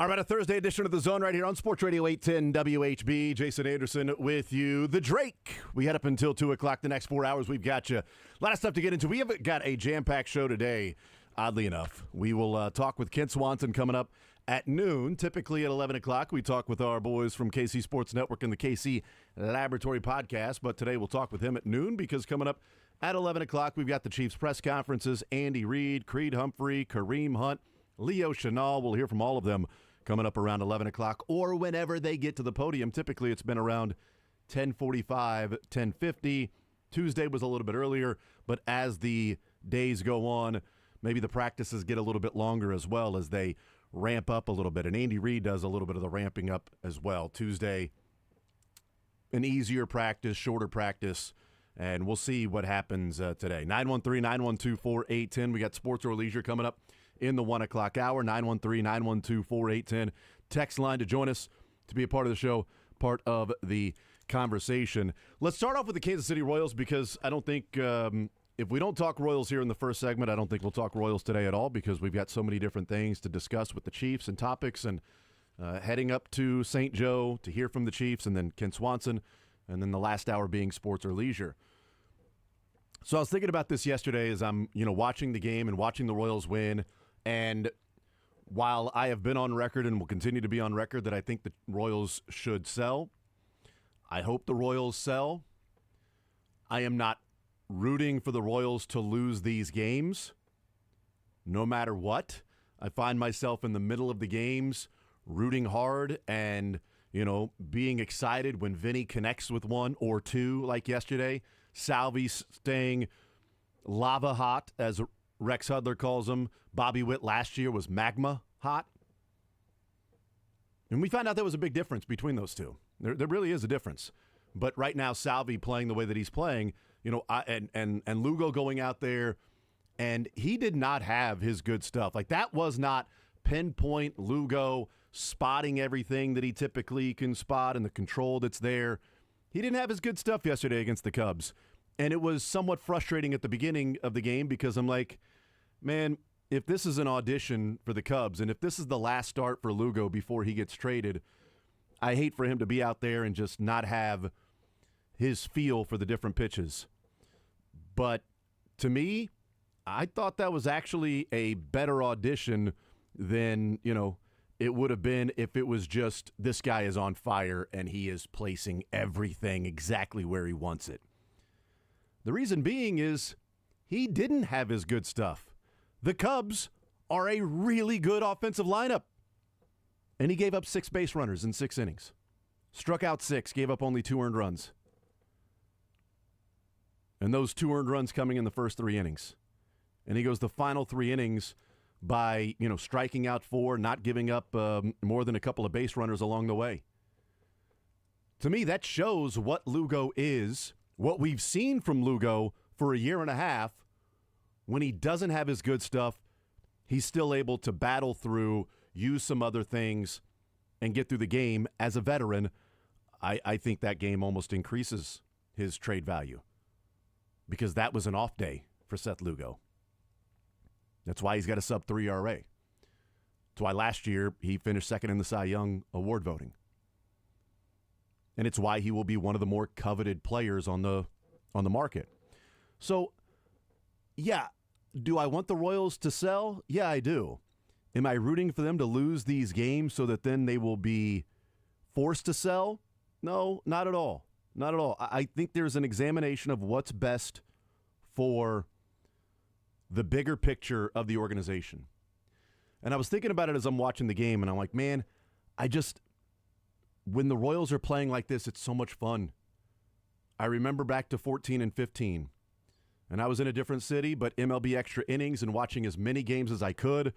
All right, a Thursday edition of The Zone right here on Sports Radio 810 WHB. Jason Anderson with you. The Drake. We head up until 2 o'clock. The next 4 hours, we've got you. A lot of stuff to get into. We have got a jam-packed show today, oddly enough. We will talk with Kent Swanson coming up at noon. Typically at 11 o'clock, we talk with our boys from KC Sports Network and the KC Laboratory Podcast. But today we'll talk with him at noon because coming up at 11 o'clock, we've got the Chiefs press conferences. Andy Reid, Creed Humphrey, Kareem Hunt, Leo Chenal. We'll hear from all of them coming up around 11 o'clock or whenever they get to the podium. Typically, it's been around 10:45, 10:50. Tuesday was a little bit earlier, but as the days go on, maybe the practices get a little bit longer as well as they ramp up a little bit. And Andy Reid does a little bit of the ramping up as well. Tuesday, an easier practice, shorter practice, and we'll see what happens today. 913-912-4810. We got Sports or Leisure coming up in the 1 o'clock hour, 913-912-4810. Text line to join us to be a part of the show, part of the conversation. Let's start off with the Kansas City Royals because I don't think if we don't talk Royals here in the first segment, I don't think we'll talk Royals today at all because we've got so many different things to discuss with the Chiefs and topics and heading up to St. Joe to hear from the Chiefs and then Kent Swanson and then the last hour being Sports or Leisure. So I was thinking about this yesterday as I'm watching the game and watching the Royals win. And while I have been on record and will continue to be on record that I think the Royals should sell, I hope the Royals sell. I am not rooting for the Royals to lose these games, no matter what. I find myself in the middle of the games rooting hard and, being excited when Vinny connects with one or two like yesterday. Salvi staying lava hot, as Rex Hudler calls him. Bobby Witt last year was magma hot. And we found out there was a big difference between those two. There really is a difference. But right now, Salvi playing the way that he's playing, and Lugo going out there, and he did not have his good stuff. Like, that was not pinpoint Lugo spotting everything that he typically can spot and the control that's there. He didn't have his good stuff yesterday against the Cubs. And it was somewhat frustrating at the beginning of the game because I'm like, man, if this is an audition for the Cubs and if this is the last start for Lugo before he gets traded, I hate for him to be out there and just not have his feel for the different pitches. But to me, I thought that was actually a better audition than, it would have been if it was just this guy is on fire and he is placing everything exactly where he wants it. The reason being is he didn't have his good stuff. The Cubs are a really good offensive lineup. And he gave up 6 base runners in 6 innings. Struck out 6, gave up only 2 earned runs. And those 2 earned runs coming in the first 3 innings. And he goes the final 3 innings by, striking out 4, not giving up more than a couple of base runners along the way. To me, that shows what Lugo is, what we've seen from Lugo for a year and a half. When he doesn't have his good stuff, he's still able to battle through, use some other things, and get through the game. As a veteran, I think that game almost increases his trade value because that was an off day for Seth Lugo. That's why he's got a sub-3 ERA. That's why last year he finished second in the Cy Young award voting. And it's why he will be one of the more coveted players on the market. So, yeah, do I want the Royals to sell? Yeah, I do. Am I rooting for them to lose these games so that then they will be forced to sell? No, not at all. Not at all. I think there's an examination of what's best for the bigger picture of the organization. And I was thinking about it as I'm watching the game, and I'm like, man, when the Royals are playing like this, it's so much fun. I remember back to 14 and 15, and I was in a different city, but MLB Extra Innings and watching as many games as I could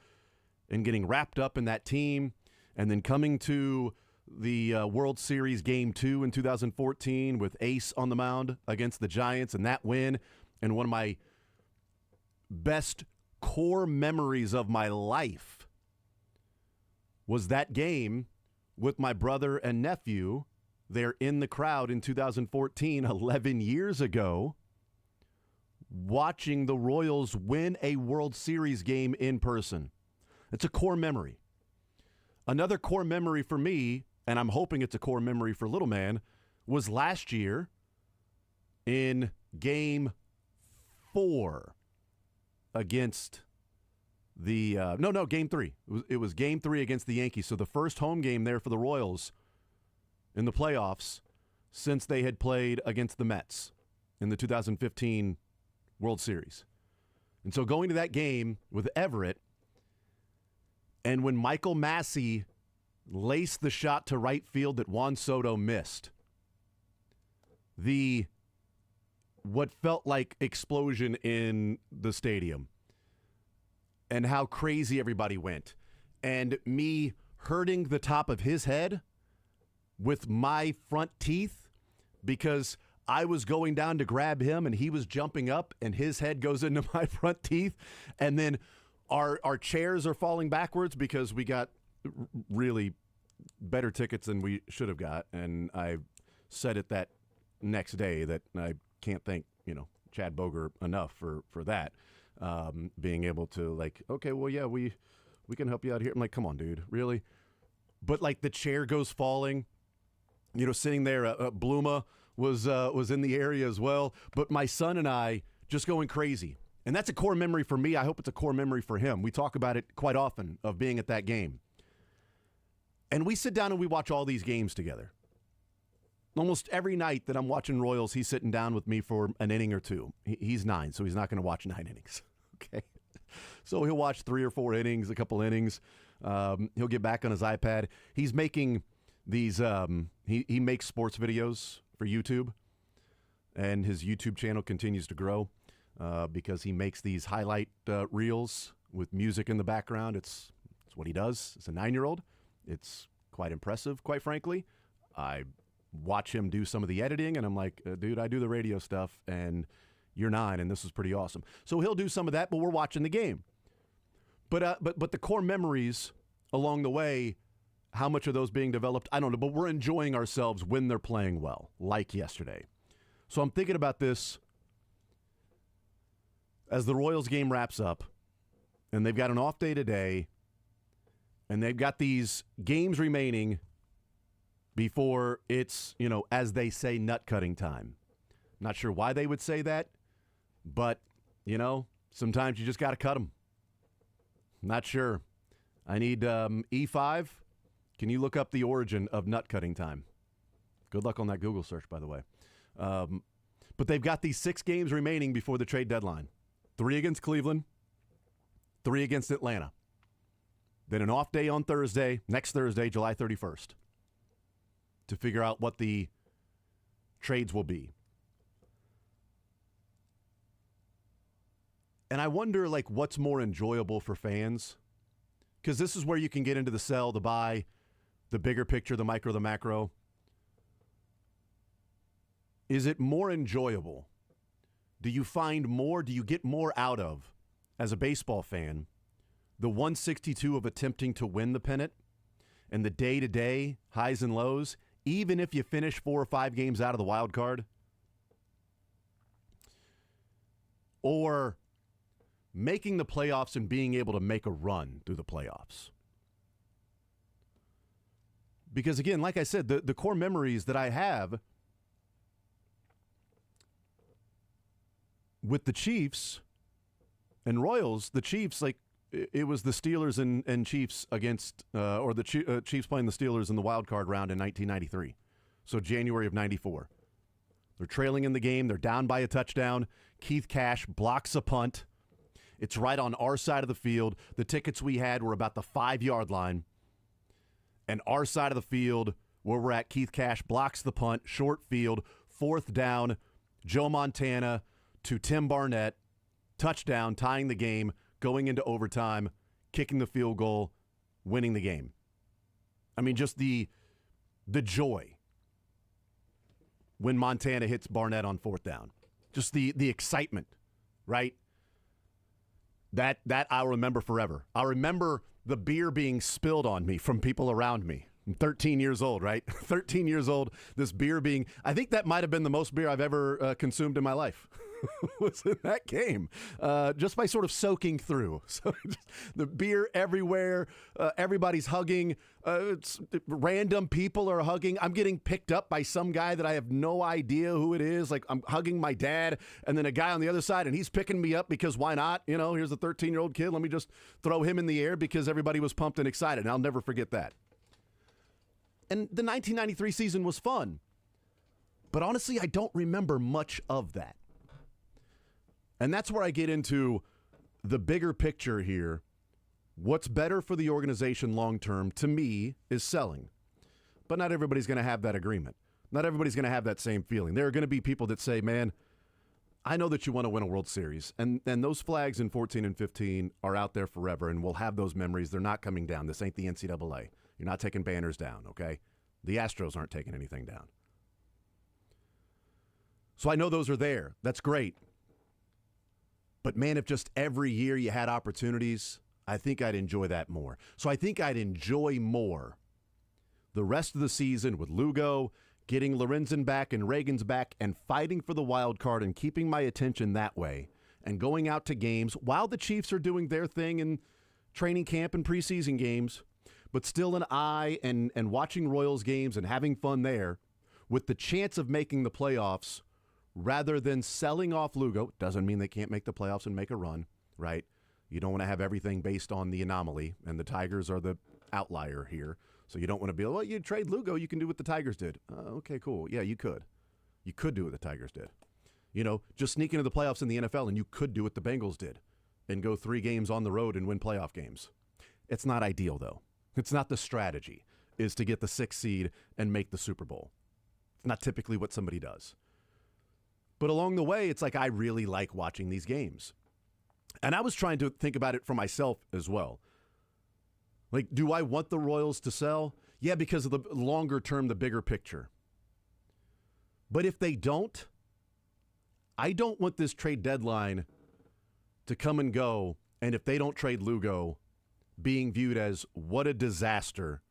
and getting wrapped up in that team, and then coming to the World Series Game 2 in 2014 with Ace on the mound against the Giants and that win, and one of my best core memories of my life was that game with my brother and nephew there in the crowd in 2014, 11 years ago, watching the Royals win a World Series game in person. It's a core memory. Another core memory for me, and I'm hoping it's a core memory for Little Man, was last year in Game 4 against the Game 3. It was Game 3 against the Yankees. So the first home game there for the Royals in the playoffs since they had played against the Mets in the 2015 World Series. And so going to that game with Everett, and when Michael Massey laced the shot to right field that Juan Soto missed, what felt like explosion in the stadium and how crazy everybody went, and me hurting the top of his head with my front teeth because I was going down to grab him and he was jumping up and his head goes into my front teeth, and then our chairs are falling backwards because we got really better tickets than we should have got, and I said it that next day that I can't thank Chad Boger enough for that, being able to okay, well, yeah, we can help you out here. I'm like, come on, dude, really? But the chair goes falling, sitting there. Bluma was in the area as well, but my son and I just going crazy, and that's a core memory for me. I hope it's a core memory for him. We talk about it quite often of being at that game, and we sit down and we watch all these games together. Almost every night that I'm watching Royals, he's sitting down with me for an inning or two. He's 9, so he's not going to watch 9 innings. Okay, so he'll watch 3 or 4 innings, a couple innings. He'll get back on his iPad. He's making these. He makes sports videos for YouTube, and his YouTube channel continues to grow because he makes these highlight reels with music in the background. It's what he does. It's a 9-year-old. It's quite impressive, quite frankly. I watch him do some of the editing, and I'm like, dude, I do the radio stuff, and you're 9, and this is pretty awesome. So he'll do some of that, but we're watching the game. But the core memories along the way, how much are those being developed? I don't know, but we're enjoying ourselves when they're playing well, like yesterday. So I'm thinking about this as the Royals game wraps up, and they've got an off day today, and they've got these games remaining before it's, as they say, nut cutting time. Not sure why they would say that, but, sometimes you just got to cut them. Not sure. I need E5. Can you look up the origin of nut cutting time? Good luck on that Google search, by the way. But they've got these 6 games remaining before the trade deadline. 3 against Cleveland, 3 against Atlanta. Then an off day on next Thursday, July 31st. To figure out what the trades will be. And I wonder, what's more enjoyable for fans? Because this is where you can get into the sell, the buy, the bigger picture, the micro, the macro. Is it more enjoyable? Do you get more out of, as a baseball fan, the 162 of attempting to win the pennant and the day-to-day highs and lows, even if you finish 4 or 5 games out of the wild card? Or making the playoffs and being able to make a run through the playoffs? Because, again, like I said, the core memories that I have with the Chiefs and Royals, the Chiefs, it was the Steelers and Chiefs against, or the Chiefs playing the Steelers in the wild card round in 1993. So January of 94. They're trailing in the game. They're down by a touchdown. Keith Cash blocks a punt. It's right on our side of the field. The tickets we had were about the 5-yard line. And our side of the field, where we're at, Keith Cash blocks the punt, short field, 4th down, Joe Montana to Tim Barnett, touchdown, tying the game, going into overtime, kicking the field goal, winning the game. I mean, just the joy when Montana hits Barnett on 4th down. Just the excitement, right? That I'll remember forever. I remember the beer being spilled on me from people around me. I'm 13 years old, right? 13 years old, this beer being, I think that might have been the most beer I've ever consumed in my life. was in that game, just by sort of soaking through. So the beer everywhere, everybody's hugging, random people are hugging. I'm getting picked up by some guy that I have no idea who it is. Like, I'm hugging my dad, and then a guy on the other side, and he's picking me up because why not? You know, here's a 13-year-old kid. Let me just throw him in the air because everybody was pumped and excited. And I'll never forget that. And the 1993 season was fun. But honestly, I don't remember much of that. And that's where I get into the bigger picture here. What's better for the organization long term, to me, is selling. But not everybody's going to have that agreement. Not everybody's going to have that same feeling. There are going to be people that say, man, I know that you want to win a World Series. And those flags in 14 and 15 are out there forever, and we'll have those memories. They're not coming down. This ain't the NCAA. You're not taking banners down, okay? The Astros aren't taking anything down. So I know those are there. That's great. But, man, if just every year you had opportunities, I think I'd enjoy that more. So I think I'd enjoy more the rest of the season with Lugo, getting Lorenzen back and Reagan's back, and fighting for the wild card and keeping my attention that way, and going out to games while the Chiefs are doing their thing in training camp and preseason games, but still an eye and watching Royals games and having fun there with the chance of making the playoffs rather than selling off Lugo. Doesn't mean they can't make the playoffs and make a run, right? You don't want to have everything based on the anomaly, and the Tigers are the outlier here. So you don't want to be, well, you trade Lugo, you can do what the Tigers did. Okay, cool. Yeah, you could. You could do what the Tigers did. You know, just sneak into the playoffs in the NFL, and you could do what the Bengals did and go 3 games on the road and win playoff games. It's not ideal, though. It's not the strategy, is to get the 6th seed and make the Super Bowl. It's not typically what somebody does. But along the way, it's like I really like watching these games. And I was trying to think about it for myself as well. Like, do I want the Royals to sell? Yeah, because of the longer term, the bigger picture. But if they don't, I don't want this trade deadline to come and go, and if they don't trade Lugo, being viewed as what a disaster.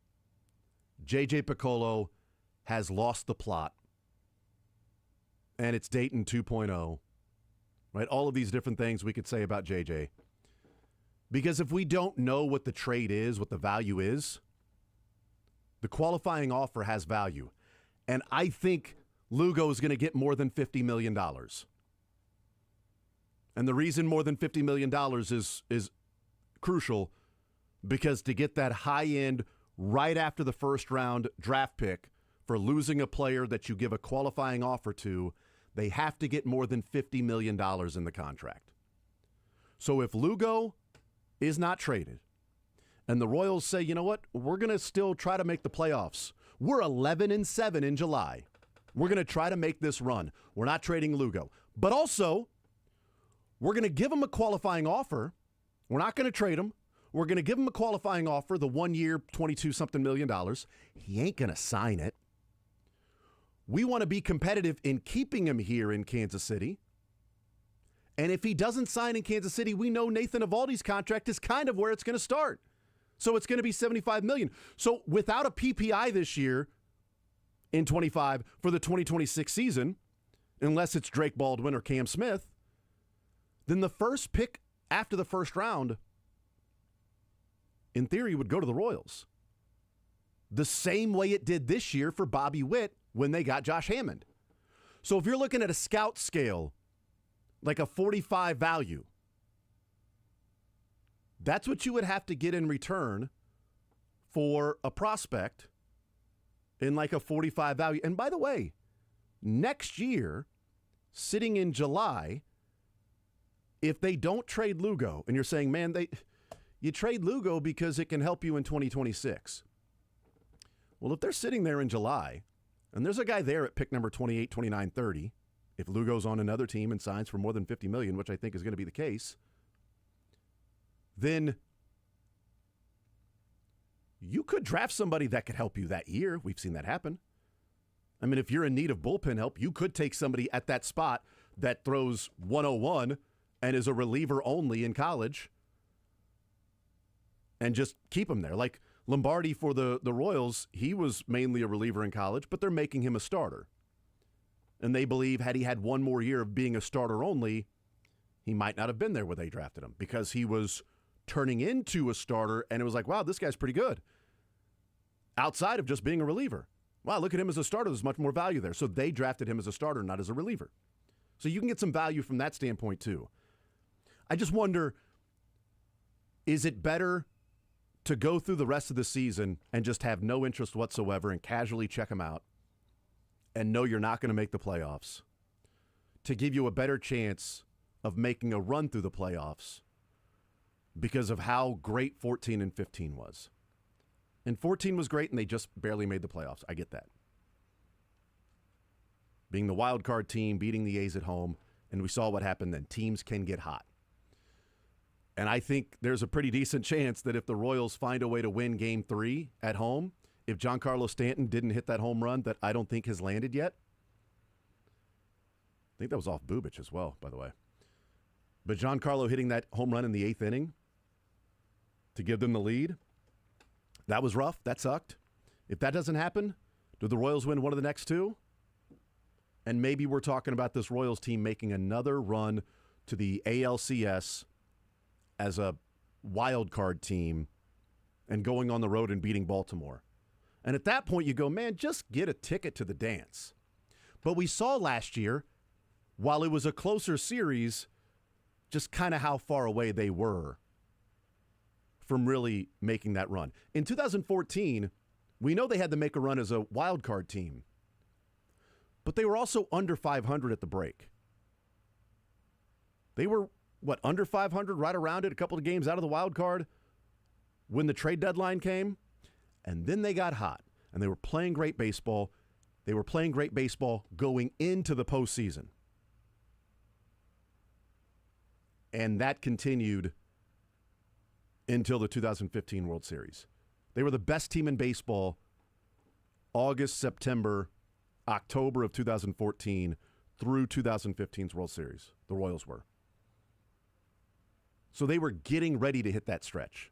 J.J. Picollo has lost the plot. And it's Dayton 2.0, right? All of these different things we could say about JJ. Because if we don't know what the trade is, what the value is, the qualifying offer has value. And I think Lugo is going to get more than $50 million. And the reason more than $50 million is crucial, because to get that high-end, right after the first round draft pick for losing a player that you give a qualifying offer to, they have to get more than $50 million in the contract. So if Lugo is not traded and the Royals say, you know what, we're going to still try to make the playoffs. We're 11-7 in July. We're going to try to make this run. We're not trading Lugo. But also, we're going to give him a qualifying offer. We're not going to trade him. We're going to give him a qualifying offer, the 1 year, $22-something million. He ain't going to sign it. We want to be competitive in keeping him here in Kansas City. And if he doesn't sign in Kansas City, we know Nathan Eovaldi's contract is kind of where it's going to start. So it's going to be $75 million. So without a PPI this year in 25 for the 2026 season, unless it's Drake Baldwin or Cam Smith, then the first pick after the first round, in theory, would go to the Royals. The same way it did this year for Bobby Witt when they got Josh Hammond. So if you're looking at a scout scale, like a 45 value, that's what you would have to get in return for a prospect in like a 45 value. And by the way, next year, sitting in July, if they don't trade Lugo, and you're saying, man, you trade Lugo because it can help you in 2026. Well, if they're sitting there in July, and there's a guy there at pick number 28, 29, 30, if Lugo's on another team and signs for more than $50 million, which I think is going to be the case, then you could draft somebody that could help you that year. We've seen that happen. I mean, if you're in need of bullpen help, you could take somebody at that spot that throws 101 and is a reliever only in college and just keep him there. Like Lombardi for the Royals, he was mainly a reliever in college, but they're making him a starter. And they believe had he had one more year of being a starter only, he might not have been there where they drafted him because he was turning into a starter, and it was like, wow, this guy's pretty good. Outside of just being a reliever. Wow, look at him as a starter. There's much more value there. So they drafted him as a starter, not as a reliever. So you can get some value from that standpoint too. I just wonder, is it better to go through the rest of the season and just have no interest whatsoever and casually check him out and know you're not going to make the playoffs to give you a better chance of making a run through the playoffs because of how great 14 and 15 was? And 14 was great, and they just barely made the playoffs. I get that. Being the wild card team, beating the A's at home, and we saw what happened then. Teams can get hot. And I think there's a pretty decent chance that if the Royals find a way to win Game 3 at home, if Giancarlo Stanton didn't hit that home run that I don't think has landed yet, I think that was off Bubic as well, by the way. But Giancarlo hitting that home run in the 8th inning to give them the lead, that was rough. That sucked. If that doesn't happen, do the Royals win one of the next two? And maybe we're talking about this Royals team making another run to the ALCS as a wild card team and going on the road and beating Baltimore. And at that point, you go, man, just get a ticket to the dance. But we saw last year, while it was a closer series, just kind of how far away they were from really making that run. In 2014, we know they had to make a run as a wild card team, but they were also under 500 at the break. They were, under 500, right around it, a couple of games out of the wild card when the trade deadline came, and then they got hot, and they were playing great baseball. They were playing great baseball going into the postseason. And that continued until the 2015 World Series. They were the best team in baseball August, September, October of 2014 through 2015's World Series. The Royals were. So they were getting ready to hit that stretch.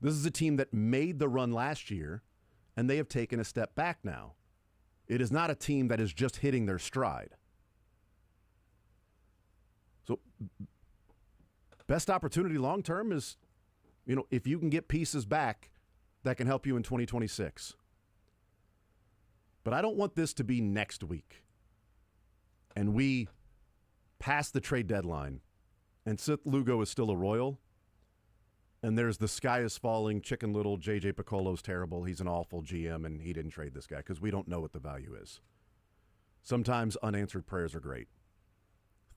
This is a team that made the run last year, and they have taken a step back now. It is not a team that is just hitting their stride. So best opportunity long-term is, if you can get pieces back that can help you in 2026. But I don't want this to be next week. And we pass the trade deadline, and Seth Lugo is still a Royal, and there's the sky is falling, Chicken Little, J.J. Piccolo's terrible, he's an awful GM, and he didn't trade this guy, because we don't know what the value is. Sometimes unanswered prayers are great.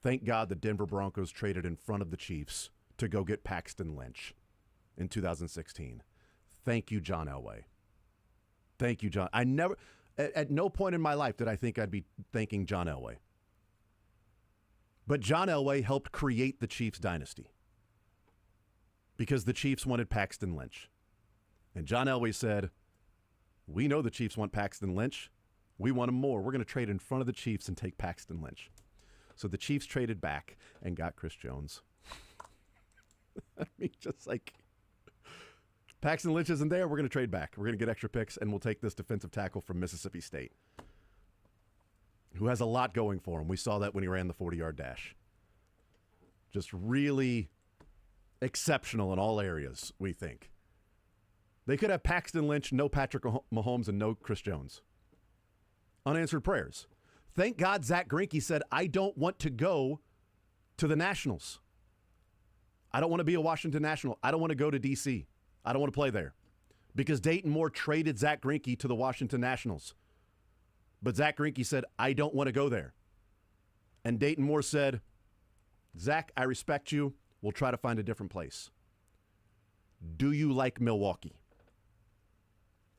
Thank God the Denver Broncos traded in front of the Chiefs to go get Paxton Lynch in 2016. Thank you, John Elway. Thank you, John. At no point in my life did I think I'd be thanking John Elway. But John Elway helped create the Chiefs dynasty because the Chiefs wanted Paxton Lynch. And John Elway said, we know the Chiefs want Paxton Lynch. We want him more. We're going to trade in front of the Chiefs and take Paxton Lynch. So the Chiefs traded back and got Chris Jones. I mean, just like Paxton Lynch isn't there, we're going to trade back. We're going to get extra picks, and we'll take this defensive tackle from Mississippi State, who has a lot going for him. We saw that when he ran the 40-yard dash. Just really exceptional in all areas, we think. They could have Paxton Lynch, no Patrick Mahomes, and no Chris Jones. Unanswered prayers. Thank God Zach Greinke said, I don't want to go to the Nationals. I don't want to be a Washington National. I don't want to go to D.C. I don't want to play there. Because Dayton Moore traded Zach Greinke to the Washington Nationals. But Zach Greinke said, I don't want to go there. And Dayton Moore said, Zach, I respect you. We'll try to find a different place. Do you like Milwaukee?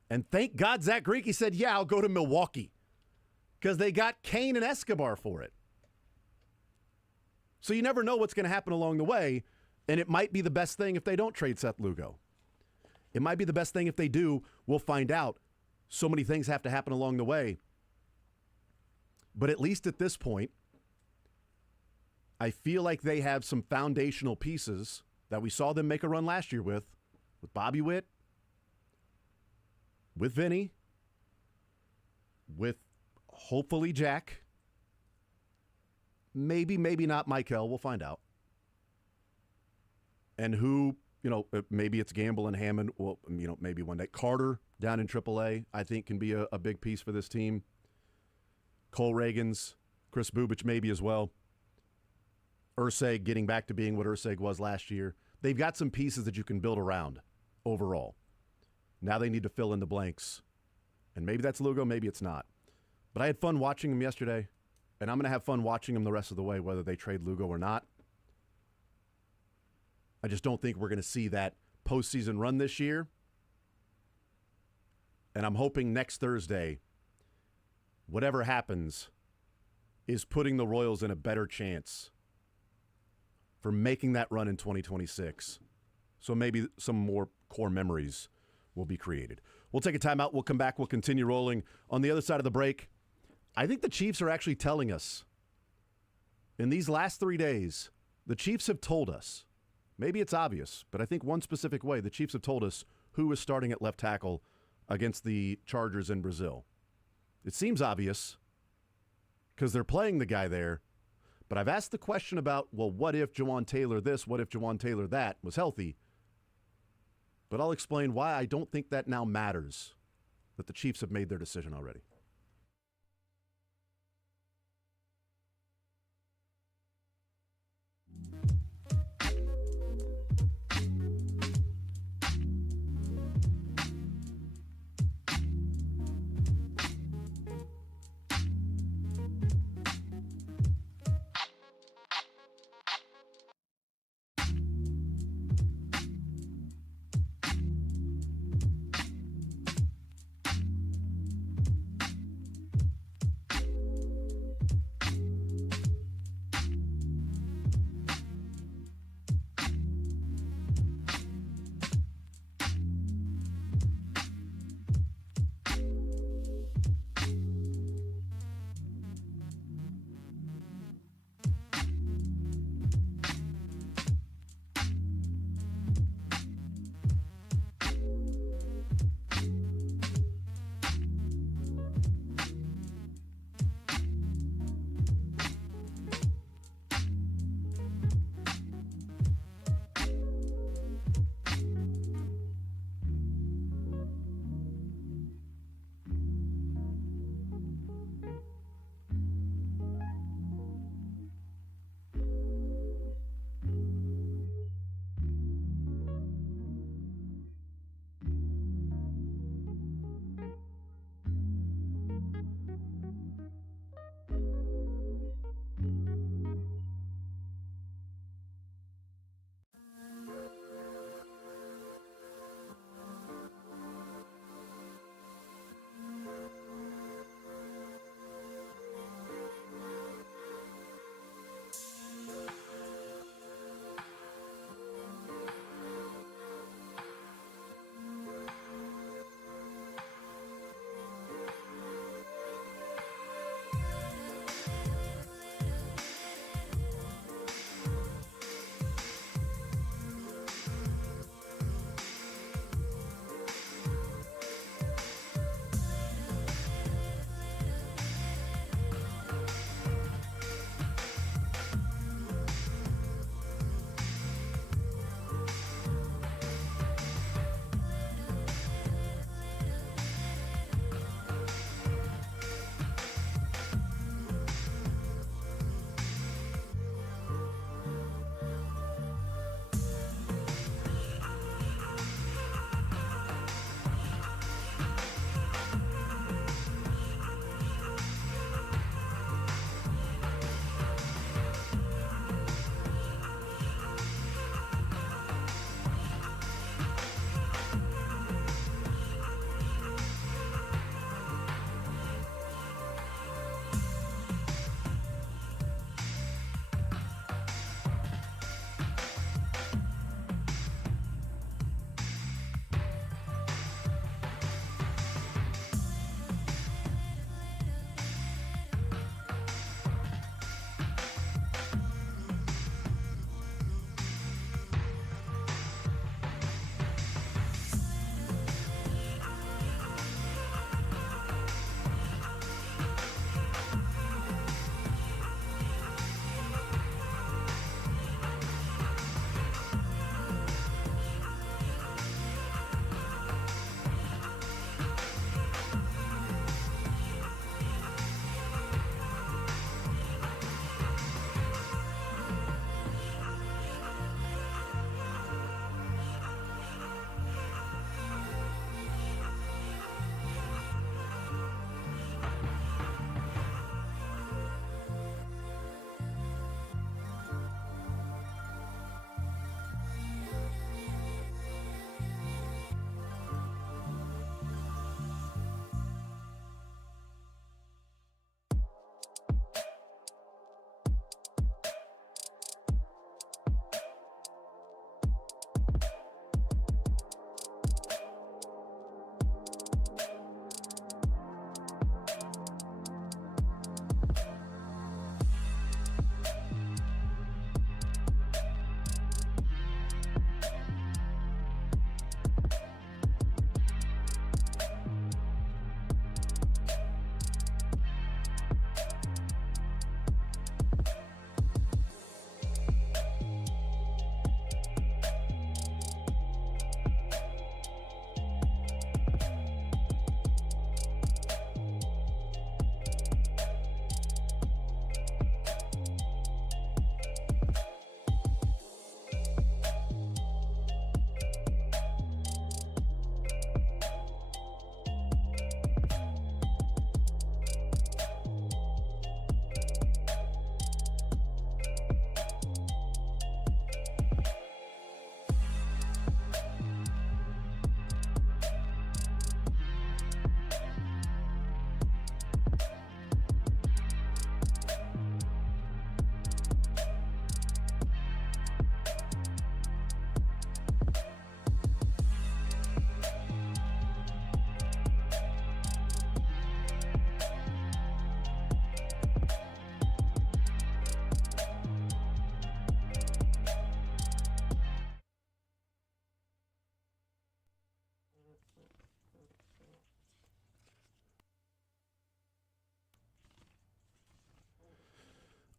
And thank God Zach Greinke said, yeah, I'll go to Milwaukee. Because they got Kane and Escobar for it. So you never know what's going to happen along the way, and it might be the best thing if they don't trade Seth Lugo. It might be the best thing if they do. We'll find out. So many things have to happen along the way. But at least at this point, I feel like they have some foundational pieces that we saw them make a run last year with Bobby Witt, with Vinny, with hopefully Jack, Maybe, maybe not Michael. We'll find out. And who, maybe it's Gamble and Hammond. Well, maybe one day. Carter down in AAA, I think, can be a big piece for this team. Cole Reagans, Chris Bubich maybe as well. Urseg getting back to being what Urseg was last year. They've got some pieces that you can build around overall. Now they need to fill in the blanks. And maybe that's Lugo, maybe it's not. But I had fun watching him yesterday, and I'm going to have fun watching him the rest of the way, whether they trade Lugo or not. I just don't think we're going to see that postseason run this year. And I'm hoping next Thursday, whatever happens, is putting the Royals in a better chance for making that run in 2026. So maybe some more core memories will be created. We'll take a timeout. We'll come back. We'll continue rolling. On the other side of the break, I think the Chiefs are actually telling us in these last 3 days, the Chiefs have told us, maybe it's obvious, but I think one specific way, the Chiefs have told us who is starting at left tackle against the Chargers in Brazil. It seems obvious because they're playing the guy there, but I've asked the question about, well, what if Jawan Taylor this, what if Jawan Taylor that was healthy? But I'll explain why I don't think that now matters, that the Chiefs have made their decision already.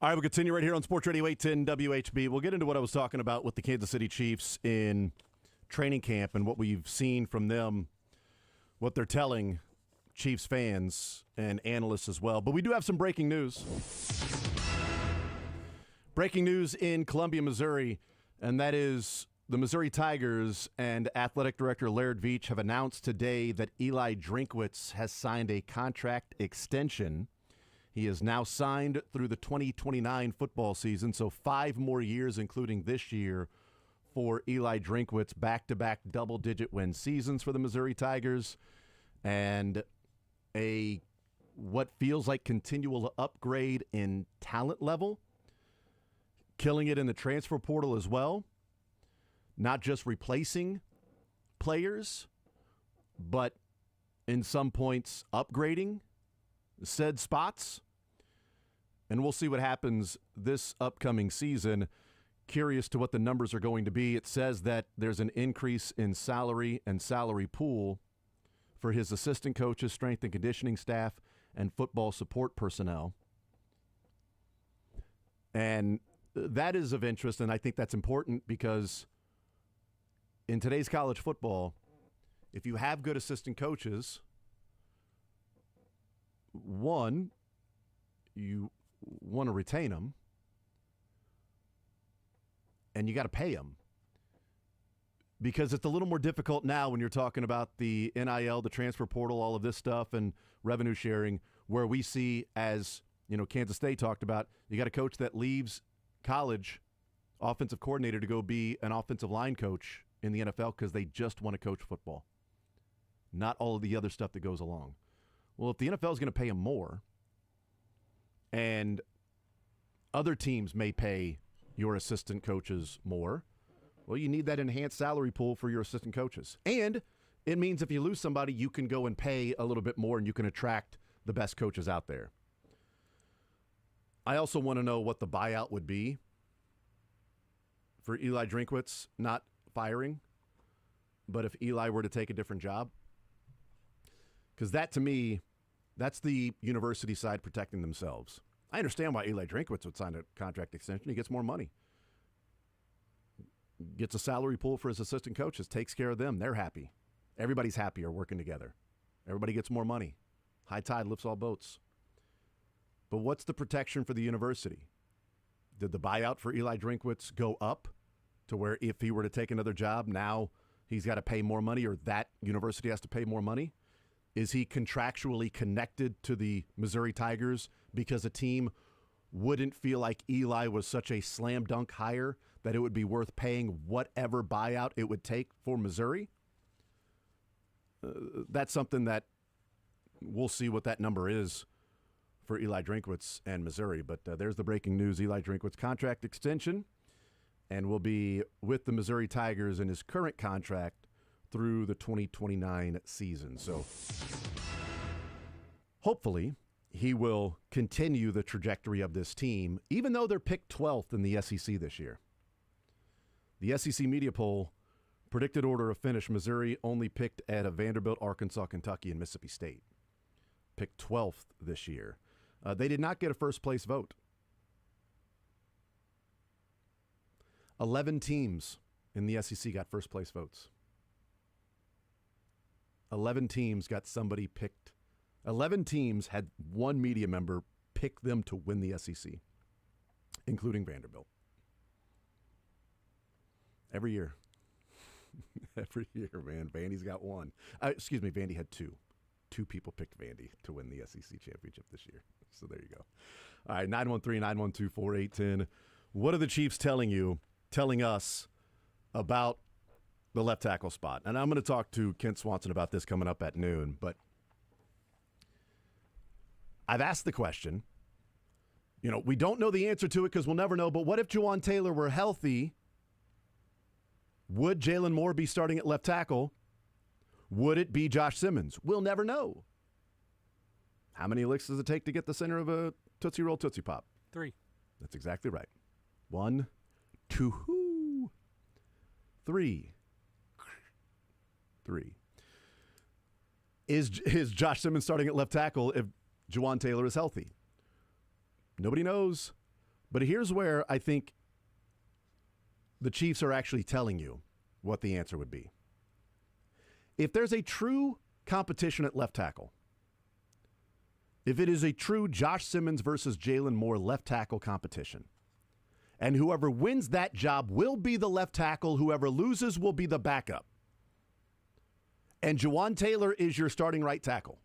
All right, we'll continue right here on Sports Radio 810 WHB. We'll get into what I was talking about with the Kansas City Chiefs in training camp and what we've seen from them, what they're telling Chiefs fans and analysts as well. But we do have some breaking news. Breaking news in Columbia, Missouri, and that is the Missouri Tigers and athletic director Laird Veach have announced today that Eli Drinkwitz has signed a contract extension. He is now signed through the 2029 football season, so 5 more years, including this year, for Eli Drinkwitz, back-to-back double-digit win seasons for the Missouri Tigers, and a what feels like continual upgrade in talent level, killing it in the transfer portal as well, not just replacing players, but in some points upgrading said spots. And we'll see what happens this upcoming season. Curious to what the numbers are going to be. It says that there's an increase in salary and salary pool for his assistant coaches, strength and conditioning staff, and football support personnel. And that is of interest, and I think that's important because in today's college football, if you have good assistant coaches, one, you want to retain them, and you got to pay them. Because it's a little more difficult now when you're talking about the NIL, the transfer portal, all of this stuff, and revenue sharing, where we see, as Kansas State talked about, you got a coach that leaves college offensive coordinator to go be an offensive line coach in the NFL because they just want to coach football, not all of the other stuff that goes along. Well, if the NFL is going to pay him more, and other teams may pay your assistant coaches more, well, you need that enhanced salary pool for your assistant coaches. And it means if you lose somebody, you can go and pay a little bit more and you can attract the best coaches out there. I also want to know what the buyout would be for Eli Drinkwitz, not firing, but if Eli were to take a different job. Because that, to me, that's the university side protecting themselves. I understand why Eli Drinkwitz would sign a contract extension. He gets more money. Gets a salary pool for his assistant coaches, takes care of them. They're happy. Everybody's happier working together. Everybody gets more money. High tide lifts all boats. But what's the protection for the university? Did the buyout for Eli Drinkwitz go up to where if he were to take another job, now he's got to pay more money, or that university has to pay more money? Is he contractually connected to the Missouri Tigers because a team wouldn't feel like Eli was such a slam dunk hire that it would be worth paying whatever buyout it would take for Missouri? That's something that we'll see what that number is for Eli Drinkwitz and Missouri. But there's the breaking news. Eli Drinkwitz contract extension, and will be with the Missouri Tigers in his current contract through the 2029 season. So hopefully he will continue the trajectory of this team, even though they're picked 12th in the SEC this year. The SEC media poll predicted order of finish: Missouri only picked at a Vanderbilt, Arkansas, Kentucky, and Mississippi State. Picked 12th this year. They did not get a first-place vote. 11 teams in the SEC got first-place votes. 11 teams got somebody picked. 11 teams had one media member pick them to win the SEC, including Vanderbilt. Every year. Every year, man. Vandy's got one. Vandy had two. 2 people picked Vandy to win the SEC championship this year. So there you go. All right, 913-912-4810. What are the Chiefs telling us about the left tackle spot? And I'm going to talk to Kent Swanson about this coming up at noon. But I've asked the question. We don't know the answer to it because we'll never know. But what if Jawaan Taylor were healthy? Would Jalen Moore be starting at left tackle? Would it be Josh Simmons? We'll never know. How many licks does it take to get the center of a Tootsie Roll Tootsie Pop? 3. That's exactly right. 1, 2, 3. 3. Is Josh Simmons starting at left tackle if Jawaan Taylor is healthy? Nobody knows. But here's where I think the Chiefs are actually telling you what the answer would be. If there's a true competition at left tackle, if it is a true Josh Simmons versus Jalen Moore left tackle competition, and whoever wins that job will be the left tackle, whoever loses will be the backup, and Jawaan Taylor is your starting right tackle.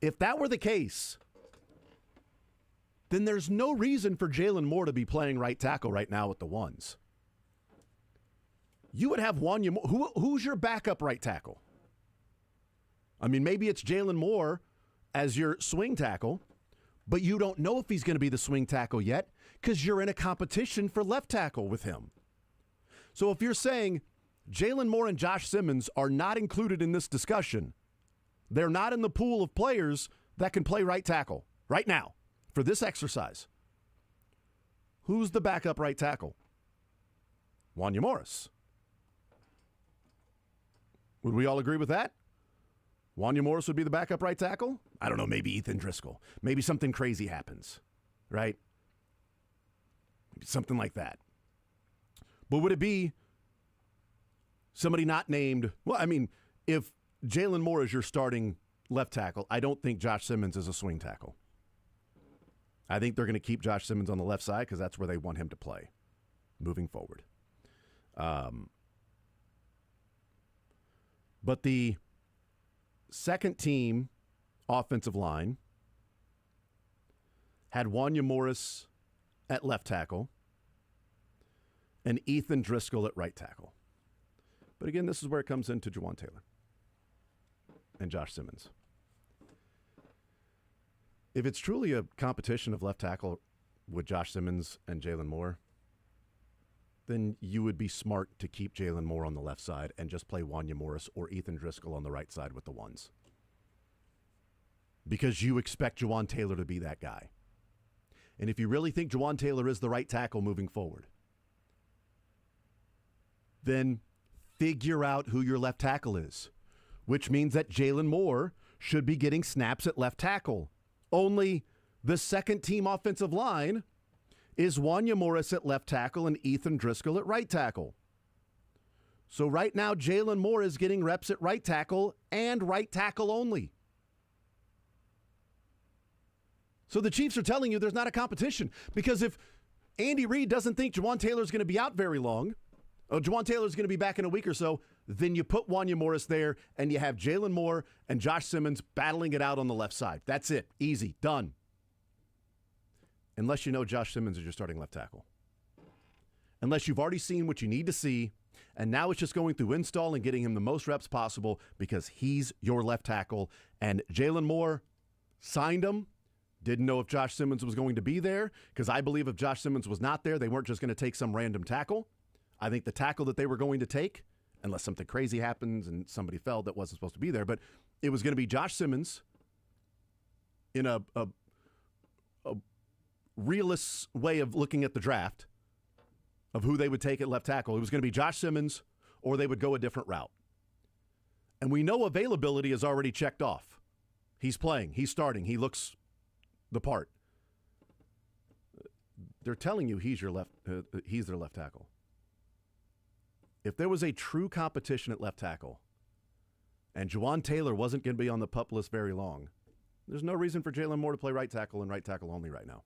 If that were the case, then there's no reason for Jalen Moore to be playing right tackle right now with the ones. You would have Wanya Moore. Who's your backup right tackle? I mean, maybe it's Jalen Moore as your swing tackle, but you don't know if he's going to be the swing tackle yet because you're in a competition for left tackle with him. So if you're saying Jalen Moore and Josh Simmons are not included in this discussion, they're not in the pool of players that can play right tackle right now for this exercise, who's the backup right tackle? Wanya Morris. Would we all agree with that? Wanya Morris would be the backup right tackle? I don't know, maybe Ethan Driscoll. Maybe something crazy happens, right? Maybe something like that. But would it be somebody not named? Well, I mean, if Jalen Moore is your starting left tackle, I don't think Josh Simmons is a swing tackle. I think they're going to keep Josh Simmons on the left side because that's where they want him to play moving forward. But the second team offensive line had Wanya Morris at left tackle and Ethan Driscoll at right tackle. But again, this is where it comes into Jawaan Taylor and Josh Simmons. If it's truly a competition of left tackle with Josh Simmons and Jalen Moore, then you would be smart to keep Jalen Moore on the left side and just play Wanya Morris or Ethan Driscoll on the right side with the ones. Because you expect Jawaan Taylor to be that guy. And if you really think Jawaan Taylor is the right tackle moving forward, then figure out who your left tackle is, which means that Jalen Moore should be getting snaps at left tackle. Only the second team offensive line is Wanya Morris at left tackle and Ethan Driscoll at right tackle. So right now, Jalen Moore is getting reps at right tackle and right tackle only. So the Chiefs are telling you there's not a competition because if Andy Reid doesn't think Jawaan Taylor is going to be out very long, Jawaan Taylor is going to be back in a week or so, then you put Wanya Morris there and you have Jalen Moore and Josh Simmons battling it out on the left side. That's it. Easy. Done. Unless you know Josh Simmons is your starting left tackle. Unless you've already seen what you need to see, and now it's just going through install and getting him the most reps possible because he's your left tackle. And Jalen Moore signed him. Didn't know if Josh Simmons was going to be there because I believe if Josh Simmons was not there, they weren't just going to take some random tackle. I think the tackle that they were going to take, unless something crazy happens and somebody fell that wasn't supposed to be there, but it was going to be Josh Simmons in a realist way of looking at the draft of who they would take at left tackle. It was going to be Josh Simmons or they would go a different route. And we know availability is already checked off. He's playing. He's starting. He looks the part. They're telling you he's their left tackle. If there was a true competition at left tackle and Jawaan Taylor wasn't going to be on the PUP list very long, there's no reason for Jalen Moore to play right tackle and right tackle only right now.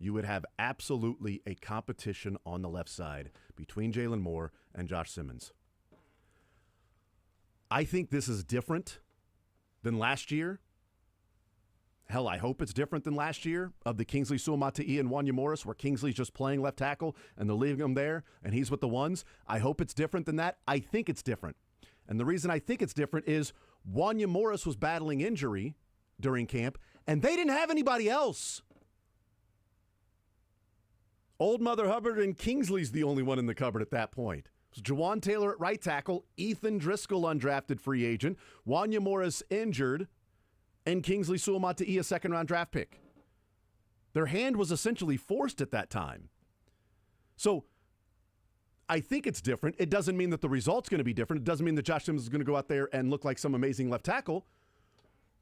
You would have absolutely a competition on the left side between Jalen Moore and Josh Simmons. I think this is different than last year. Hell, I hope it's different than last year of the Kingsley Suamata'i and Wanya Morris, where Kingsley's just playing left tackle and they're leaving him there and he's with the ones. I hope it's different than that. I think it's different. And the reason I think it's different is Wanya Morris was battling injury during camp and they didn't have anybody else. Old Mother Hubbard and Kingsley's the only one in the cupboard at that point. It was Jawaan Taylor at right tackle, Ethan Driscoll undrafted free agent, Wanya Morris injured, and Kingsley Suamata'i a second-round draft pick. Their hand was essentially forced at that time. So I think it's different. It doesn't mean that the result's going to be different. It doesn't mean that Josh Simmons is going to go out there and look like some amazing left tackle.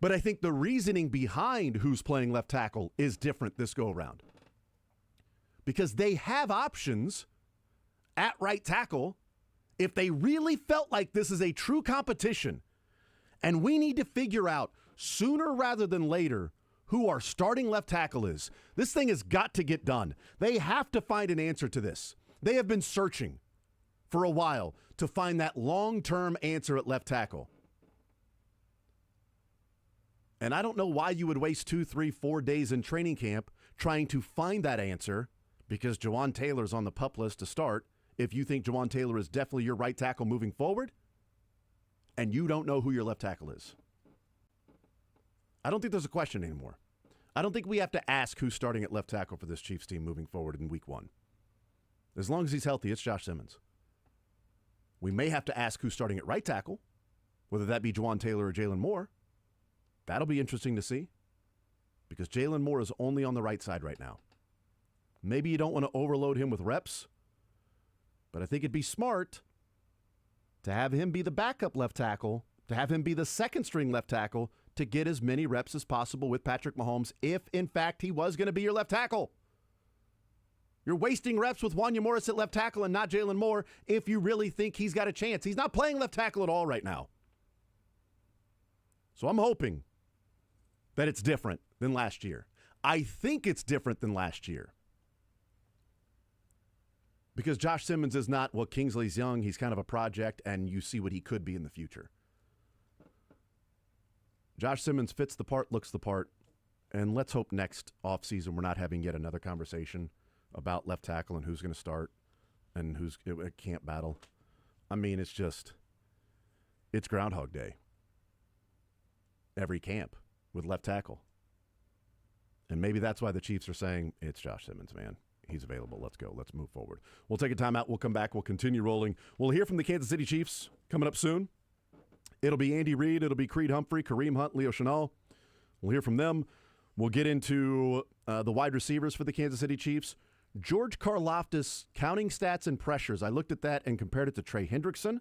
But I think the reasoning behind who's playing left tackle is different this go around. Because they have options at right tackle if they really felt like this is a true competition. And we need to figure out sooner rather than later who our starting left tackle is. This thing has got to get done. They have to find an answer to this. They have been searching for a while to find that long-term answer at left tackle. And I don't know why you would waste 2, 3, 4 days in training camp trying to find that answer, because Jawaan Taylor's on the PUP list to start. If you think Jawaan Taylor is definitely your right tackle moving forward, and you don't know who your left tackle is. I don't think there's a question anymore. I don't think we have to ask who's starting at left tackle for this Chiefs team moving forward in week 1. As long as he's healthy, it's Josh Simmons. We may have to ask who's starting at right tackle, whether that be Jawaan Taylor or Jalen Moore. That'll be interesting to see, because Jalen Moore is only on the right side right now. Maybe you don't want to overload him with reps, but I think it'd be smart to have him be the backup left tackle, to have him be the second string left tackle, to get as many reps as possible with Patrick Mahomes if, in fact, he was going to be your left tackle. You're wasting reps with Wanya Morris at left tackle and not Jalen Moore if you really think he's got a chance. He's not playing left tackle at all right now. So I'm hoping that it's different than last year. I think it's different than last year. Because Josh Simmons is not, well, Kingsley's young, he's kind of a project, and you see what he could be in the future. Josh Simmons fits the part, looks the part, and let's hope next offseason we're not having yet another conversation about left tackle and who's going to start and who's a camp battle. I mean, it's Groundhog Day. Every camp with left tackle. And maybe that's why the Chiefs are saying, it's Josh Simmons, man. He's available. Let's go. Let's move forward. We'll take a timeout. We'll come back. We'll continue rolling. We'll hear from the Kansas City Chiefs coming up soon. It'll be Andy Reid. It'll be Creed Humphrey, Kareem Hunt, Leo Chenal. We'll hear from them. We'll get into the wide receivers for the Kansas City Chiefs. George Karlaftis counting stats and pressures. I looked at that and compared it to Trey Hendrickson.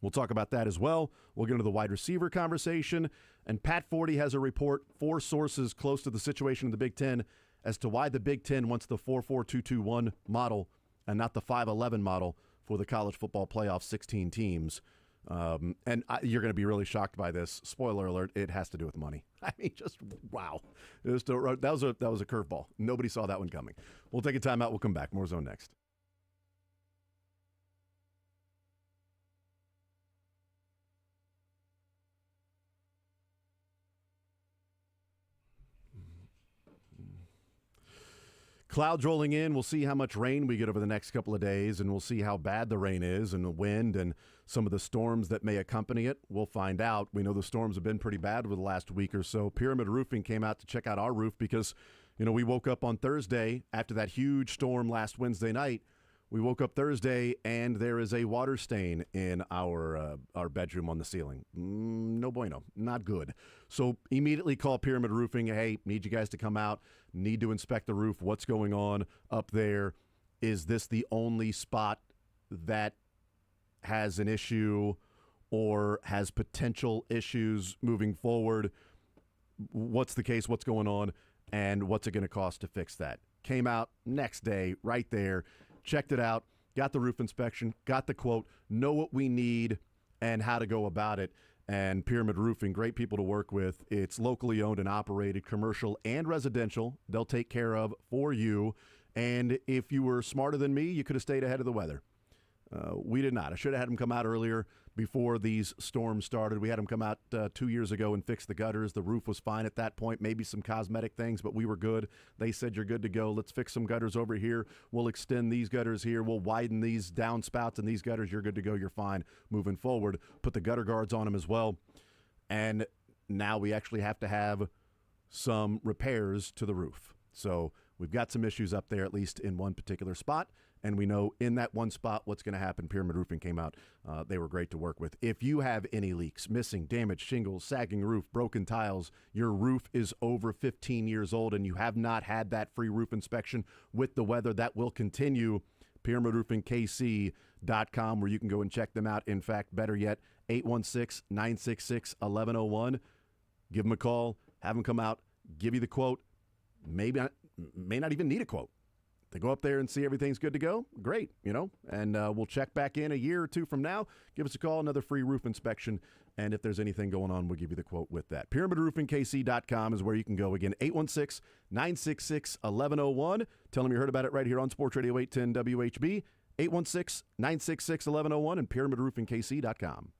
We'll talk about that as well. We'll get into the wide receiver conversation. And Pat Forty has a report, 4 sources close to the situation in the Big Ten, as to why the Big Ten wants the 4-4-2-2-1 model and not the 5-11 model for the college football playoff 16 teams. You're going to be really shocked by this. Spoiler alert, it has to do with money. I mean, just wow. That was a curveball. Nobody saw that one coming. We'll take a timeout. We'll come back. More Zone next. Clouds rolling in. We'll see how much rain we get over the next couple of days, and we'll see how bad the rain is and the wind and some of the storms that may accompany it. We'll find out. We know the storms have been pretty bad over the last week or so. Pyramid Roofing came out to check out our roof because, we woke up on Thursday after that huge storm last Wednesday night. We woke up Thursday, and there is a water stain in our bedroom on the ceiling. No bueno. Not good. So immediately call Pyramid Roofing. Hey, need you guys to come out. Need to inspect the roof. What's going on up there? Is this the only spot that has an issue or has potential issues moving forward? What's the case? What's going on? And what's it going to cost to fix that? Came out next day, right there. Checked it out, got the roof inspection, got the quote, know what we need and how to go about it. And Pyramid Roofing, great people to work with. It's locally owned and operated, commercial and residential. They'll take care of for you. And if you were smarter than me, you could have stayed ahead of the weather. We did not. I should have had them come out earlier before these storms started. We had them come out 2 years ago and fix the gutters. The roof was fine at that point, maybe some cosmetic things, but we were good. They said, you're good to go. Let's fix some gutters over here. We'll extend these gutters here. We'll widen these downspouts and these gutters. You're good to go. You're fine moving forward. Put the gutter guards on them as well. And now we actually have to have some repairs to the roof. So we've got some issues up there, at least in one particular spot. And we know in that one spot what's going to happen. Pyramid Roofing came out. They were great to work with. If you have any leaks, missing, damaged shingles, sagging roof, broken tiles, your roof is over 15 years old and you have not had that free roof inspection with the weather, that will continue. PyramidRoofingKC.com, where you can go and check them out. In fact, better yet, 816-966-1101. Give them a call, have them come out, give you the quote. Maybe may not even need a quote. They go up there and see everything's good to go. Great, and we'll check back in a year or two from now. Give us a call, another free roof inspection, and if there's anything going on, we'll give you the quote with that. PyramidRoofingKC.com is where you can go. Again, 816-966-1101. Tell them you heard about it right here on Sports Radio 810 WHB. 816-966-1101 and PyramidRoofingKC.com.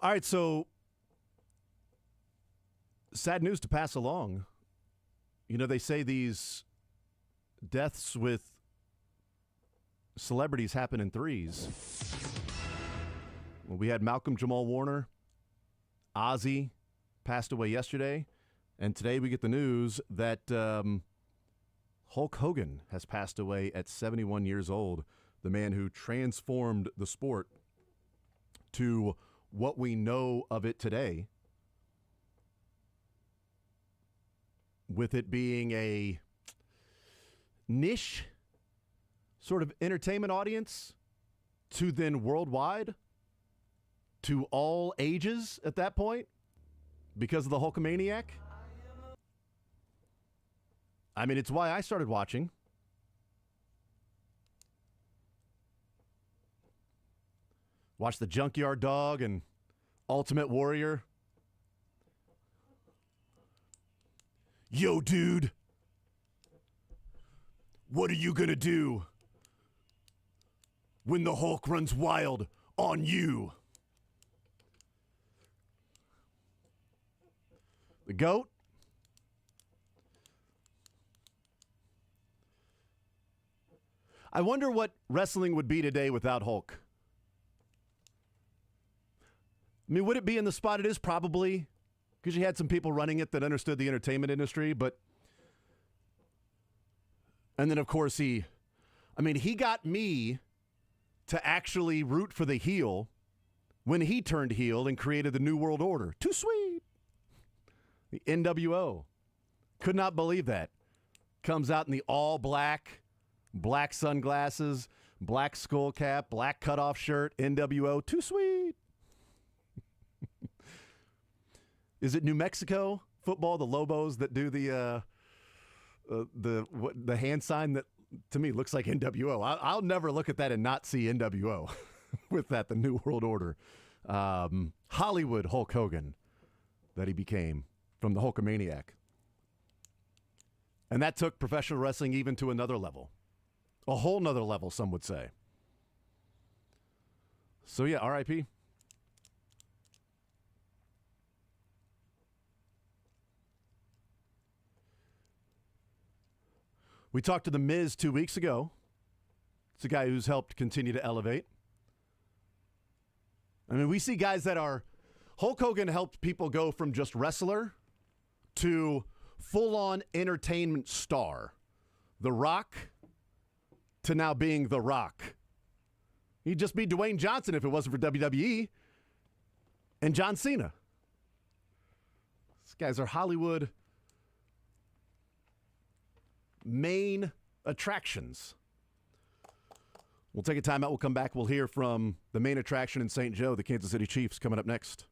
All right, so sad news to pass along. They say these deaths with celebrities happen in threes. Well, we had Malcolm Jamal Warner. Ozzy passed away yesterday. And today we get the news that Hulk Hogan has passed away at 71 years old, the man who transformed the sport to what we know of it today, with it being a niche sort of entertainment audience to then worldwide, to all ages at that point, because of the Hulkamaniac. I mean, it's why I started watching. Watched the Junkyard Dog and Ultimate Warrior. Yo, dude. What are you gonna do when the Hulk runs wild on you? The GOAT. I wonder what wrestling would be today without Hulk. I mean, would it be in the spot it is? Probably, because you had some people running it that understood the entertainment industry, but... And then, of course, he got me to actually root for the heel when he turned heel and created the New World Order. Too sweet. The NWO. Could not believe that. Comes out in the all black, black sunglasses, black skull cap, black cutoff shirt, NWO. Too sweet. Is it New Mexico football, the Lobos that do the hand sign that to me looks like NWO? I'll never look at that and not see NWO with that, the New World Order. Hollywood Hulk Hogan that he became from the Hulkamaniac. And that took professional wrestling even to another level. A whole nother level, some would say. So yeah, R.I.P. We talked to The Miz 2 weeks ago. It's a guy who's helped continue to elevate. I mean, we see guys that are... Hulk Hogan helped people go from just wrestler to full-on entertainment star. The Rock to now being The Rock. He'd just be Dwayne Johnson if it wasn't for WWE and John Cena. These guys are Hollywood main attractions. We'll take a timeout. We'll come back. We'll hear from the main attraction in St. Joe, the Kansas City Chiefs, coming up next.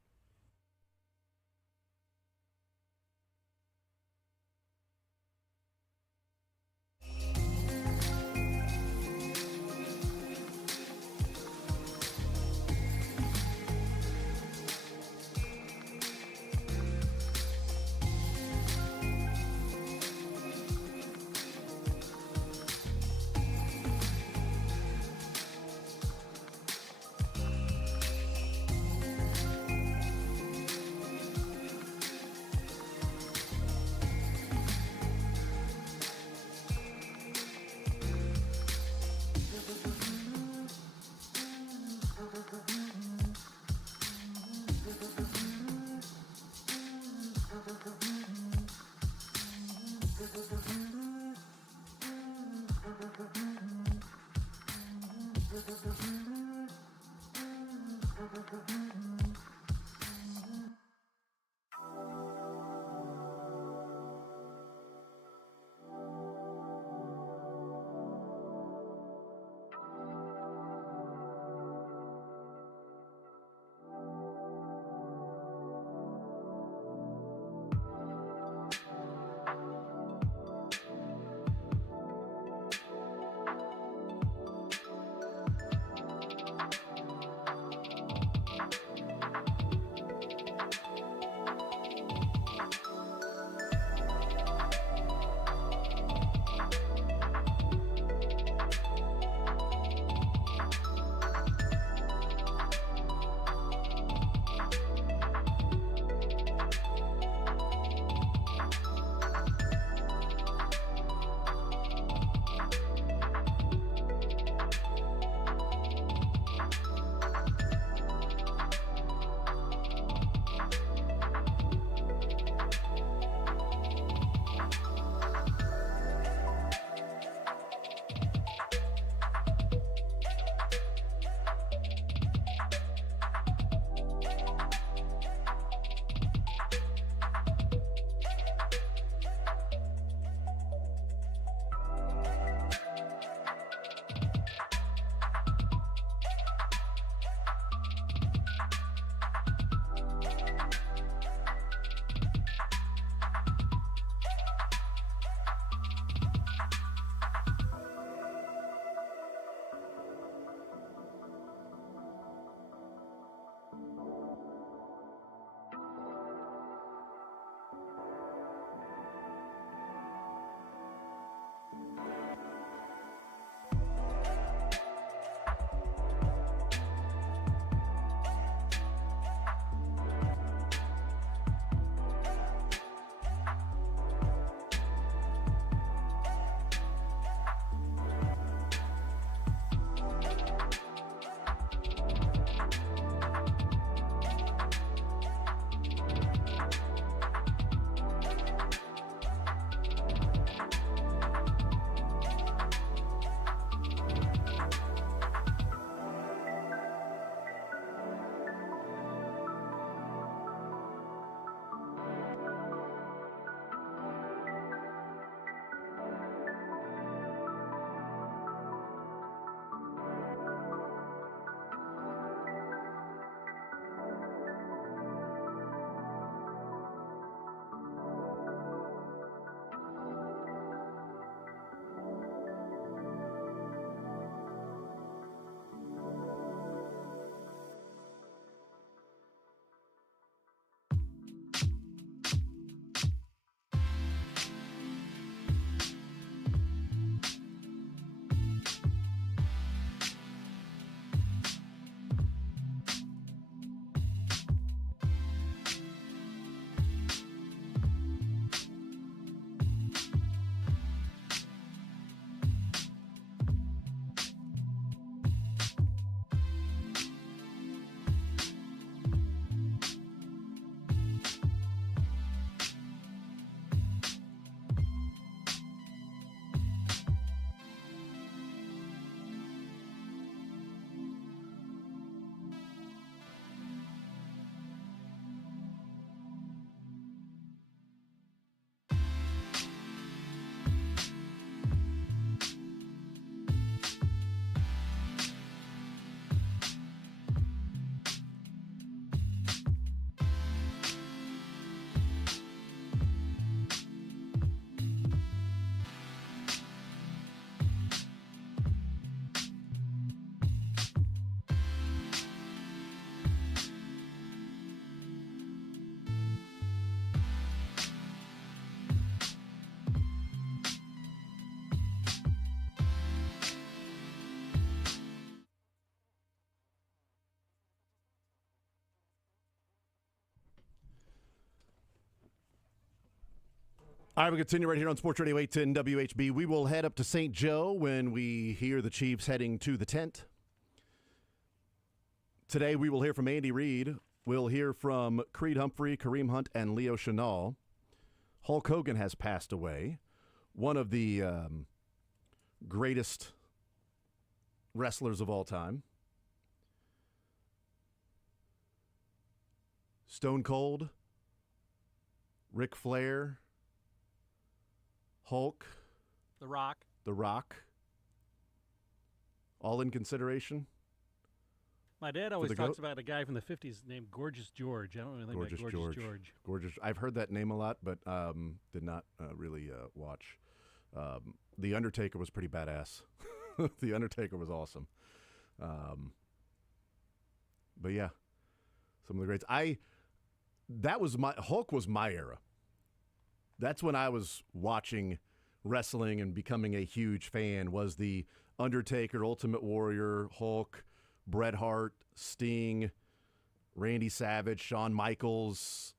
All right, we continue right here on Sports Radio 810 WHB. We will head up to St. Joe when we hear the Chiefs heading to the tent. Today we will hear from Andy Reid. We'll hear from Creed Humphrey, Kareem Hunt, and Leo Chenal. Hulk Hogan has passed away. One of the greatest wrestlers of all time. Stone Cold, Ric Flair, Hulk, The Rock, all in consideration. My dad always talks about a guy from the 50s named Gorgeous George. I don't know anything about Gorgeous George. Gorgeous. I've heard that name a lot, but did not really watch. The Undertaker was pretty badass. The Undertaker was awesome. But yeah, some of the greats. Hulk was my era. That's when I was watching wrestling and becoming a huge fan, was the Undertaker, Ultimate Warrior, Hulk, Bret Hart, Sting, Randy Savage, Shawn Michaels,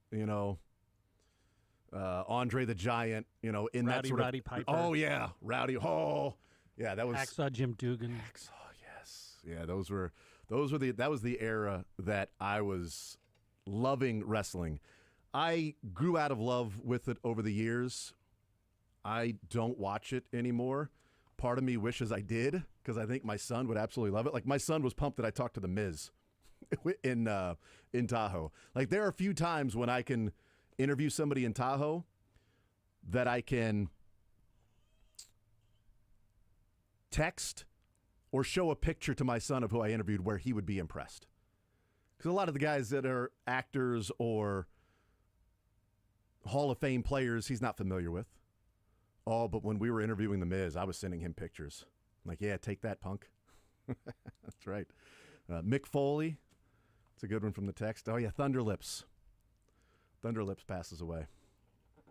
Andre the Giant, in Rowdy, that sort of Roddy Piper. Oh yeah, Rowdy. Oh yeah, that was Hacksaw Jim Duggan. Hacksaw, yes, yeah. That was the era that I was loving wrestling. I grew out of love with it over the years. I don't watch it anymore. Part of me wishes I did, because I think my son would absolutely love it. Like, my son was pumped that I talked to The Miz in Tahoe. Like, there are a few times when I can interview somebody in Tahoe that I can text or show a picture to my son of who I interviewed where he would be impressed. Because a lot of the guys that are actors or Hall of Fame players, he's not familiar with. Oh, but when we were interviewing The Miz, I was sending him pictures. I'm like, yeah, take that, punk. That's right. Mick Foley. It's a good one from the text. Oh, yeah, Thunderlips. Thunderlips passes away.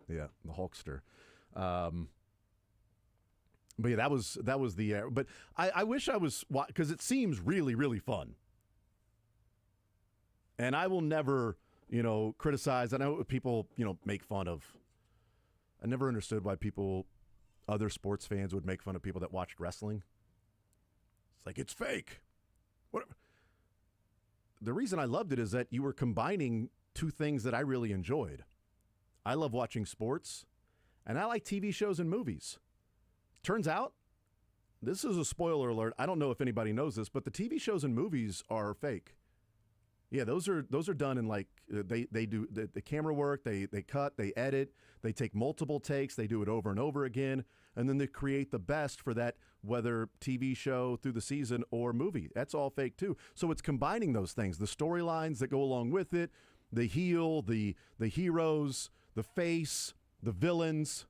Yeah, the Hulkster. But yeah, that was the era. But I wish I was, because it seems really, really fun. And I will never, criticize. I know people, make fun of. I never understood why other sports fans would make fun of people that watched wrestling. It's like, it's fake. What? The reason I loved it is that you were combining two things that I really enjoyed. I love watching sports, and I like TV shows and movies. Turns out, this is a spoiler alert. I don't know if anybody knows this, but the TV shows and movies are fake. Yeah, those are done in, like, they do the camera work, they cut, they edit, they take multiple takes, they do it over and over again, and then they create the best for that, whether TV show through the season or movie. That's all fake too. So it's combining those things, the storylines that go along with it, the heel, the heroes, the face, the villains,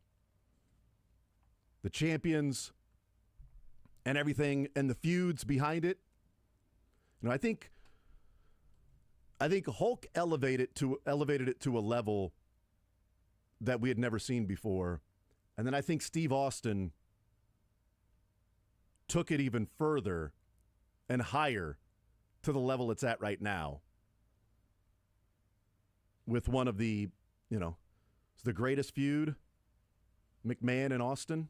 the champions, and everything, and the feuds behind it. I think Hulk elevated it to a level that we had never seen before. And then I think Steve Austin took it even further and higher to the level it's at right now. With one of the, it's the greatest feud, McMahon and Austin,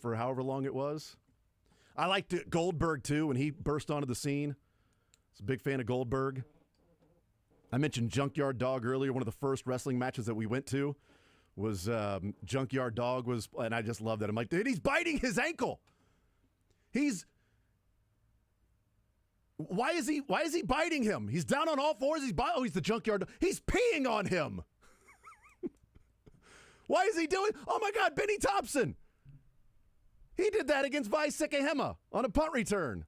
for however long it was. I liked Goldberg, too, when he burst onto the scene. I was a big fan of Goldberg. I mentioned Junkyard Dog earlier. One of the first wrestling matches that we went to was Junkyard Dog and I just loved it. I'm like, dude, he's biting his ankle. Why is he biting him? He's down on all fours. He's the Junkyard Dog. He's peeing on him. Why is he doing? Oh my God, Benny Thompson. He did that against Vi Sekahema on a punt return.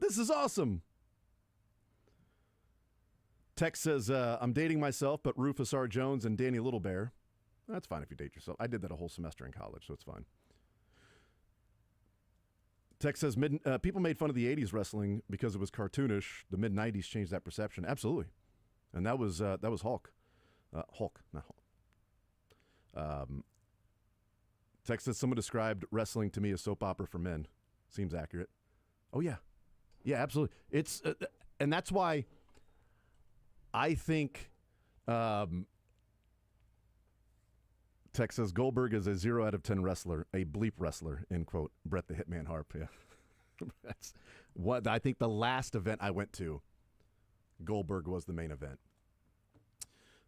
This is awesome. Text says, I'm dating myself, but Rufus R. Jones and Danny Little Bear. That's fine if you date yourself. I did that a whole semester in college, so it's fine. Text says, people made fun of the 80s wrestling because it was cartoonish. The mid-90s changed that perception. Absolutely. And that was Hulk. Hulk, not Hulk. Text says, someone described wrestling to me as soap opera for men. Seems accurate. Oh, yeah. Yeah, absolutely. It's and that's why I think Tex says Goldberg is a 0 out of 10 wrestler, a bleep wrestler, end quote. Bret the Hitman Hart. Yeah. That's what I think the last event I went to, Goldberg was the main event.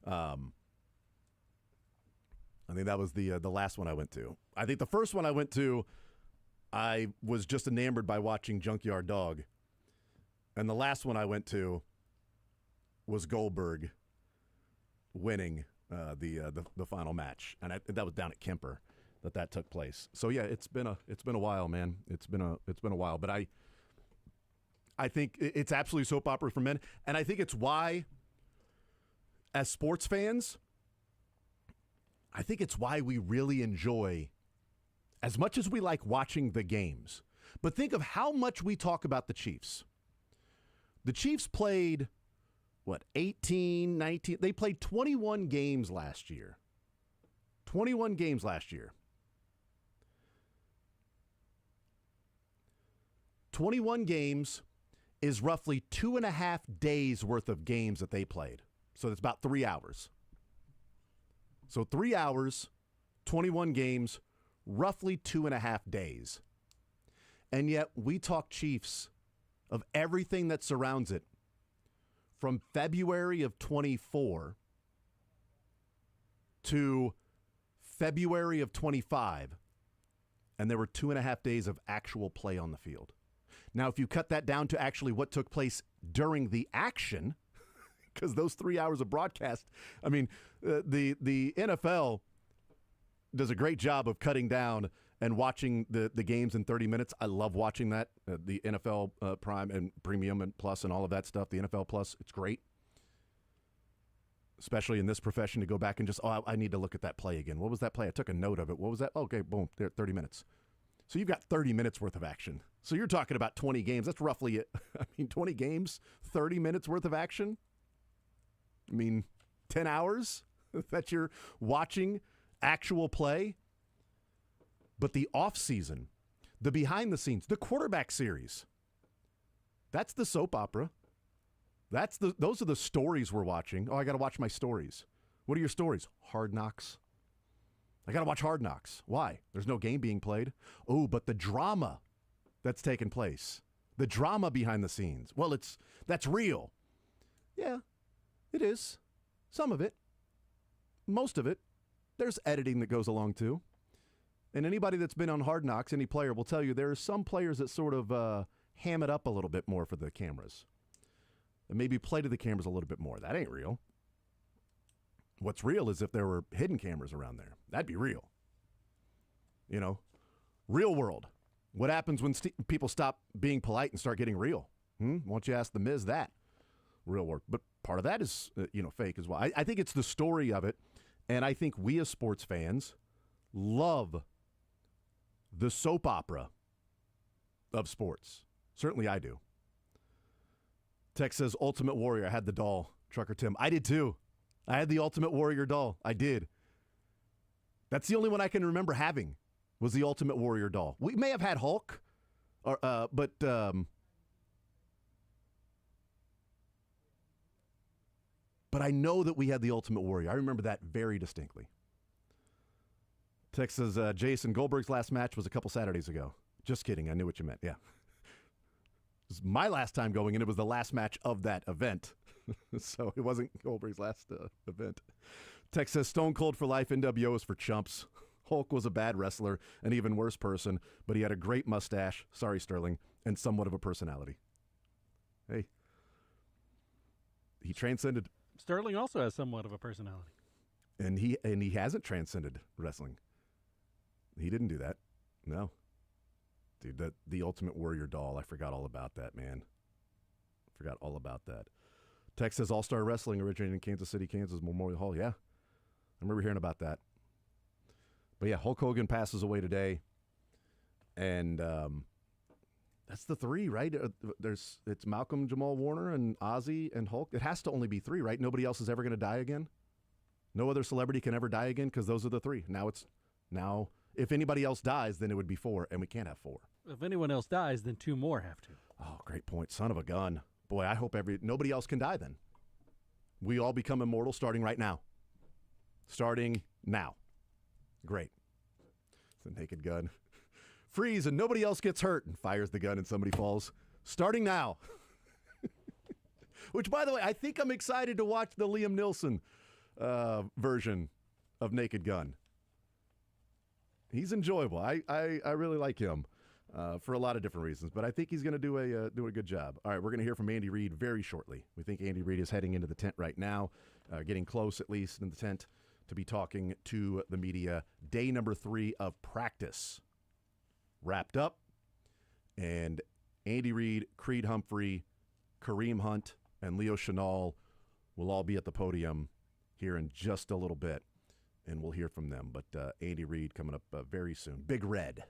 I think that was the last one I went to. I think the first one I went to, I was just enamored by watching Junkyard Dog. And the last one I went to was Goldberg winning the final match, and that was down at Kemper that took place. So yeah, it's been a while, man. It's been a while, but I think it's absolutely soap opera for men, and I think it's why, as sports fans, I think it's why we really enjoy, as much as we like watching the games. But think of how much we talk about the Chiefs. The Chiefs played, 18, 19? They played 21 games last year. 21 games last year. 21 games is roughly 2.5 days worth of games that they played. So it's about 3 hours. So 3 hours, 21 games, roughly 2.5 days. And yet we talk Chiefs of everything that surrounds it from February of 24 to February of 25, and there were 2.5 days of actual play on the field. Now, if you cut that down to actually what took place during the action, because those 3 hours of broadcast, I mean, the NFL does a great job of cutting down and watching the games in 30 minutes. I love watching that, the NFL Prime and Premium and Plus and all of that stuff, the NFL Plus. It's great, especially in this profession, to go back and just, I need to look at that play again. What was that play? I took a note of it. What was that? Okay, boom, there, 30 minutes. So you've got 30 minutes worth of action. So you're talking about 20 games. That's roughly it. 20 games, 30 minutes worth of action. 10 hours that you're watching actual play. But the off-season, the behind-the-scenes, the quarterback series, that's the soap opera. Those are the stories we're watching. Oh, I got to watch my stories. What are your stories? Hard Knocks. I got to watch Hard Knocks. Why? There's no game being played. Oh, but the drama that's taken place, the drama behind the scenes. Well, that's real. Yeah, it is. Some of it. Most of it. There's editing that goes along too. And anybody that's been on Hard Knocks, any player will tell you there are some players that sort of ham it up a little bit more for the cameras. And maybe play to the cameras a little bit more. That ain't real. What's real is if there were hidden cameras around there. That'd be real. Real world. What happens when people stop being polite and start getting real? Why don't you ask The Miz that? Real world. But part of that is, fake as well. I think it's the story of it. And I think we as sports fans love the soap opera of sports. Certainly I do. Tex says, Ultimate Warrior. I had the doll. Trucker Tim. I did too. I had the Ultimate Warrior doll. I did. That's the only one I can remember having, was the Ultimate Warrior doll. We may have had Hulk, but I know that we had the Ultimate Warrior. I remember that very distinctly. Tex says, Jason, Goldberg's last match was a couple Saturdays ago. Just kidding. I knew what you meant. Yeah. It was my last time going, and it was the last match of that event. So it wasn't Goldberg's last event. Tex says, Stone Cold for life, NWO is for chumps. Hulk was a bad wrestler, an even worse person, but he had a great mustache, sorry Sterling, and somewhat of a personality. Hey. He transcended. Sterling also has somewhat of a personality. And he hasn't transcended wrestling. He didn't do that. No. Dude, the Ultimate Warrior doll, I forgot all about that, man. Forgot all about that. Tex says All-Star Wrestling originated in Kansas City, Kansas, Memorial Hall. Yeah. I remember hearing about that. But yeah, Hulk Hogan passes away today. And that's the three, right? It's Malcolm Jamal Warner and Ozzy and Hulk. It has to only be three, right? Nobody else is ever going to die again? No other celebrity can ever die again because those are the three. Now, if anybody else dies, then it would be four, and we can't have four. If anyone else dies, then two more have to. Oh, great point. Son of a gun. Boy, I hope nobody else can die then. We all become immortal starting right now. Starting now. Great. It's a Naked Gun. Freeze and nobody else gets hurt, and fires the gun and somebody falls. Starting now. Which, by the way, I think I'm excited to watch the Liam Neeson version of Naked Gun. He's enjoyable. I really like him for a lot of different reasons, but I think he's going to do a good job. All right, we're going to hear from Andy Reid very shortly. We think Andy Reid is heading into the tent right now, getting close at least in the tent to be talking to the media. Day number 3 of practice wrapped up, and Andy Reid, Creed Humphrey, Kareem Hunt, and Leo Chenal will all be at the podium here in just a little bit, and we'll hear from them. But Andy Reid coming up very soon. Big Red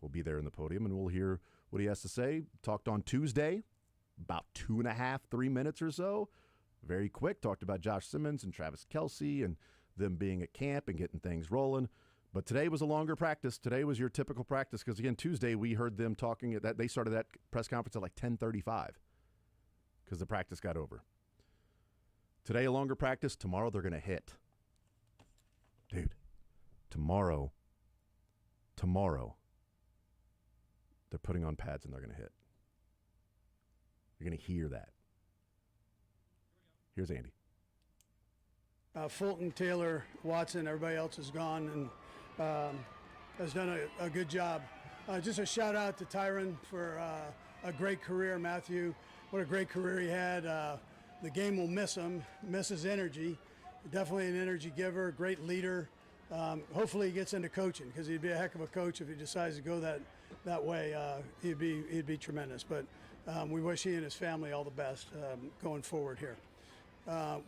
will be there in the podium, and we'll hear what he has to say. Talked on Tuesday, about 2.5, 3 minutes or so. Very quick. Talked about Josh Simmons and Travis Kelce and them being at camp and getting things rolling. But today was a longer practice. Today was your typical practice because, again, Tuesday we heard them talking. They started that press conference at like 10:35 because the practice got over. Today, a longer practice. Tomorrow, they're going to hit. Dude, tomorrow, they're putting on pads and they're going to hit. You're going to hear that. Here's Andy. Fulton, Taylor, Watson, everybody else is gone and has done a good job. Just a shout out to Tyron for a great career, Matthew. What a great career he had. The game will miss him, miss his energy. Definitely an energy giver, great leader. Hopefully he gets into coaching because he'd be a heck of a coach if he decides to go that way. He'd be tremendous. But we wish he and his family all the best going forward here.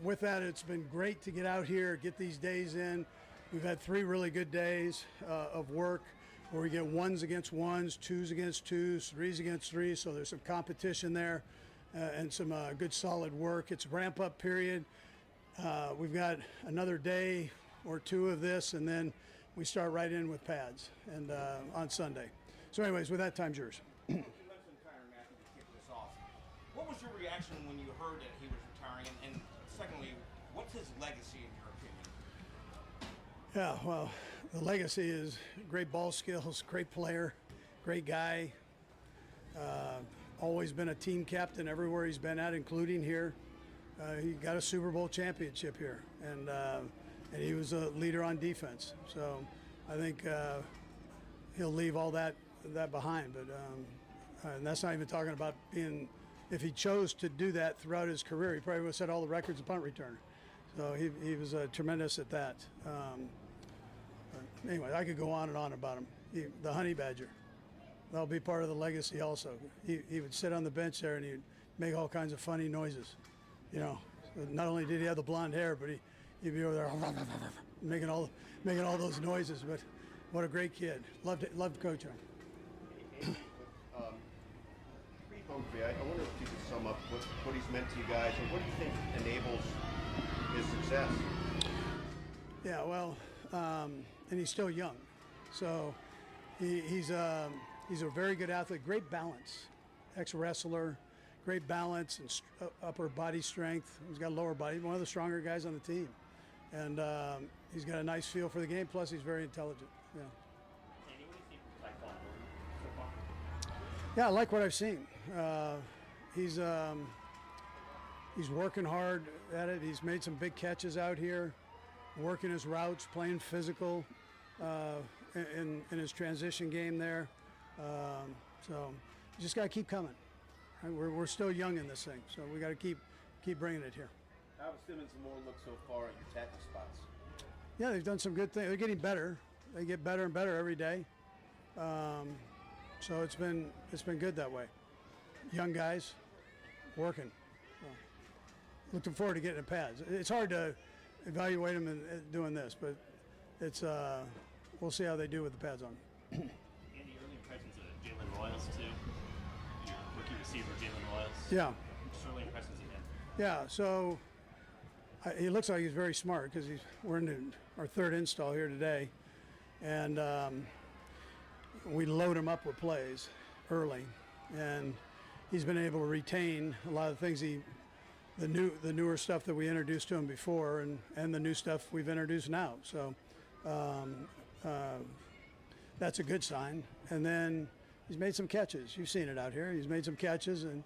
With that, it's been great to get out here, get these days in. We've had 3 really good days of work where we get 1s against 1s, 2s against 2s, 3s against 3s, so there's some competition there and some good solid work. It's a ramp-up period. We've got another day or 2 of this, and then we start right in with pads and on Sunday. So anyways, with that, time's yours. You mentioned Tyrann Mathieu to kick this off. What was your reaction when you heard that he was retiring? And secondly, what's his legacy in your opinion? Yeah, well, the legacy is great ball skills, great player, great guy. Always been a team captain everywhere he's been at, including here. He got a Super Bowl championship here, and he was a leader on defense. So I think he'll leave all that behind. But and that's not even talking about being. If he chose to do that throughout his career, he probably would have set all the records of punt returner. So he was tremendous at that. Anyway, I could go on and on about him. The Honey Badger. That'll be part of the legacy also. He would sit on the bench there and he'd make all kinds of funny noises. You know, not only did he have the blonde hair, but he'd be over there making all those noises. But what a great kid. Loved coaching him. Humphrey, I wonder if you could sum up what he's meant to you guys, and what do you think enables his success? Yeah, well, and he's still young, so he's a very good athlete, great balance, ex-wrestler, great balance and upper body strength. He's got lower body, one of the stronger guys on the team, and he's got a nice feel for the game. Plus, he's very intelligent. Yeah. Andy, what do you think of Tyquan Gordon so far? Yeah, I like what I've seen. He's working hard at it. He's made some big catches out here, working his routes, playing physical in his transition game there. So you just got to keep coming. Right? We're still young in this thing, so we got to keep bringing it here. How have Simmons and Moore looked so far at your tackle spots? Yeah, they've done some good things. They're getting better. They get better and better every day. So it's been good that way. Young guys working. So, looking forward to getting the pads. It's hard to evaluate them and doing this, but it's we'll see how they do with the pads on. Andy, early impressions of Jalen Royals too. Your rookie receiver, Jalen Royals. Yeah. Just early impressions of him. Yeah. So he looks like he's very smart because we're in our 3rd install here today, and we load him up with plays early, and he's been able to retain a lot of the things the newer stuff that we introduced to him before, and the new stuff we've introduced now. So That's a good sign. And then he's made some catches. You've seen it out here. He's made some catches, and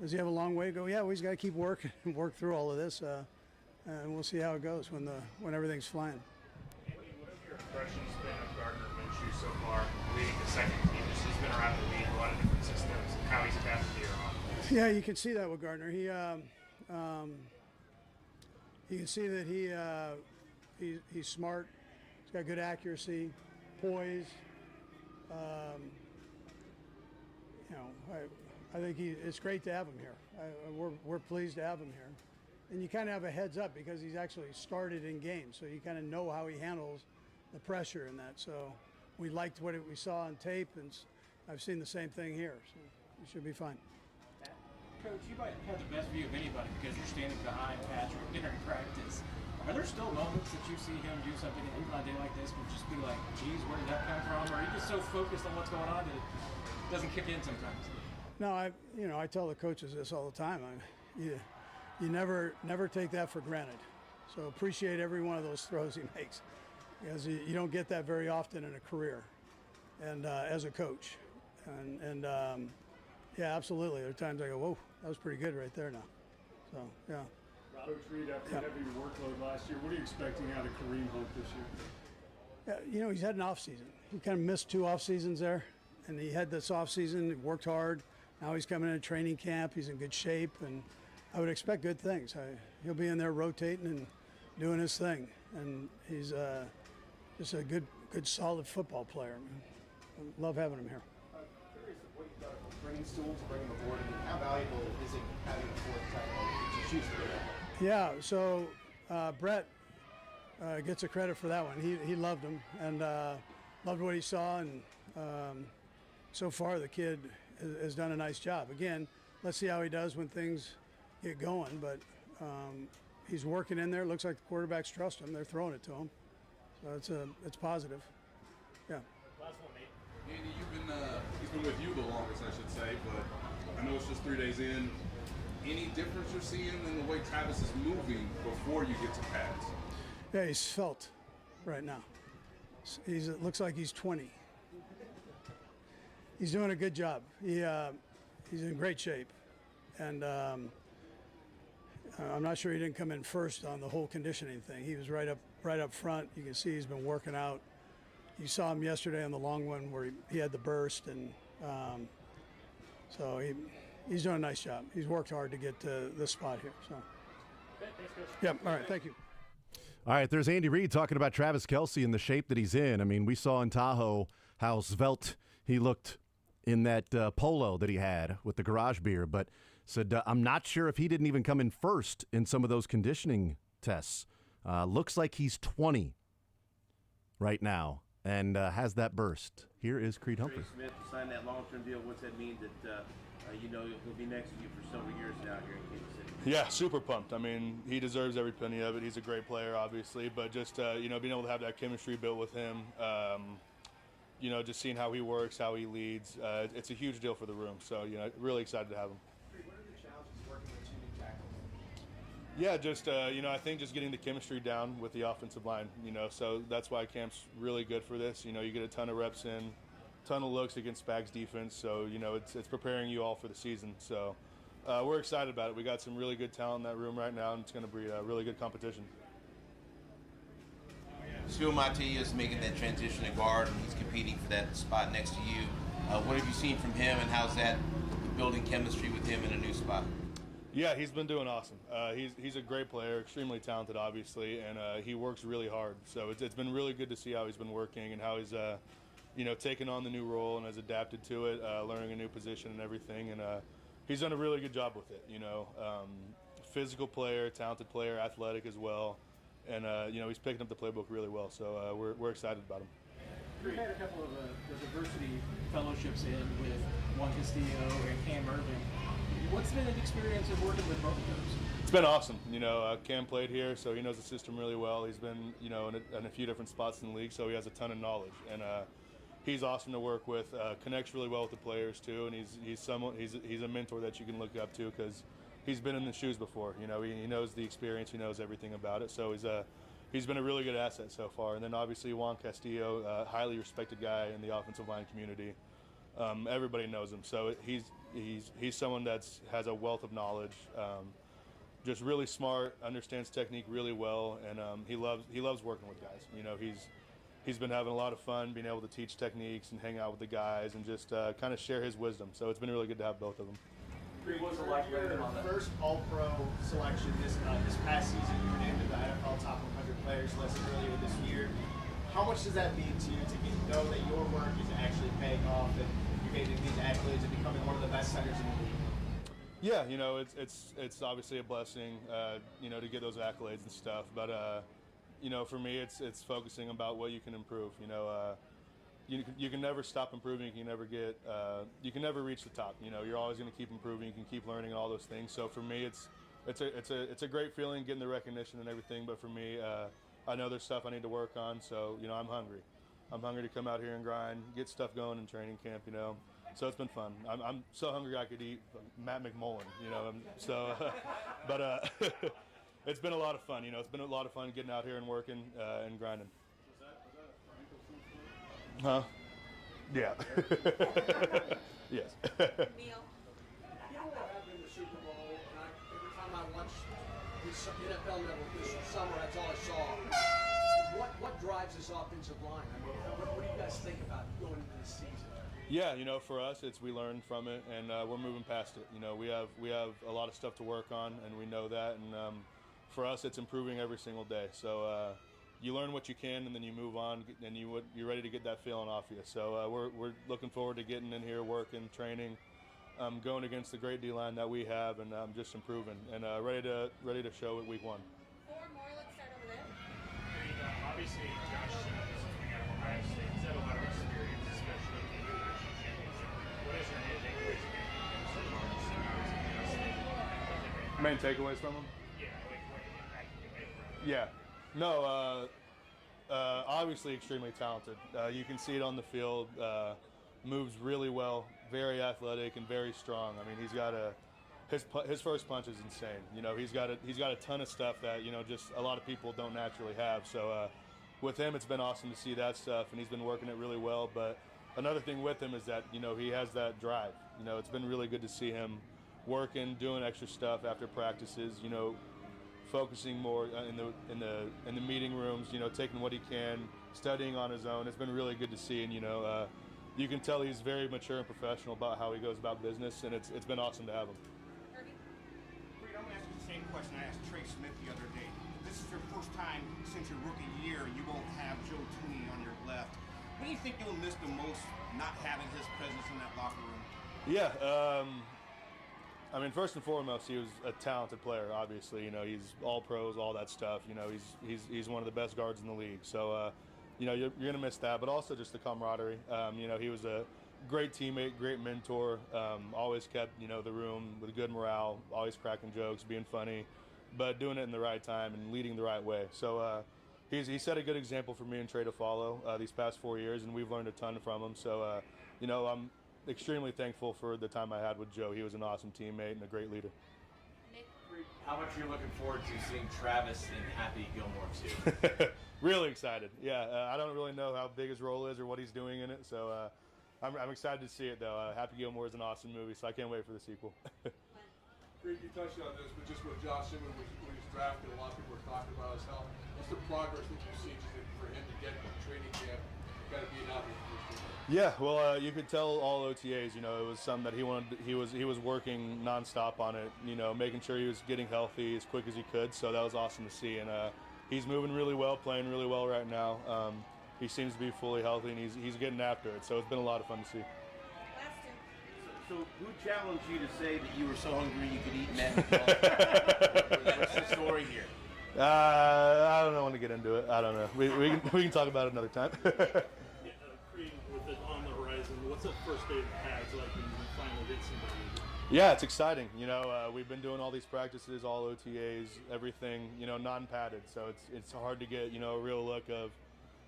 does he have a long way to go? Yeah, well, he's got to keep working and work through all of this, and we'll see how it goes when everything's flying. Andy, what have your impressions been of Gardner Minshew so far, leading the second team? He's been around the league, a lot of different systems, and how he's adapted to your offense. Yeah, you can see that with Gardner. You can see that he's smart. He's got good accuracy, poise. I think it's great to have him here. We're pleased to have him here. And you kind of have a heads up because he's actually started in games, so you kind of know how he handles the pressure in that. So we liked what we saw on tape, and I've seen the same thing here. So he should be fine. Coach, you might have the best view of anybody because you're standing behind Patrick during practice. Are there still moments that you see him do something on a day like this and just be like, geez, where did that come from? Or are you just so focused on what's going on that it doesn't kick in sometimes? No, I tell the coaches this all the time. You never take that for granted. So appreciate every one of those throws he makes, because you don't get that very often in a career, and as a coach, and yeah, absolutely. There are times I go, whoa, that was pretty good right there now. So yeah. Coach Reed, after a heavy workload last year, what are you expecting out of Kareem Hunt this year? Yeah, he's had an off season. He kind of missed 2 off seasons there, and he had this off season. He worked hard. Now he's coming into training camp. He's in good shape, and I would expect good things. He'll be in there rotating and doing his thing, and he's just a good, solid football player. I love having him here. Curious what you thought of bringing Sewell to bring him aboard, and how valuable is it having a fourth tight end to choose for that? Yeah, so Brett gets the credit for that one. He loved him and loved what he saw, and so far the kid has done a nice job. Again, let's see how he does when things get going, but he's working in there. Looks like the quarterbacks trust him. They're throwing it to him, so it's positive. Yeah. Last one, Nate. Andy, he's been with you the longest, I should say, but I know it's just 3 days in. Any difference you're seeing in the way Travis is moving before you get to pads? Yeah, he's svelte right now. It looks like he's 20. He's doing a good job. He's in great shape, and I'm not sure he didn't come in first on the whole conditioning thing. He was right up front. You can see he's been working out. You saw him yesterday on the long one where he had the burst, and so he's doing a nice job. He's worked hard to get to this spot here. So, yeah, all right, thank you. All right, there's Andy Reid talking about Travis Kelce and the shape that he's in. I mean, we saw in Tahoe how svelte he looked in that polo that he had with the garage beer, but said, I'm not sure if he didn't even come in first in some of those conditioning tests. Looks like he's 20 right now and has that burst. Here is Creed Humphrey. Smith signed that long-term deal. What's that mean that he'll be next to you for several years now here in Kansas City? Yeah, super pumped. I mean, he deserves every penny of it. He's a great player, obviously, but just being able to have that chemistry built with him, just seeing how he works, how he leads, it's a huge deal for the room. So, really excited to have him. What are the challenges working with 2 new tackles? Yeah, just I think just getting the chemistry down with the offensive line. So that's why camp's really good for this. You get a ton of reps in, ton of looks against Spags defense. So it's preparing you all for the season. So we're excited about it. We got some really good talent in that room right now, and it's going to be a really good competition. Sewell Mati is making that transition to guard, and he's competing for that spot next to you. What have you seen from him, and how's that building chemistry with him in a new spot? Yeah, he's been doing awesome. He's a great player, extremely talented, obviously, and he works really hard. So it's been really good to see how he's been working and how he's taken on the new role and has adapted to it, learning a new position and everything. And he's done a really good job with it. Physical player, talented player, athletic as well. And, he's picking up the playbook really well, so we're excited about him. You've had a couple of the diversity fellowships in with Juan Castillo and Cam Irving. What's been the experience of working with both of those? It's been awesome. Cam played here, so he knows the system really well. He's been, in a few different spots in the league, so he has a ton of knowledge. And he's awesome to work with, connects really well with the players, too, and he's a mentor that you can look up to because he's been in the shoes before. He knows the experience, he knows everything about it. So he's been a really good asset so far. And then obviously Juan Castillo, highly respected guy in the offensive line community. Everybody knows him, so he's someone has a wealth of knowledge. Just really smart, understands technique really well, and he loves working with guys. You know, he's been having a lot of fun being able to teach techniques and hang out with the guys and just kind of share his wisdom. So it's been really good to have both of them. What was it like your first All-Pro selection this past season? You were named to the NFL Top 100 Players list earlier this year. How much does that mean to you to know that your work is actually paying off and you're getting these accolades and becoming one of the best centers in the league? Yeah, you know, it's obviously a blessing, you know, to get those accolades and stuff. But you know, for me, it's focusing about what you can improve. You know, you can never stop improving. You can never reach the top. You know, you're always going to keep improving. You can keep learning all those things. So for me, it's a great feeling getting the recognition and everything. But for me, I know there's stuff I need to work on. So you know, I'm hungry. I'm hungry to come out here and grind, get stuff going in training camp. You know. So it's been fun. I'm so hungry I could eat Matt McMullen, you know. So, but it's been a lot of fun. You know, it's been a lot of fun getting out here and working and grinding. Huh? Yeah. Yes. Neil. You know what happened in the Super Bowl? And every time I watch this NFL Network this summer, that's all I saw. What drives this offensive line? I mean, what do you guys think about going into this season? Yeah, you know, for us, we learn from it, and we're moving past it. You know, we have a lot of stuff to work on, and we know that. And for us, it's improving every single day. So you learn what you can, and then you move on, and you're ready to get that feeling off you. So we're looking forward to getting in here, working, training, going against the great D-line that we have, and just improving, and ready to show it week 1. 4 more. Let's start over there. Obviously, Josh is coming out of Ohio State. He's had a lot of experience, especially in the national championship. What is your main takeaways from him? Main takeaways from him? Yeah, like what impact you made from him. Yeah. No, obviously extremely talented. You can see it on the field. Moves really well, very athletic and very strong. I mean, he's got his first punch is insane. You know, he's got a ton of stuff that, you know, just a lot of people don't naturally have. So with him, it's been awesome to see that stuff, and he's been working it really well. But another thing with him is that, you know, he has that drive. You know, it's been really good to see him working, doing extra stuff after practices. You know, focusing more in the meeting rooms. You know, taking what he can, studying on his own. It's been really good to see, and you know, you can tell he's very mature and professional about how he goes about business, and it's been awesome to have him. Reed, I'm going to ask you the same question I asked Trey Smith the other day. This is your first time since your rookie year you won't have Joe Thuney on your left. What do you think you'll miss the most not having his presence in that locker room? Yeah, I mean, first and foremost, he was a talented player. Obviously, you know, he's all pros, all that stuff. You know, he's one of the best guards in the league. So, you know, you're gonna miss that, but also just the camaraderie. You know, he was a great teammate, great mentor. Always kept, you know, the room with good morale. Always cracking jokes, being funny, but doing it in the right time and leading the right way. So, he set a good example for me and Trey to follow these past 4 years, and we've learned a ton from him. So, you know, I'm extremely thankful for the time I had with Joe. He was an awesome teammate and a great leader. How much are you looking forward to seeing Travis in Happy Gilmore 2? Really excited. Yeah, I don't really know how big his role is or what he's doing in it, so I'm excited to see it, though. Happy Gilmore is an awesome movie, so I can't wait for the sequel. Reed, you touched on this, but just with Josh Simmons when he was drafted, a lot of people were talking about his health. What's the progress that you see just for him to get to training camp? Got to be an obvious. Yeah, well, you could tell all OTAs, you know, it was something that he wanted. He was working nonstop on it, you know, making sure he was getting healthy as quick as he could. So that was awesome to see, and he's moving really well, playing really well right now. He seems to be fully healthy, and he's getting after it. So it's been a lot of fun to see. So who challenged you to say that you were so hungry you could eat Matt? What's the story here? I don't want to get into it. I don't know. We can talk about it another time. Creed, with it on the horizon, what's that first day of the pads like when you finally get somebody? Yeah, it's exciting. You know, we've been doing all these practices, all OTAs, everything, you know, non-padded. So it's hard to get, you know, a real look of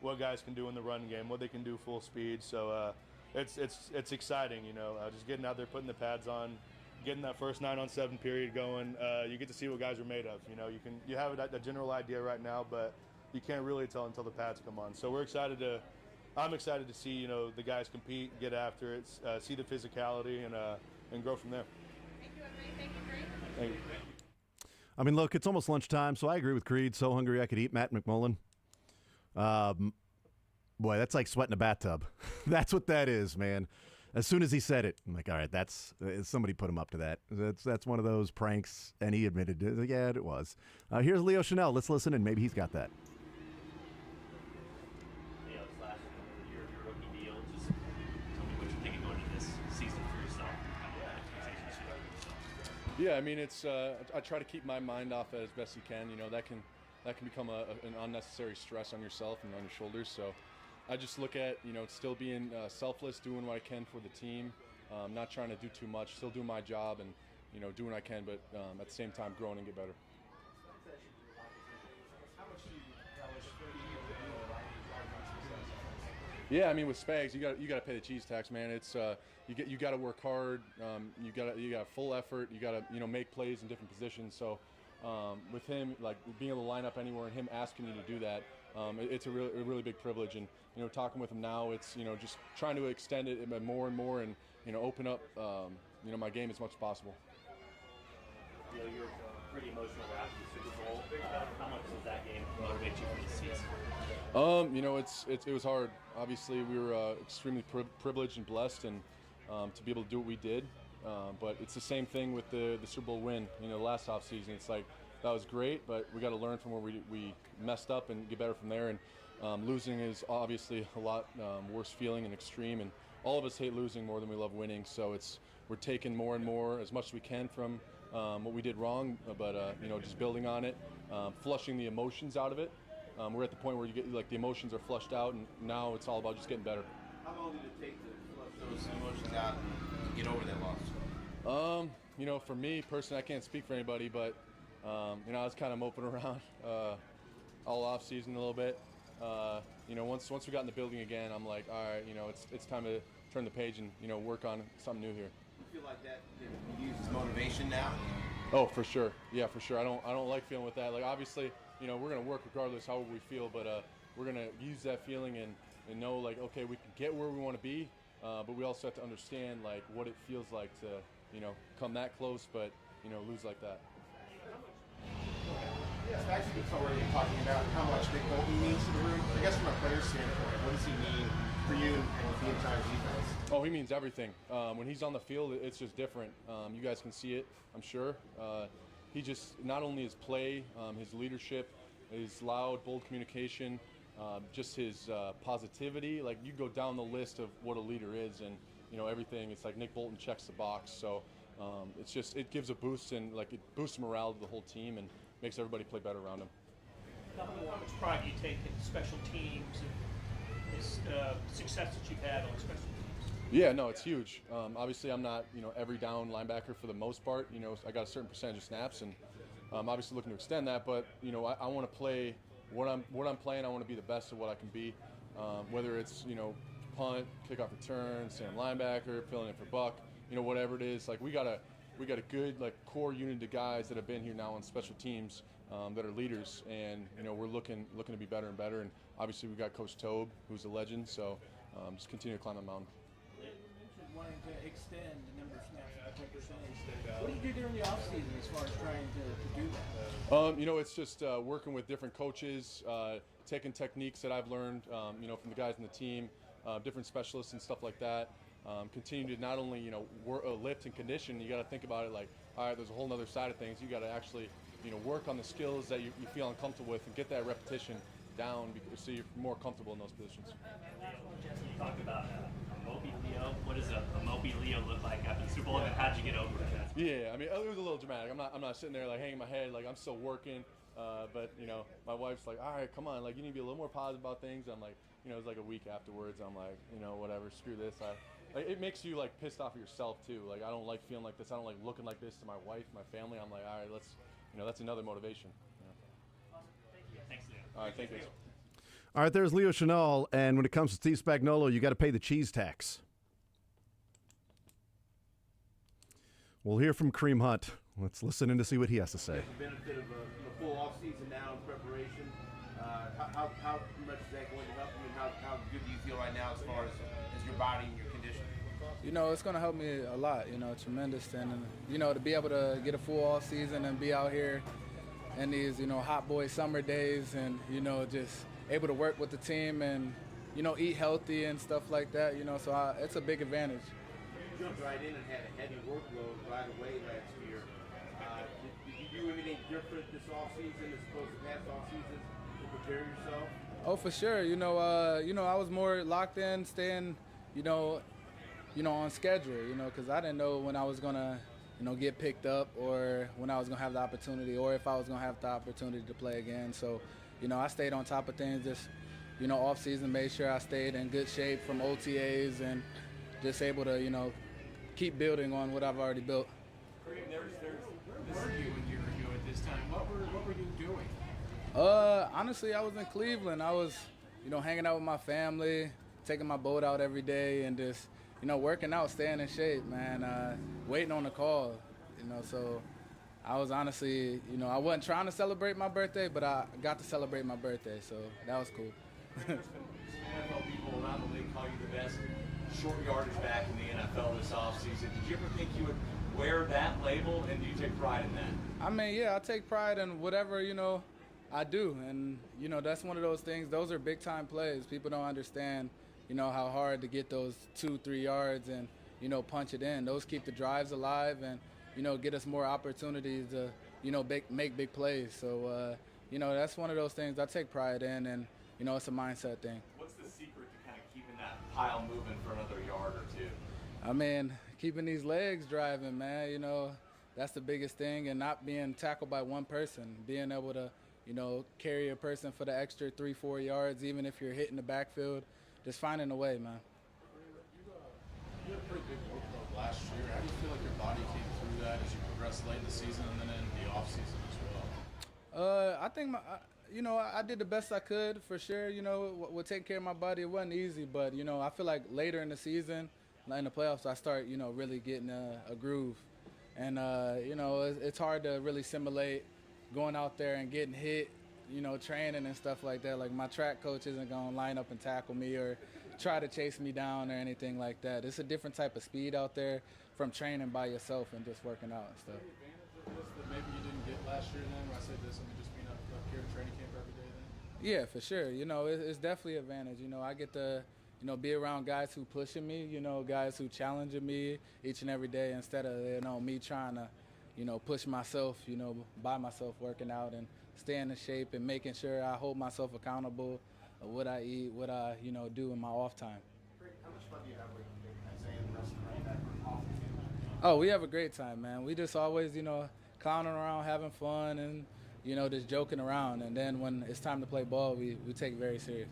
what guys can do in the run game, what they can do full speed. So it's exciting, you know, just getting out there, putting the pads on, getting that first 9-on-7 period going. You get to see what guys are made of. You know, you have a general idea right now, but you can't really tell until the pads come on. So I'm excited to see the guys compete, get after it, see the physicality, and grow from there. Thank you, everybody. Thank you, Greg. Thank you. I mean, look, it's almost lunchtime, so I agree with Creed. So hungry I could eat Matt McMullen. Boy, that's like sweating a bathtub. That's what that is, man. As soon as he said it, I'm like, all right, that's somebody put him up to that. That's one of those pranks, and he admitted it. Yeah, it was. Here's Leo Chanel. Let's listen, and maybe he's got that. Leo, this last year of your rookie deal, just tell me what you're thinking going into this season for yourself. What expectations you have for yourself. Yeah, I mean, it's I try to keep my mind off it as best you can. That can become an unnecessary stress on yourself and on your shoulders. So I just look at still being selfless, doing what I can for the team, not trying to do too much, still doing my job and doing what I can, but at the same time growing and get better. Yeah, I mean, with Spags, you got to pay the cheese tax, man. It's you got to work hard. You got full effort. You got to make plays in different positions. So with him, like being able to line up anywhere and him asking you to do that, it's a really big privilege. And talking with him now, it's just trying to extend it more and more, and open up my game as much as possible. You're pretty emotional after the Super Bowl. How much does that game motivate you for the season? It was hard. Obviously, we were extremely privileged and blessed, and to be able to do what we did. But it's the same thing with the Super Bowl win. The last offseason, it's like that was great, but we got to learn from where we messed up and get better from there. And losing is obviously a lot worse feeling and extreme. And all of us hate losing more than we love winning. So we're taking more and more as much as we can from what we did wrong, but just building on it, flushing the emotions out of it. We're at the point where you get the emotions are flushed out, and now it's all about just getting better. How long did it take to flush those emotions out and get over that loss? For me personally, I can't speak for anybody, but I was kind of moping around all off season a little bit. Once we got in the building again, I'm like, all right, it's time to turn the page and work on something new here. You feel like that can be used as motivation now? Oh, for sure. Yeah, for sure. I don't like feeling with that. Like, obviously, we're gonna work regardless how we feel, but we're gonna use that feeling and know, like, okay, we can get where we want to be, but we also have to understand like what it feels like to come that close, but lose like that. Yeah, actually, it's already talking about how much Nick Bolton means to the room. I guess from a player's standpoint, what does he mean for you and with the entire defense? Oh, he means everything. When he's on the field, it's just different. You guys can see it, I'm sure. He just, not only his play, his leadership, his loud, bold communication, just his positivity. Like, you go down the list of what a leader is, and everything. It's like Nick Bolton checks the box. So it gives a boost, and like it boosts morale to the whole team and makes everybody play better around him. How much pride do you take in special teams and this success that you've had on special teams? Yeah, no, it's huge. Obviously, I'm not every down linebacker for the most part. I got a certain percentage of snaps, and obviously looking to extend that. But I want to play what I'm playing. I want to be the best of what I can be. Whether it's punt, kickoff return, stand linebacker, filling in for Buck, whatever it is. Like, we got a good core unit of guys that have been here now on special teams that are leaders, and we're looking to be better and better. And obviously we got Coach Tobe, who's a legend. So just continue to climb the mountain. You mentioned wanting to extend the number of snaps to 10%. What do you do during the offseason as far as trying to do that? It's just working with different coaches, taking techniques that I've learned, from the guys on the team, different specialists and stuff like that. Continue to not only lift and condition. You got to think about it like, all right, there's a whole other side of things. You got to actually work on the skills that you feel uncomfortable with and get that repetition down so you're more comfortable in those positions. You talked about a Moby Leo. What does a Moby Leo look like after the Super Bowl, and how'd you get over it? Yeah, I mean, it was a little dramatic. I'm not sitting there like hanging my head like I'm still working. But my wife's like, all right, come on, like you need to be a little more positive about things. I'm like, it's like a week afterwards. I'm like, whatever, screw this. It makes you like pissed off of yourself too. Like, I don't like feeling like this. I don't like looking like this to my wife, my family. I'm like, all right, let's, that's another motivation. Awesome. Thank you. Thanks, Leo. All right, thank you. All right, there's Leo Chanel, and when it comes to Steve Spagnuolo, you got to pay the cheese tax. We'll hear from Kareem Hunt. Let's listen in to see what he has to say. The benefit of a full off season now in preparation. how much is that going to help you, and how good do you feel right now as far as your body and your condition? You know, it's going to help me a lot, you know, tremendous. And, you know, to be able to get a full off season and be out here in these, you know, hot boy summer days and, you know, just able to work with the team and, you know, eat healthy and stuff like that, you know, so it's a big advantage. You jumped right in and had a heavy workload right away last year. Did you do anything different this offseason as opposed to past off seasons to prepare yourself? Oh, for sure. You know, I was more locked in, staying, you know, on schedule, you know, because I didn't know when I was going to, you know, get picked up or when I was going to have the opportunity or if I was going to have the opportunity to play again. So, you know, I stayed on top of things, just, you know, off season, made sure I stayed in good shape from OTAs and just able to, you know, keep building on what I've already built. There's this is you a year ago at this time. What were you doing? Honestly, I was in Cleveland. I was, you know, hanging out with my family, taking my boat out every day and just, you know, working out, staying in shape, man, waiting on the call, you know, so I was honestly, you know, I wasn't trying to celebrate my birthday, but I got to celebrate my birthday, so that was cool. NFL people around the league call you the best short yardage back in the NFL this offseason. Did you ever think you would wear that label, and do you take pride in that? I mean, yeah, I take pride in whatever, you know, I do, and, you know, that's one of those things, those are big-time plays. People don't understand, you know, how hard to get those 2-3 yards and, you know, punch it in. Those keep the drives alive and, you know, get us more opportunities to, you know, make big plays. So, you know, that's one of those things I take pride in, and, you know, it's a mindset thing. What's the secret to kind of keeping that pile moving for another yard or two? I mean, keeping these legs driving, man, you know, that's the biggest thing, and not being tackled by one person, being able to, you know, carry a person for the extra 3-4 yards, even if you're hitting the backfield. Just finding a way, man. You had a pretty big workload last year. How do you feel like your body came through that as you progressed late in the season and then in the off season as well? I think you know, I did the best I could for sure. You know, with taking care of my body, it wasn't easy, but you know, I feel like later in the season, in the playoffs, I start, you know, really getting a groove, and you know, it's hard to really simulate going out there and getting hit. You know, training and stuff like that. Like, my track coach isn't going to line up and tackle me or try to chase me down or anything like that. It's a different type of speed out there from training by yourself and just working out and stuff. Is there any advantage of this that maybe you didn't get last year then? When I say this, I mean just being up here at training camp every day then? Yeah, for sure. You know, it's definitely an advantage. You know, I get to, you know, be around guys who pushing me, you know, guys who challenging me each and every day instead of, you know, me trying to, you know, push myself, you know, by myself, working out and staying in shape and making sure I hold myself accountable of what I eat, what I, you know, do in my off time. How much fun do you have with Isaiah and the rest of the running back off the field? Oh, we have a great time, man. We just always, you know, clowning around, having fun, and, you know, just joking around. And then when it's time to play ball, we take it very serious.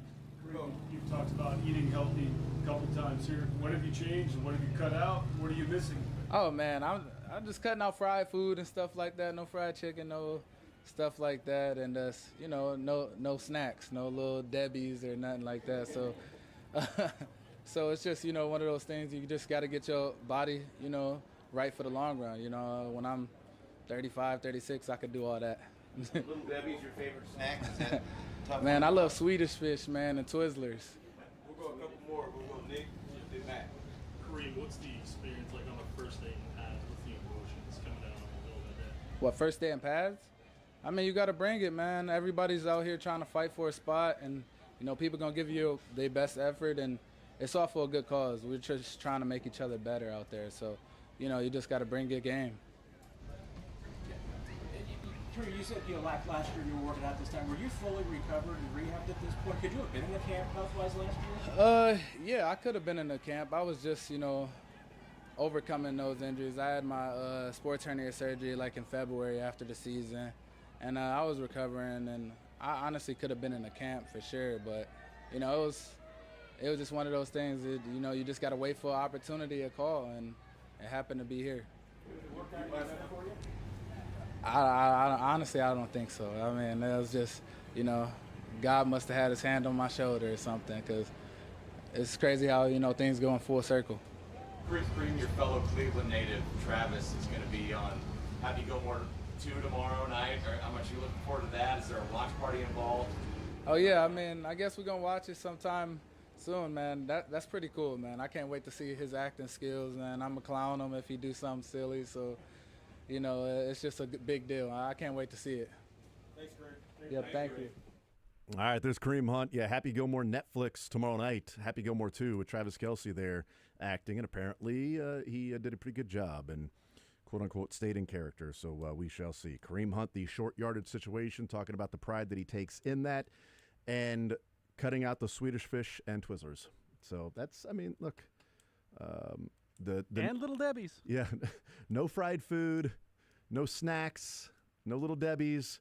You've talked about eating healthy a couple times here. What have you changed and what have you cut out? What are you missing? Oh, man, I'm just cutting out fried food and stuff like that. No fried chicken, no stuff like that, and you know, no snacks, no little Debbie's or nothing like that. So, so it's just, you know, one of those things. You just got to get your body, you know, right for the long run. You know, when I'm 35, 36, I could do all that. Little Debbie's your favorite snack? Is that tough? Man, I love Swedish Fish, man, and Twizzlers. We'll go a couple more. We'll go Nick, then Matt. Kareem, what's the experience like on the first day in pads? What's the emotions coming down on the little bit there? What, first day in pads? I mean, you got to bring it, man. Everybody's out here trying to fight for a spot, and, you know, people going to give you their best effort, and it's all for a good cause. We're just trying to make each other better out there. So, you know, you just got to bring your game. You said, you know, last year you were working out this time. Were you fully recovered and rehabbed at this point? Could you have been in the camp health-wise last year? Yeah, I could have been in the camp. I was just, you know, overcoming those injuries. I had my sports hernia surgery like in February after the season. And I was recovering, and I honestly could have been in the camp for sure. But, you know, it was just one of those things that, you know, you just got to wait for an opportunity, a call, and it happened to be here. I honestly, I don't think so. I mean, it was just, you know, God must have had his hand on my shoulder or something, because it's crazy how, you know, things go in full circle. Kareem, your fellow Cleveland native, Travis, is going to be on Happy Gilmore 2 tomorrow night. How much are you looking forward to that? Is there a watch party involved? Oh yeah, I mean, I guess we're gonna watch it sometime soon, man. That's pretty cool, man. I can't wait to see his acting skills, man. I'm gonna clown him if he do something silly. So, you know, it's just a big deal. I can't wait to see it. Thanks, Greg. Yep, thank you. All right, there's Kareem Hunt. Yeah, Happy Gilmore Netflix tomorrow night. Happy Gilmore 2 with Travis Kelce there acting, and apparently he did a pretty good job and quote-unquote stayed in character, so we shall see. Kareem Hunt, the short yardage situation, talking about the pride that he takes in that, and cutting out the Swedish Fish and Twizzlers. So that's, I mean, look. And Little Debbie's. Yeah, no fried food, no snacks, no Little Debbie's.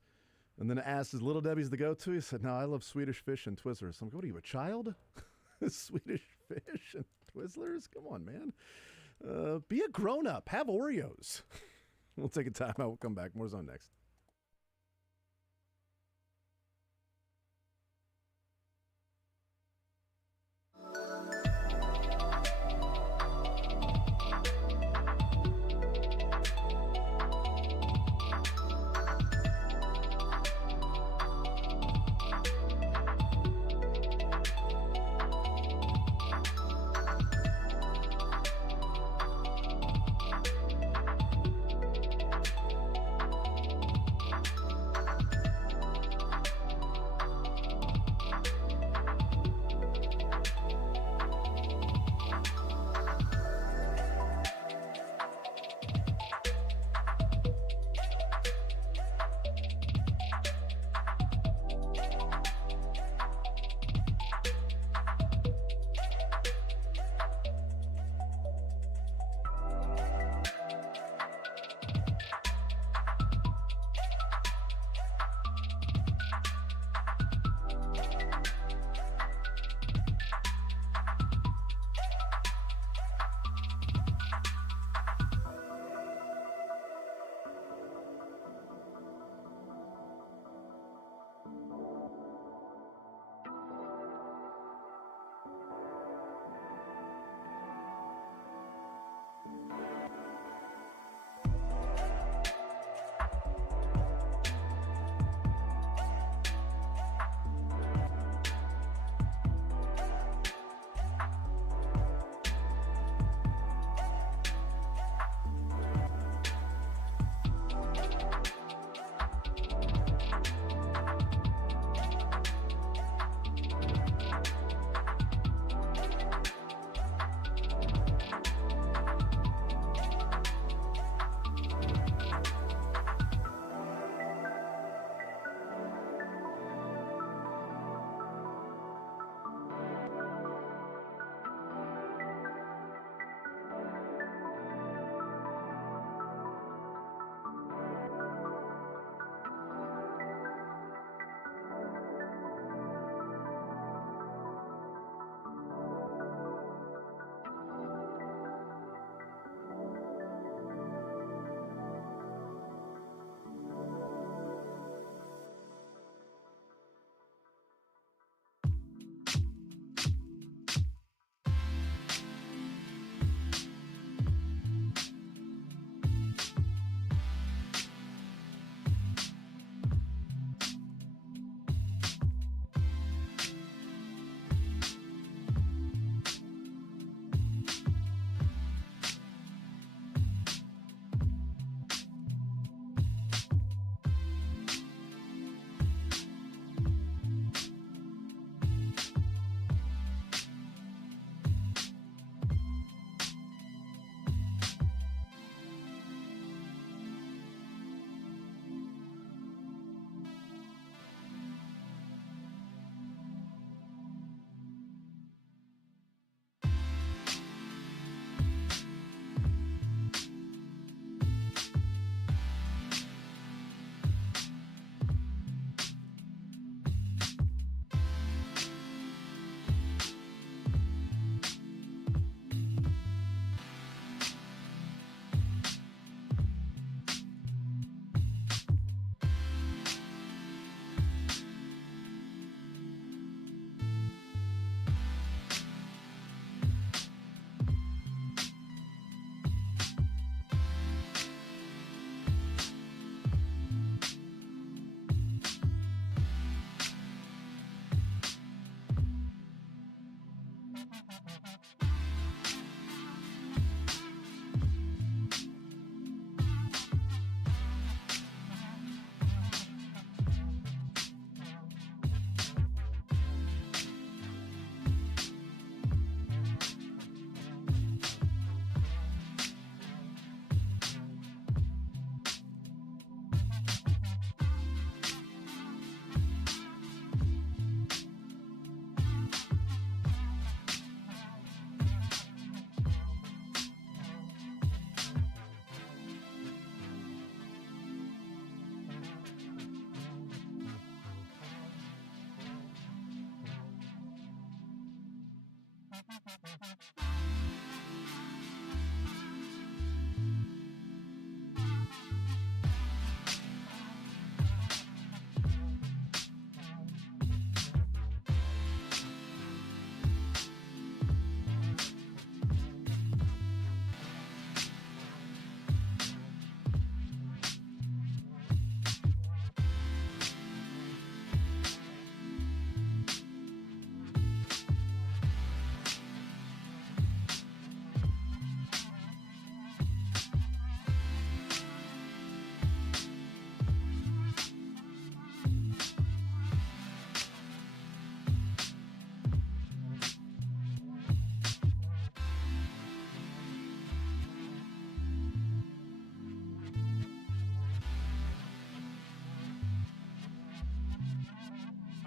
And then asked, is Little Debbie's the go-to? He said, no, I love Swedish Fish and Twizzlers. I'm going, what are you, a child? Swedish Fish and Twizzlers? Come on, man. Be a grown-up. Have Oreos. We'll take a time out. We'll come back. More Zone next.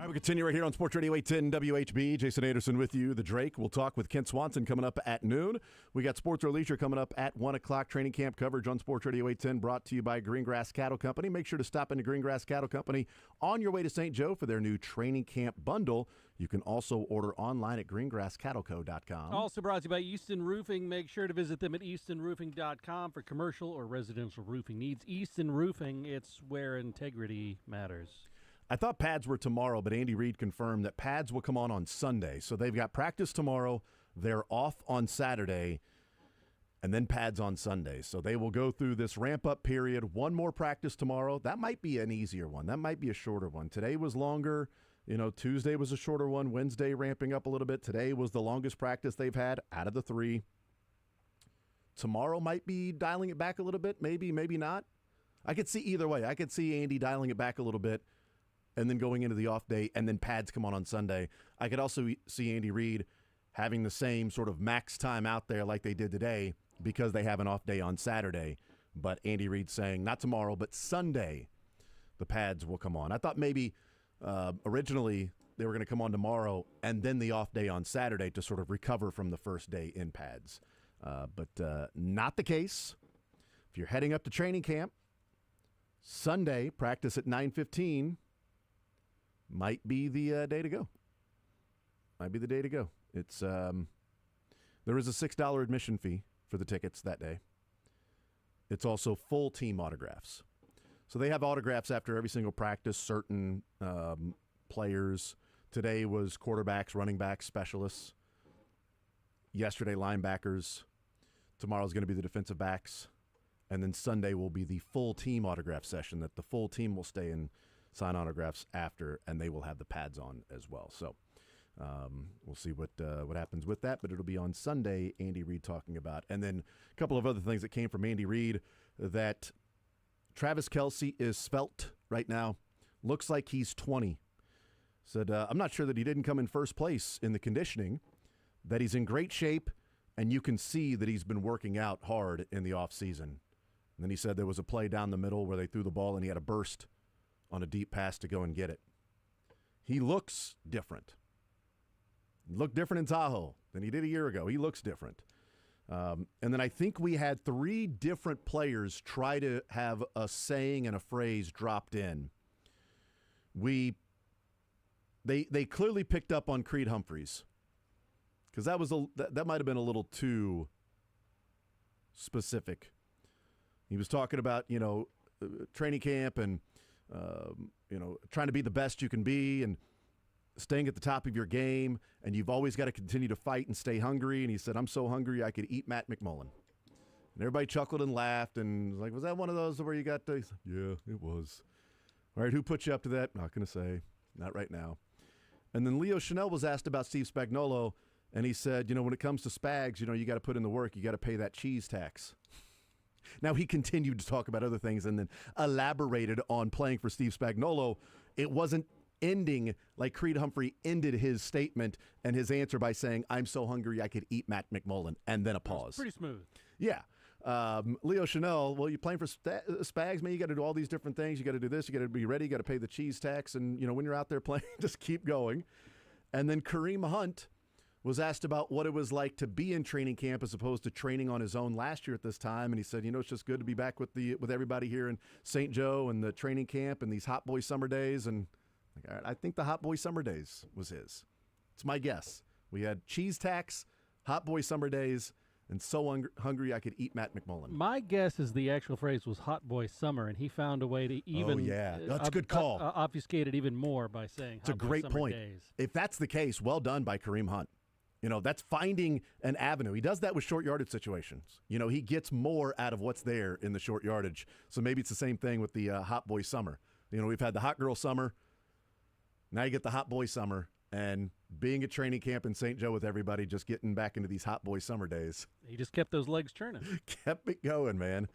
All right, we continue right here on Sports Radio 810 WHB. Jason Anderson with you, the Drake. We'll talk with Kent Swanson coming up at noon. We got Sports or Leisure coming up at 1 o'clock. Training camp coverage on Sports Radio 810 brought to you by Greengrass Cattle Company. Make sure to stop into Greengrass Cattle Company on your way to St. Joe for their new training camp bundle. You can also order online at greengrasscattleco.com. Also brought to you by Easton Roofing. Make sure to visit them at eastonroofing.com for commercial or residential roofing needs. Easton Roofing, it's where integrity matters. I thought pads were tomorrow, but Andy Reid confirmed that pads will come on Sunday. So they've got practice tomorrow, they're off on Saturday, and then pads on Sunday. So they will go through this ramp-up period. One more practice tomorrow. That might be an easier one. That might be a shorter one. Today was longer. Tuesday was a shorter one. Wednesday ramping up a little bit. Today was the longest practice they've had out of the three. Tomorrow might be dialing it back a little bit. Maybe, maybe not. I could see either way. I could see Andy dialing it back a little bit and then going into the off day, and then pads come on Sunday. I could also see Andy Reid having the same sort of max time out there like they did today because they have an off day on Saturday. But Andy Reid saying not tomorrow, but Sunday, the pads will come on. I thought maybe originally they were going to come on tomorrow and then the off day on Saturday to sort of recover from the first day in pads. But not the case. If you're heading up to training camp, Sunday, practice at 9:15, might be the day to go. Might be the day to go. It's there is a $6 admission fee for the tickets that day. It's also full team autographs. So they have autographs after every single practice, certain players. Today was quarterbacks, running backs, specialists. Yesterday, linebackers. Tomorrow's going to be the defensive backs. And then Sunday will be the full team autograph session that the full team will stay and sign autographs after, and they will have the pads on as well. So we'll see what happens with that, but it'll be on Sunday, Andy Reid talking about. And then a couple of other things that came from Andy Reid, that Travis Kelce is svelte right now. Looks like he's 20. Said, I'm not sure that he didn't come in first place in the conditioning, that he's in great shape, and you can see that he's been working out hard in the offseason. And then he said there was a play down the middle where they threw the ball and he had a burst on a deep pass to go and get it. He looks different. He looked different in Tahoe than he did a year ago. He looks different. And then I think we had 3 different players try to have a saying and a phrase dropped in. They clearly picked up on Creed Humphreys, because that might have been a little too specific. He was talking about training camp and trying to be the best you can be and staying at the top of your game, and you've always got to continue to fight and stay hungry. And he said, I'm so hungry I could eat Matt McMullen. And everybody chuckled and laughed and was like, was that one of those where you got to? Yeah, it was. All right, who put you up to that? Not going to say. Not right now. And then Leo Chanel was asked about Steve Spagnuolo, and he said, when it comes to Spags, you got to put in the work. You got to pay that cheese tax. Now, he continued to talk about other things and then elaborated on playing for Steve Spagnuolo. It wasn't ending like Creed Humphrey ended his statement and his answer by saying, I'm so hungry I could eat Matt McMullen, and then a pause. Pretty smooth. Yeah. Leo Chanel, well, you're playing for Spags, man, you got to do all these different things. You got to do this. You got to be ready. You got to pay the cheese tax. And, when you're out there playing, just keep going. And then Kareem Hunt was asked about what it was like to be in training camp as opposed to training on his own last year at this time. And he said, it's just good to be back with everybody here in St. Joe and the training camp and these hot boy summer days. And all right, I think the hot boy summer days was his. It's my guess. We had cheese tax Hot boy summer days, and so hungry I could eat Matt McMullen. My guess is the actual phrase was hot boy summer, and he found a way to even That's a good call. Obfuscate it even more by saying It's a great point. Days. If that's the case, well done by Kareem Hunt. That's finding an avenue. He does that with short yardage situations. He gets more out of what's there in the short yardage. So maybe it's the same thing with the hot boy summer. We've had the hot girl summer. Now you get the hot boy summer. And being at training camp in St. Joe with everybody, just getting back into these hot boy summer days. He just kept those legs churning. Kept it going, man.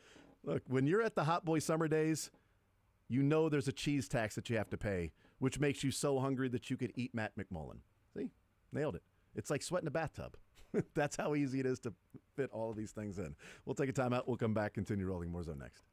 Look, when you're at the hot boy summer days, there's a cheese tax that you have to pay, which makes you so hungry that you could eat Matt McMullen. See? Nailed it. It's like sweating a bathtub. That's how easy it is to fit all of these things in. We'll take a timeout. We'll come back, continue rolling more zone next.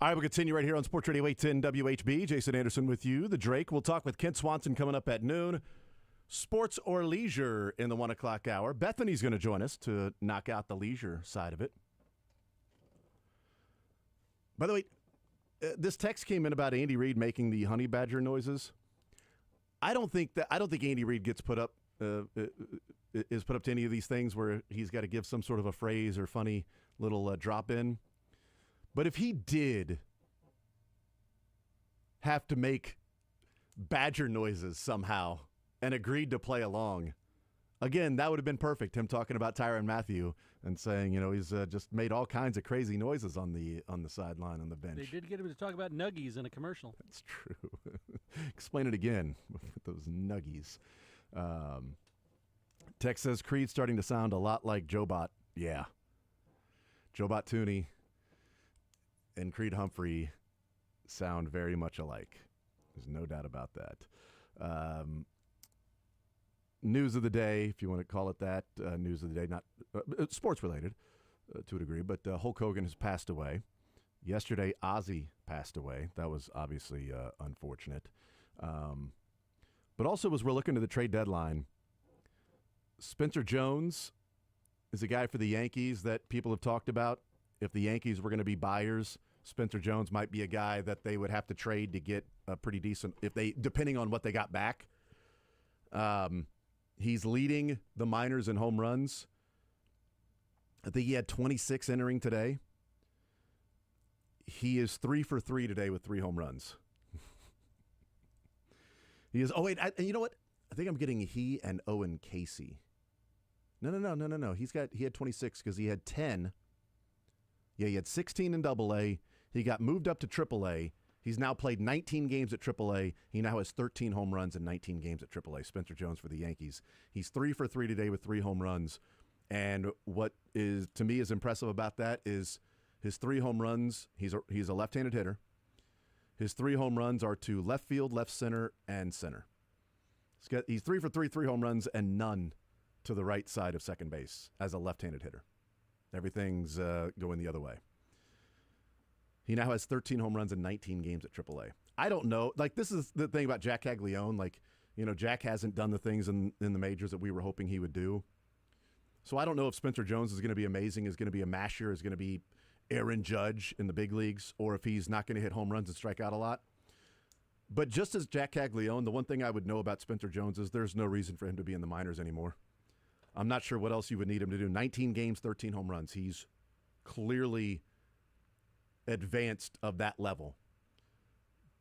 All right, we'll continue right here on Sports Radio 810 WHB. Jason Anderson with you, the Drake. We'll talk with Kent Swanson coming up at noon. Sports or leisure in the 1 o'clock hour. Bethany's going to join us to knock out the leisure side of it. By the way, this text came in about Andy Reid making the honey badger noises. I don't think Andy Reid gets put up is put up to any of these things where he's got to give some sort of a phrase or funny little drop in. But if he did have to make badger noises somehow and agreed to play along, again, that would have been perfect. Him talking about Tyrann Mathieu and saying, he's just made all kinds of crazy noises on the sideline on the bench. They did get him to talk about nuggies in a commercial. That's true. Explain it again with those nuggies. Tex says Creed starting to sound a lot like Joe-Bot. Yeah. Joe-Bot Tooney and Creed Humphrey sound very much alike. There's no doubt about that. News of the day, if you want to call it that. News of the day, not sports related to a degree, but Hulk Hogan has passed away. Yesterday, Ozzy passed away. That was obviously unfortunate. But also, as we're looking to the trade deadline, Spencer Jones is a guy for the Yankees that people have talked about. If the Yankees were going to be buyers, Spencer Jones might be a guy that they would have to trade to get a pretty decent, depending on what they got back. He's leading the minors in home runs. I think he had 26 entering today. He is 3 for 3 today with 3 home runs. He is. Oh wait, and you know what? I think I'm getting he and Owen Casey. No. He had 26 because he had 10. Yeah, he had 16 in Double-A. He got moved up to Triple-A. He's now played 19 games at Triple-A. He now has 13 home runs in 19 games at Triple-A. Spencer Jones for the Yankees. He's 3 for 3 today with 3 home runs. And what is to me is impressive about that is his 3 home runs. He's a left-handed hitter. His 3 home runs are to left field, left center, and center. He's 3 for 3 home runs, and none to the right side of second base as a left-handed hitter. Everything's going the other way. He now has 13 home runs in 19 games at AAA. I don't know. This is the thing about Jack Caglione. Jack hasn't done the things in the majors that we were hoping he would do. So I don't know if Spencer Jones is going to be amazing, is going to be a masher, is going to be Aaron Judge in the big leagues, or if he's not going to hit home runs and strike out a lot. But just as Jack Caglione, the one thing I would know about Spencer Jones is there's no reason for him to be in the minors anymore. I'm not sure what else you would need him to do. 19 games, 13 home runs. He's clearly advanced of that level.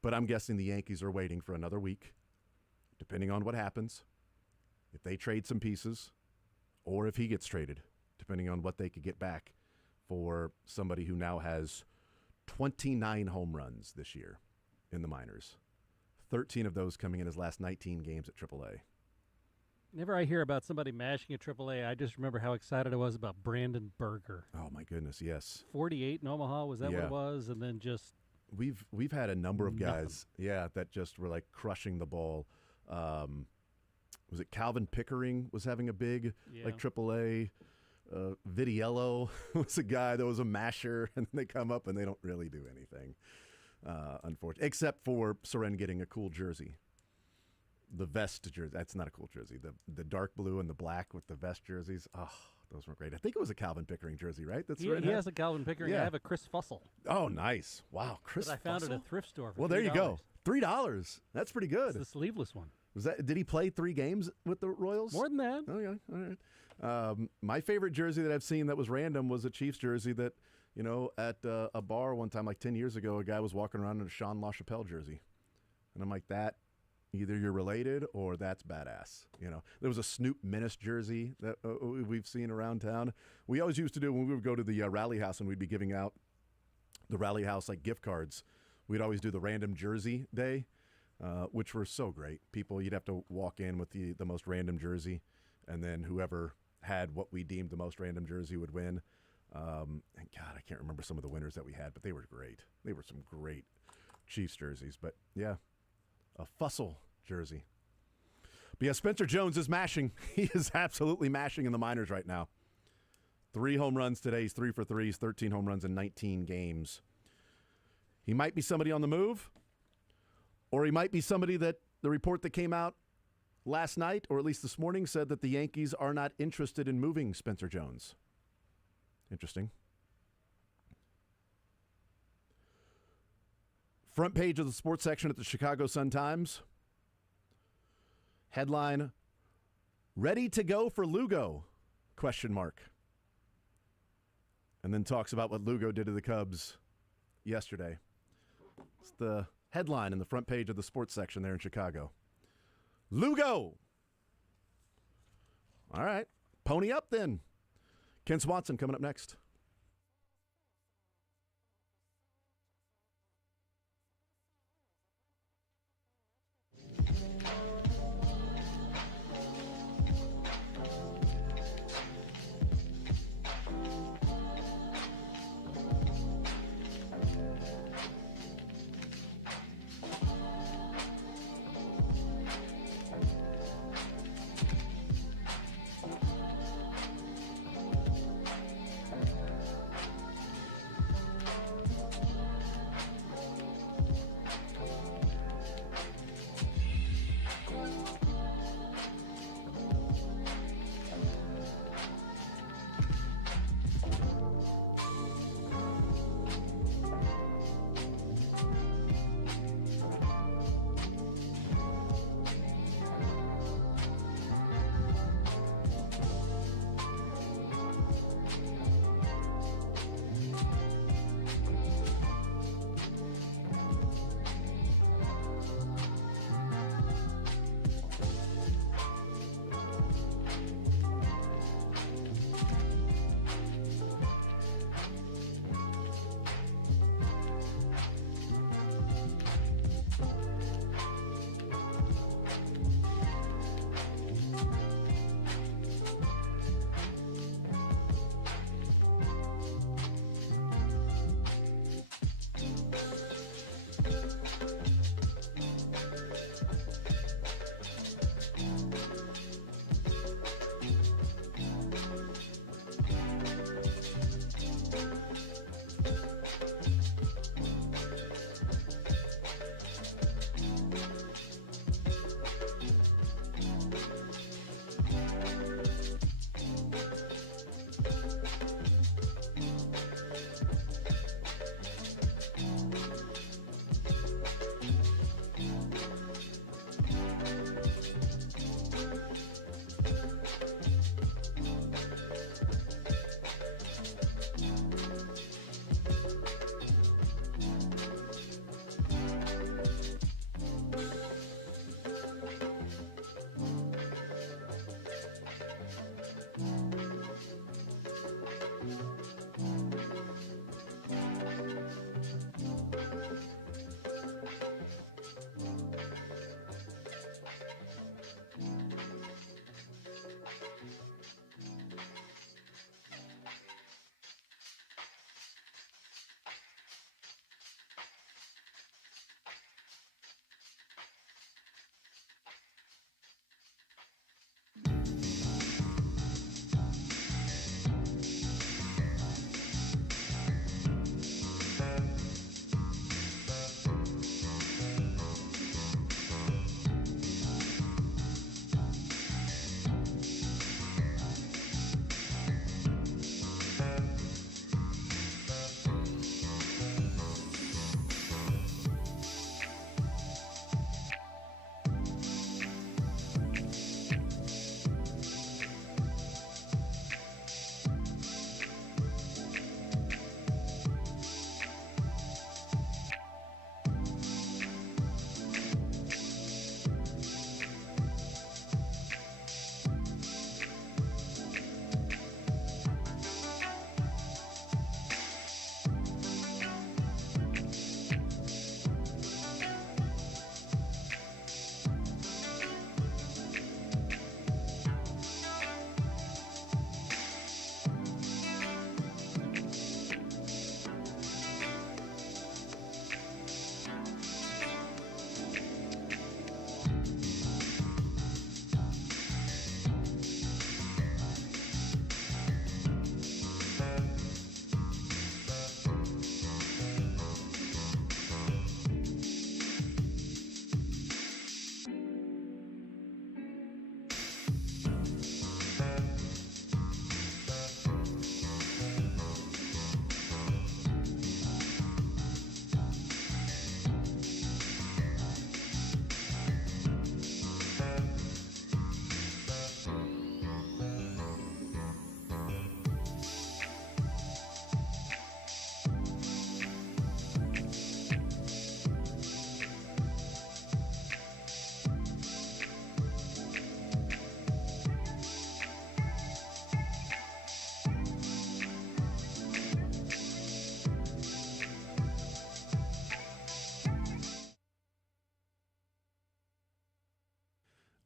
But I'm guessing the Yankees are waiting for another week, depending on what happens. If they trade some pieces, or if he gets traded, depending on what they could get back for somebody who now has 29 home runs this year in the minors. 13 of those coming in his last 19 games at AAA. Whenever I hear about somebody mashing at AAA, I just remember how excited I was about Brandon Berger. Oh, my goodness, yes. 48 in Omaha, was that what it was? And then just... We've had a number of guys, that just were crushing the ball. Was it Calvin Pickering was having a big AAA? Vitiello was a guy that was a masher, and they come up and they don't really do anything, unfortunately, except for Soren getting a cool jersey. The vest jersey, that's not a cool jersey. The dark blue and the black with the vest jerseys. Oh, those were great. I think it was a Calvin Pickering jersey, right? He has a Calvin Pickering. Yeah. I have a Chris Fussell. Oh, nice. Wow, Chris Fussell. I found it at a thrift store for $3. There you go. $3. That's pretty good. It's the sleeveless one. Did he play 3 games with the Royals? More than that. Oh, yeah. All right. My favorite jersey that I've seen that was random was a Chiefs jersey that, at a bar one time, 10 years ago, a guy was walking around in a Sean LaChapelle jersey. And I'm like, that, either you're related or that's badass. There was a Snoop Menace jersey that we've seen around town. We always used to do when we would go to the Rally House and we'd be giving out the Rally House gift cards. We'd always do the random jersey day, which were so great. You'd have to walk in with the most random jersey, and then whoever had what we deemed the most random jersey would win. And God, I can't remember some of the winners that we had, but they were great. They were some great Chiefs jerseys. But yeah, a Fussell jersey. But yeah, Spencer Jones is mashing. He is absolutely mashing in the minors right now. 3 home runs today. He's 3 for 3. He's 13 home runs in 19 games. He might be somebody on the move, or he might be somebody that the report that came out last night, or at least this morning, said that the Yankees are not interested in moving Spencer Jones. Interesting. Front page of the sports section at the Chicago Sun-Times. Headline, ready to go for Lugo, ? And then talks about what Lugo did to the Cubs yesterday. It's the headline in the front page of the sports section there in Chicago. Lugo! All right. Pony up then. Ken Swanson coming up next.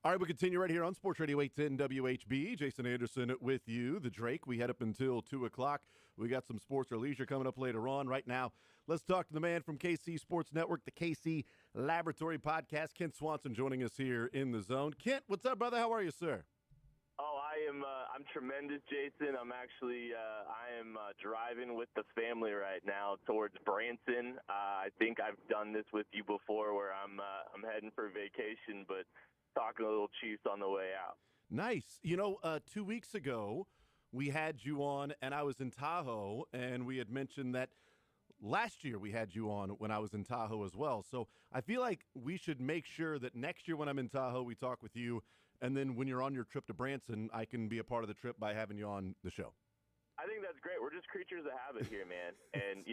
All right, we'll continue right here on Sports Radio 810 WHB. Jason Anderson with you, the Drake. We head up until 2 o'clock. We got some sports or leisure coming up later on. Right now, let's talk to the man from KC Sports Network, the KC Laboratory Podcast, Kent Swanson, joining us here in the zone. Kent, what's up, brother? How are you, sir? Oh, I'm tremendous, Jason. I'm actually driving with the family right now towards Branson. I think I've done this with you before, where I'm heading for vacation, but talking a little Chiefs on the way out. Nice. 2 weeks ago, we had you on, and I was in Tahoe, and we had mentioned that last year we had you on when I was in Tahoe as well. So I feel like we should make sure that next year when I'm in Tahoe, we talk with you, and then when you're on your trip to Branson, I can be a part of the trip by having you on the show. I think that's great. We're just creatures of habit here, man. And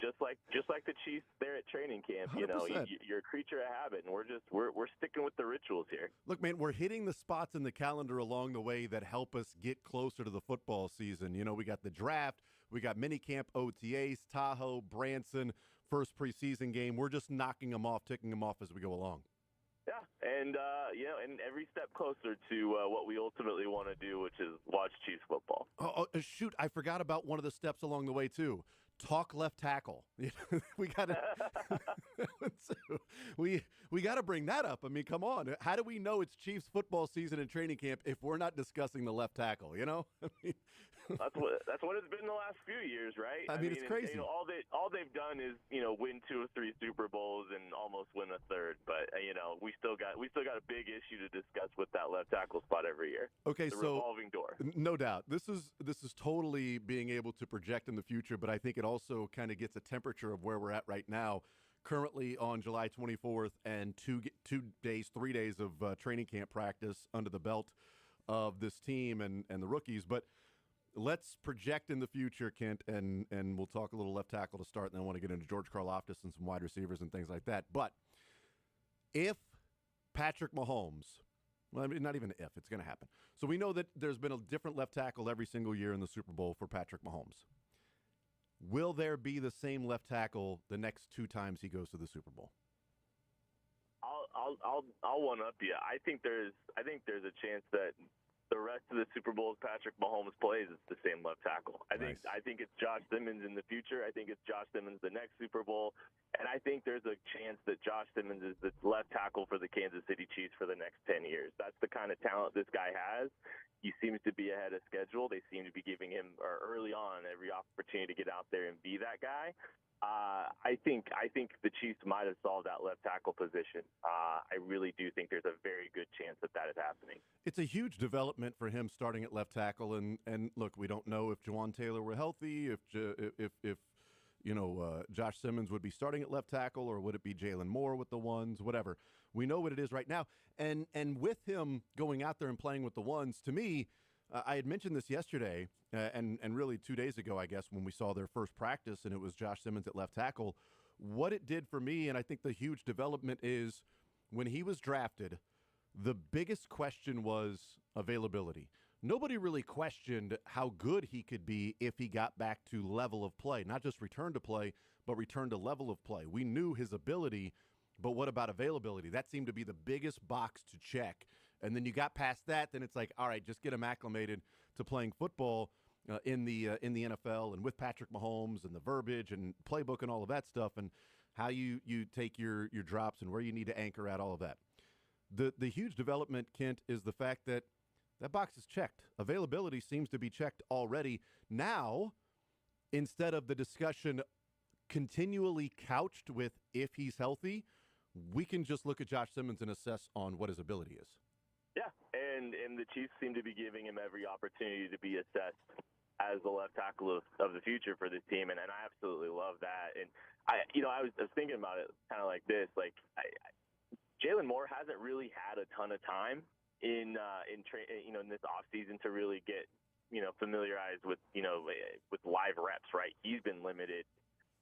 just like the Chiefs there at training camp, 100%. You're a creature of habit, and we're sticking with the rituals here. Look, man, we're hitting the spots in the calendar along the way that help us get closer to the football season. We got the draft, we got minicamp, OTAs, Tahoe, Branson, first preseason game. We're just knocking them off, ticking them off as we go along. Yeah, and and every step closer to what we ultimately want to do, which is watch Chiefs football. Oh, shoot! I forgot about one of the steps along the way too. Talk left tackle. We got to we got to bring that up. I mean, come on. How do we know it's Chiefs football season and training camp if we're not discussing the left tackle? I mean, that's what it's been the last few years, right? I mean it's crazy. All they've done is win 2 or 3 Super Bowls and almost win a third. But we still got a big issue to discuss with that left tackle spot every year. Okay, the so revolving door. No doubt. This is totally being able to project in the future, but I think it also kind of gets a temperature of where we're at right now. Currently on July 24th, and 3 days of training camp practice under the belt of this team and the rookies. But let's project in the future, Kent, and we'll talk a little left tackle to start, and then I want to get into George Karlaftis and some wide receivers and things like that. But if Patrick Mahomes, well, I mean, not even if, it's going to happen. So we know that there's been a different left tackle every single year in the Super Bowl for Patrick Mahomes. Will there be the same left tackle the next 2 times he goes to the Super Bowl? I'll one up you. I think there's a chance that the rest of the Super Bowls Patrick Mahomes plays, it's the same left tackle. I think it's Josh Simmons in the future. I think it's Josh Simmons the next Super Bowl. And I think there's a chance that Josh Simmons is the left tackle for the Kansas City Chiefs for the next 10 years. That's the kind of talent this guy has. He seems to be ahead of schedule. They seem to be giving him early on every opportunity to get out there and be that guy. I think the Chiefs might have solved that left tackle position. I really do think there's a very good chance that is happening. It's a huge development for him starting at left tackle, and look, we don't know if Jawan Taylor were healthy, if Josh Simmons would be starting at left tackle, or would it be Jalen Moore with the ones, whatever. We know what it is right now, and with him going out there and playing with the ones, to me, I had mentioned this yesterday, and really 2 days ago, I guess, when we saw their first practice, and it was Josh Simmons at left tackle. What it did for me, and I think the huge development is when he was drafted, the biggest question was availability. Nobody really questioned how good he could be if he got back to level of play, not just return to play, but return to level of play. We knew his ability, but what about availability? That seemed to be the biggest box to check. And then you got past that, then it's like, all right, just get him acclimated to playing football in the NFL, and with Patrick Mahomes and the verbiage and playbook and all of that stuff, and how you take your drops and where you need to anchor at, all of that. The huge development, Kent, is the fact that box is checked. Availability seems to be checked already. Now, instead of the discussion continually couched with if he's healthy, we can just look at Josh Simmons and assess on what his ability is. Yeah, and the Chiefs seem to be giving him every opportunity to be assessed as the left tackle of the future for this team, and I absolutely love that. And I was thinking about it kind of like this: Jalen Moore hasn't really had a ton of time in this offseason to really get familiarized with live reps. Right, he's been limited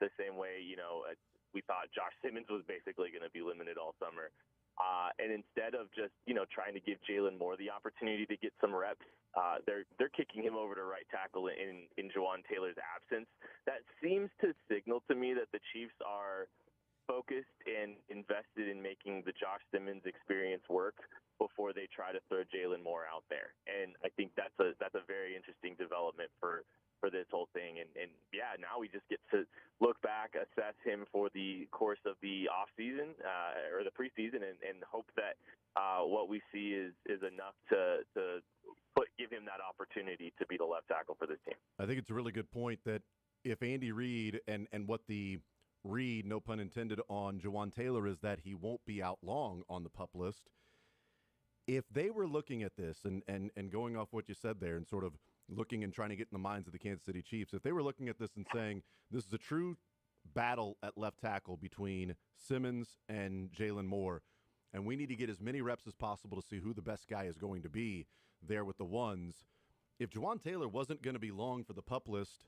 the same way we thought Josh Simmons was basically going to be limited all summer. And instead of just, trying to give Jalen Moore the opportunity to get some reps, they're kicking him over to right tackle in Jawan Taylor's absence. That seems to signal to me that the Chiefs are focused and invested in making the Josh Simmons experience work before they try now we just get to look back, assess him for the course of the off season or the preseason, and hope that what we see is enough to give him that opportunity to be the left tackle for this team. I think it's a really good point that if Andy Reid and what the read, no pun intended, on Jawaan Taylor is that he won't be out long on the PUP list. If they were looking at this and going off what you said there and sort of looking and trying to get in the minds of the Kansas City Chiefs, if they were looking at this and saying this is a true battle at left tackle between Simmons and Jalen Moore, and we need to get as many reps as possible to see who the best guy is going to be there with the ones, if Jawaan Taylor wasn't going to be long for the PUP list,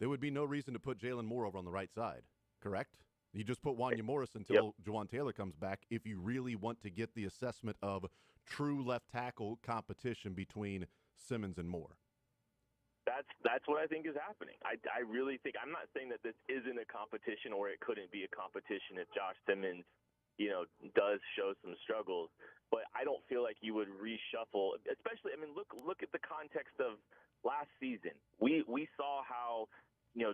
there would be no reason to put Jalen Moore over on the right side, correct? You just put Wanya Morris until Jawaan Taylor comes back if you really want to get the assessment of true left tackle competition between Simmons and Moore. That's what I think is happening. I really think, I'm not saying that this isn't a competition or it couldn't be a competition if Josh Simmons, does show some struggles, but I don't feel like you would reshuffle, especially, look at the context of last season. We saw how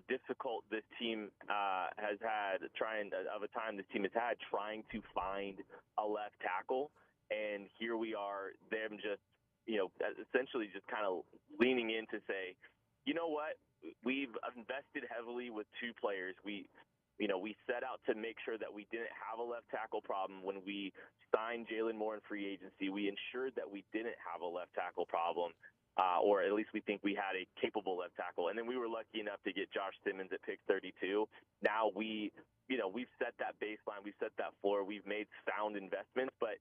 difficult this team has had trying to find a left tackle, and here we are, them just essentially just kind of leaning in to say, you know what, we've invested heavily with two players. We set out to make sure that we didn't have a left tackle problem when we signed Jalen Moore in free agency. We ensured that we didn't have a left tackle problem. Or at least we think we had a capable left tackle. And then we were lucky enough to get Josh Simmons at pick 32. Now we've set that baseline, we've set that floor, we've made sound investments, but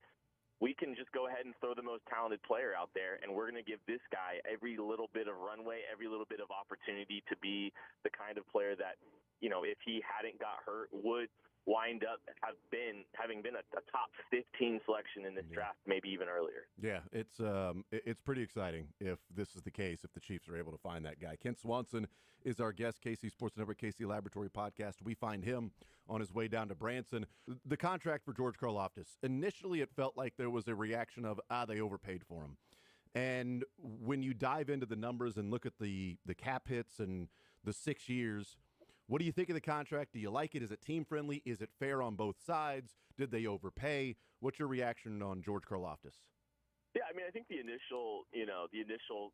we can just go ahead and throw the most talented player out there, and we're going to give this guy every little bit of runway, every little bit of opportunity to be the kind of player that, if he hadn't got hurt, would wind up having been a top 15 selection in this draft, maybe even earlier. Yeah, it's pretty exciting if this is the case, if the Chiefs are able to find that guy. Kent Swanson is our guest, KC Sports Network, KC Laboratory Podcast. We find him on his way down to Branson. The contract for George Karlaftis, initially it felt like there was a reaction of, they overpaid for him. And when you dive into the numbers and look at the cap hits and the 6 years, what do you think of the contract? Do you like it? Is it team-friendly? Is it fair on both sides? Did they overpay? What's your reaction on George Karlaftis? Yeah, I think the initial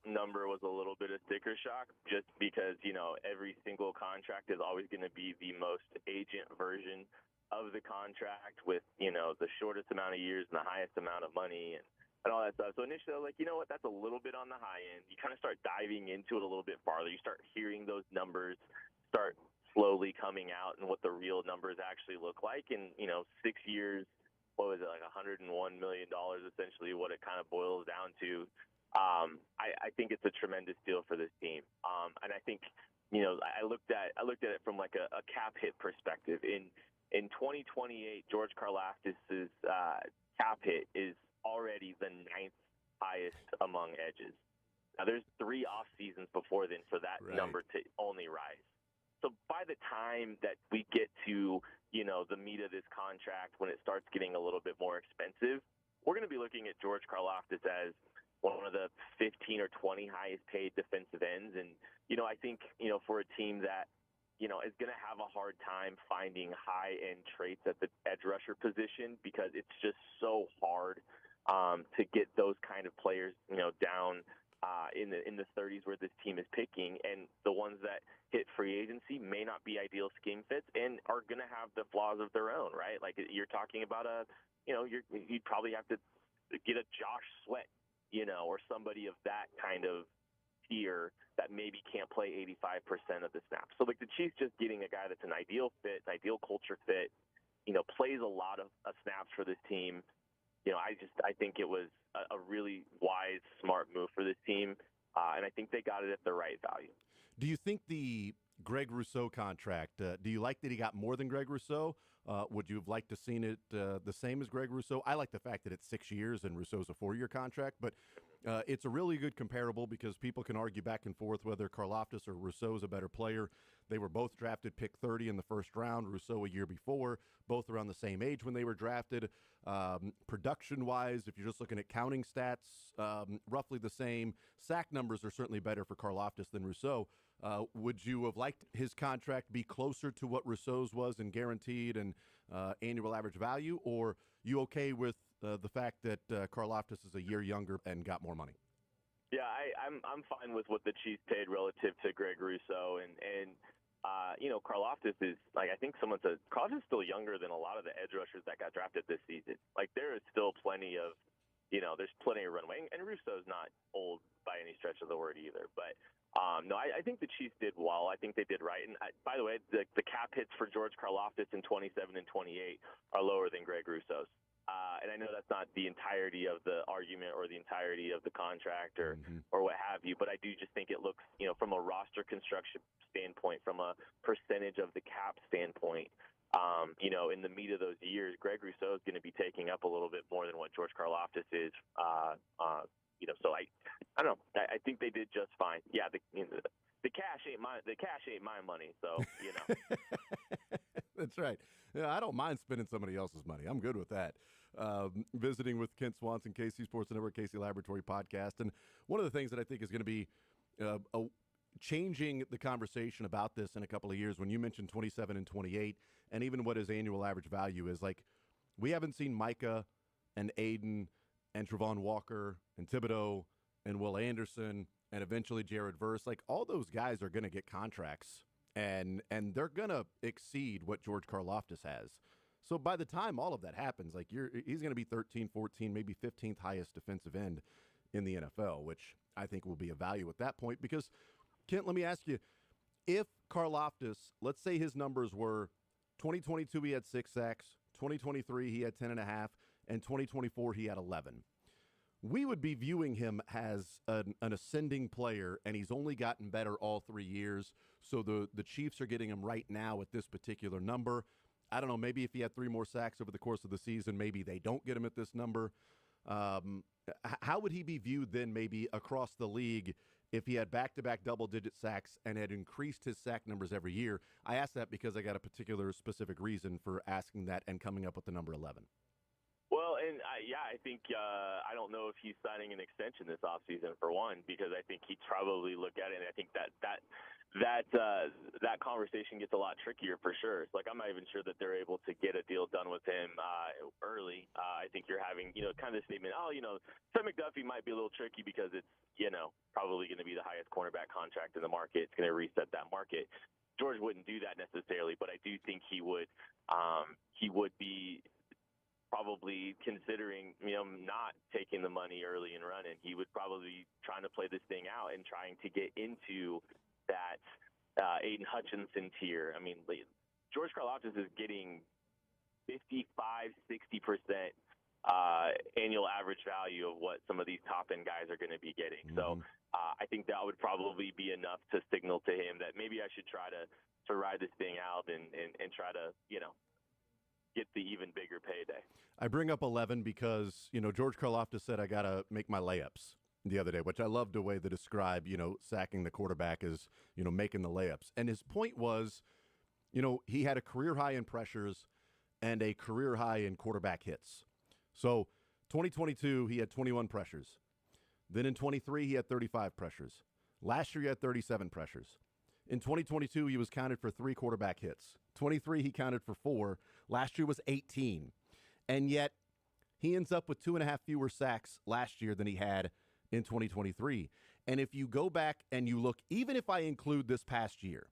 number was a little bit of sticker shock just because, every single contract is always going to be the most agent version of the contract with, the shortest amount of years and the highest amount of money and all that stuff. So initially I was like, you know what, that's a little bit on the high end. You kind of start diving into it a little bit farther. You start hearing those numbers start slowly coming out and what the real numbers actually look like. And, 6 years, what was it, like $101 million, essentially what it kind of boils down to. I think it's a tremendous deal for this team. And I think, I looked at it from like a cap hit perspective. In 2028, George Karlaftis' cap hit is already the 9th highest among edges. Now, there's 3 off seasons before then for that number to only rise. So by the time that we get to, the meat of this contract, when it starts getting a little bit more expensive, we're going to be looking at George Karlaftis as one of the 15 or 20 highest paid defensive ends. And, I think, for a team that, is going to have a hard time finding high-end traits at the edge rusher position because it's just so hard to get those kind of players, down in the 30s where this team is picking, and the ones that hit free agency may not be ideal scheme fits and are going to have the flaws of their own, right? Like you're talking about you'd probably have to get a Josh Sweat, or somebody of that kind of tier that maybe can't play 85% of the snaps. So like the Chiefs just getting a guy that's an ideal fit, an ideal culture fit, plays a lot of snaps for this team. I think it was a really wise, smart move for this team, and I think they got it at the right value. Do you think the Greg Rousseau contract, do you like that he got more than Greg Rousseau? Would you have liked to seen it the same as Greg Rousseau? I like the fact that it's 6 years and Rousseau's a 4-year contract, but it's a really good comparable because people can argue back and forth whether Karlaftis or Rousseau is a better player. They were both drafted pick 30 in the first round, Rousseau a year before, both around the same age when they were drafted. Production-wise, if you're just looking at counting stats, roughly the same. Sack numbers are certainly better for Karlaftis than Rousseau. Would you have liked his contract be closer to what Rousseau's was in guaranteed and annual average value, or you okay with the fact that Karlaftis is a year younger and got more money? Yeah, I'm fine with what the Chiefs paid relative to Greg Rousseau, and Karlaftis is, like, I think someone said Karlaftis is still younger than a lot of the edge rushers that got drafted this season. Like, there is still plenty of, there's plenty of runway, and Rousseau's not old by any stretch of the word either. But no, I think the Chiefs did well. I think they did right. And by the way, the cap hits for George Karlaftis in 27 and 28 are lower than Greg Rousseau's. And I know that's not the entirety of the argument or the entirety of the contract or what have you, but I do just think it looks, from a roster construction standpoint, from a percentage of the cap standpoint, in the meat of those years, Greg Rousseau is going to be taking up a little bit more than what George Karlaftis is. So I don't know. I think they did just fine. Yeah, the cash ain't my money. So That's right. Yeah, I don't mind spending somebody else's money. I'm good with that. Visiting with Kent Swanson, KC Sports Network, KC Laboratory Podcast. And one of the things that I think is going to be changing the conversation about this in a couple of years, when you mentioned 27 and 28, and even what his annual average value is, like, we haven't seen Micah and Aiden and Travon Walker and Thibodeau and Will Anderson and eventually Jared Verse. Like, all those guys are going to get contracts. And they're going to exceed what George Karlaftis has. So by the time all of that happens, like, he's going to be 13, 14, maybe 15th highest defensive end in the NFL, which I think will be a value at that point. Because, Kent, let me ask you, if Karlaftis, let's say his numbers were 2022 he had 6 sacks, 2023 he had 10.5, and 2024 he had 11. We would be viewing him as an ascending player, and he's only gotten better all 3 years. So the Chiefs are getting him right now at this particular number. I don't know, maybe if he had 3 more sacks over the course of the season, maybe they don't get him at this number. How would he be viewed then maybe across the league if he had back-to-back double-digit sacks and had increased his sack numbers every year? I ask that because I got a particular specific reason for asking that and coming up with the number 11. Well, and I think I don't know if he's signing an extension this offseason, for one, because I think he'd probably look at it, and I think that conversation gets a lot trickier for sure. It's like, I'm not even sure that they're able to get a deal done with him early. I think you're having, kind of a statement, Trent McDuffie might be a little tricky because it's, probably going to be the highest cornerback contract in the market. It's going to reset that market. George wouldn't do that necessarily, but I do think he would be probably considering, not taking the money early and running. He would probably be trying to play this thing out and trying to get into that Aiden Hutchinson tier. I mean, George Karlaftis is getting 55-60% annual average value of what some of these top-end guys are going to be getting. Mm-hmm. So I think that would probably be enough to signal to him that maybe I should try to ride this thing out and try to, get the even bigger payday. I bring up 11 because, George Karlaftis said I got to make my layups the other day, which I loved the way they describe, sacking the quarterback as, making the layups. And his point was, he had a career high in pressures and a career high in quarterback hits. So 2022, he had 21 pressures. Then in 23, he had 35 pressures. Last year, he had 37 pressures. In 2022, he was counted for 3 quarterback hits. 23, he counted for 4. Last year was 18. And yet, he ends up with 2.5 fewer sacks last year than he had in 2023. And if you go back and you look, even if I include this past year,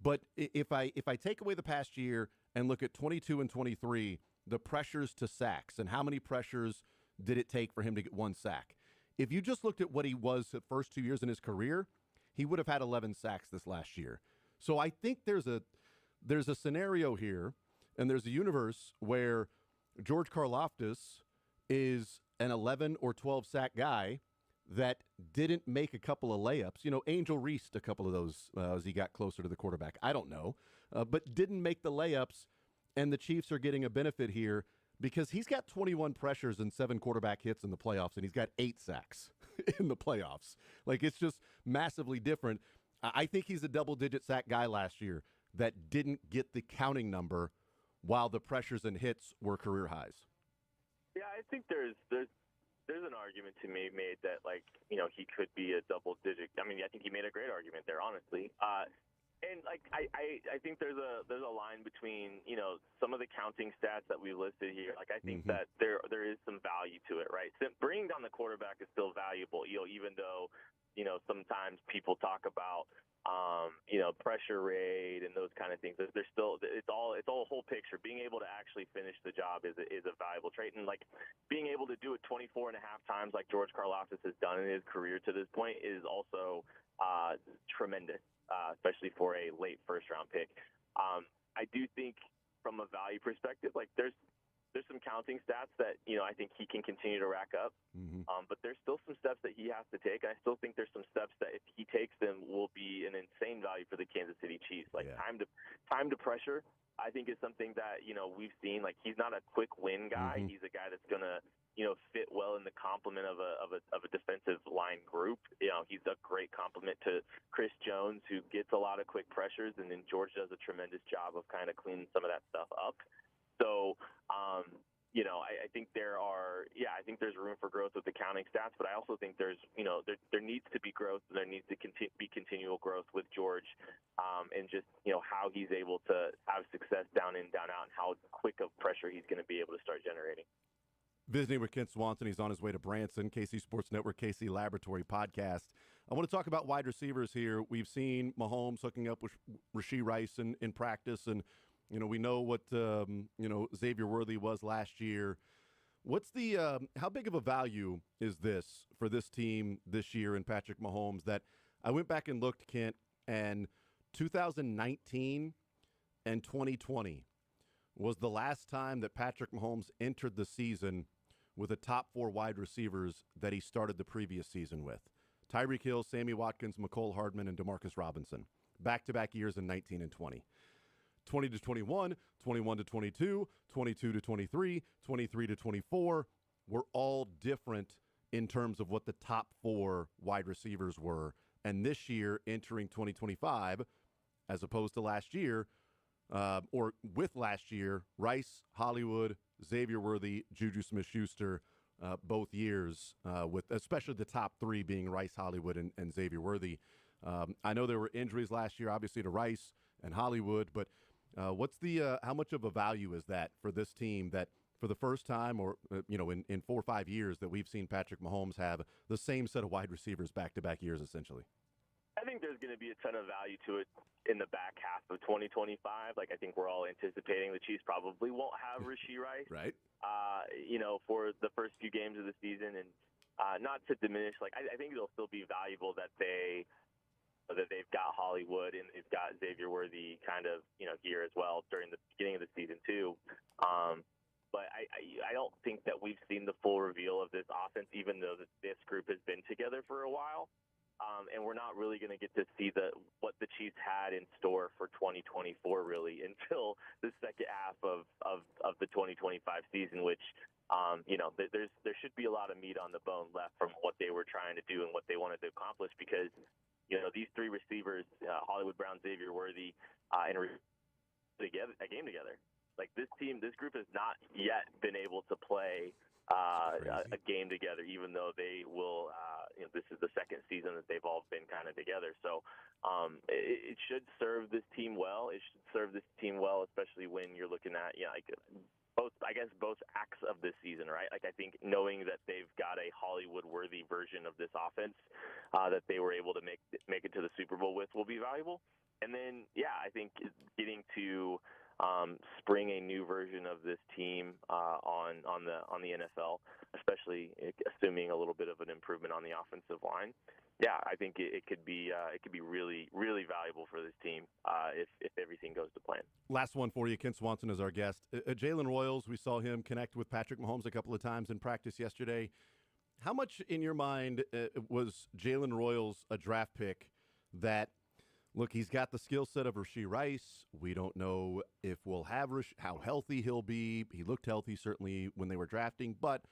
but if I take away the past year and look at 22 and 23, the pressures to sacks and how many pressures did it take for him to get 1 sack. If you just looked at what he was the first 2 years in his career, he would have had 11 sacks this last year. So I think there's a scenario here, and there's a universe where George Karlaftis is an 11 or 12 sack guy that didn't make a couple of layups. Angel Reese, a couple of those as he got closer to the quarterback. I don't know, but didn't make the layups, and the Chiefs are getting a benefit here because he's got 21 pressures and 7 quarterback hits in the playoffs, and he's got 8 sacks in the playoffs. Like, it's just massively different. I think he's a double-digit sack guy last year that didn't get the counting number while the pressures and hits were career highs. Yeah, I think there's there's an argument to be made that, like, you know, he could be a double-digit. I mean, I think he made a great argument there, honestly. And like I think there's a line between, you know, some of the counting stats that we listed here. Like I think that there is some value to it, right? So bringing down the quarterback is still valuable, you know, even though, you know, sometimes people talk about you know, pressure rate and those kind of things. There's still it's all a whole picture. Being able to actually finish the job is a valuable trait, and like being able to do it 24 and a half times like George Karlaftis has done in his career to this point is also tremendous. Especially for a late first-round pick. I do think from a value perspective, like there's some counting stats that, you know, I think he can continue to rack up. But there's still some steps that he has to take. I still think there's some steps that if he takes them will be an insane value for the Kansas City Chiefs. Like time to pressure, I think is something that, you know, we've seen. Like he's not a quick win guy. He's a guy that's gonna, you know, fit well in the complement of a defensive line group. You know, he's a great complement to Chris Jones, who gets a lot of quick pressures, and then George does a tremendous job of kind of cleaning some of that stuff up. So, you know, I think I think there's room for growth with the counting stats, but I also think there's, you know, there needs to be growth. There needs to be continual growth with George, and just, you know, how he's able to have success down in, down out, and how quick of pressure he's going to be able to start generating. Visiting with Kent Swanson. He's on his way to Branson, KC Sports Network, KC Laboratory Podcast. I want to talk about wide receivers here. We've seen Mahomes hooking up with Rashee Rice in practice, and, you know, we know what, you know, Xavier Worthy was last year. What's the how big of a value is this for this team this year in Patrick Mahomes? That I went back and looked, Kent, and 2019 and 2020 was the last time that Patrick Mahomes entered the season with a top 4 wide receivers that he started the previous season with. Tyreek Hill, Sammy Watkins, Mecole Hardman, and Demarcus Robinson. Back-to-back years in 19 and 20. 20 to 21, 21 to 22, 22 to 23, 23 to 24 were all different in terms of what the top 4 wide receivers were. And this year, entering 2025, as opposed to last year, or with last year, Rice, Hollywood, Xavier Worthy, Juju Smith-Schuster, both years, with especially the top 3 being Rice, Hollywood, and Xavier Worthy. I know there were injuries last year, obviously, to Rice and Hollywood, but what's the how much of a value is that for this team that for the first time, or you know, in 4 or 5 years, that we've seen Patrick Mahomes have the same set of wide receivers back-to-back years, essentially? I think there's going to be a ton of value to it in the back half of 2025. Like, I think we're all anticipating the Chiefs probably won't have Rashee Rice, right? You know, for the first few games of the season, and not to diminish. Like, I think it'll still be valuable that they've got Hollywood and they've got Xavier Worthy kind of, you know, here as well during the beginning of the season too. But I don't think that we've seen the full reveal of this offense, even though this group has been together for a while. And we're not really going to get to see what the Chiefs had in store for 2024 really until the second half of the 2025 season, which, you know, there should be a lot of meat on the bone left from what they were trying to do and what they wanted to accomplish, because, you know, these 3 receivers, Hollywood Brown, Xavier Worthy, and a game together. Like, this group has not yet been able to play a game together, even though they will, you know, this is the second season that they've all been kind of together. So it should serve this team well. It should serve this team well, especially when you're looking at, you know, like both acts of this season, right? Like, I think knowing that they've got a Hollywood-worthy version of this offense that they were able to make it to the Super Bowl with will be valuable. And then, yeah, I think getting to spring a new version of this team on the NFL, especially assuming a little bit of an improvement on the offensive line. Yeah, I think it could be really, really valuable for this team if everything goes to plan. Last one for you. Kent Swanson is our guest. Jalen Royals, we saw him connect with Patrick Mahomes a couple of times in practice yesterday. How much in your mind was Jalen Royals a draft pick that, look, he's got the skill set of Rashee Rice. We don't know if we'll have how healthy he'll be. He looked healthy, certainly, when they were drafting, but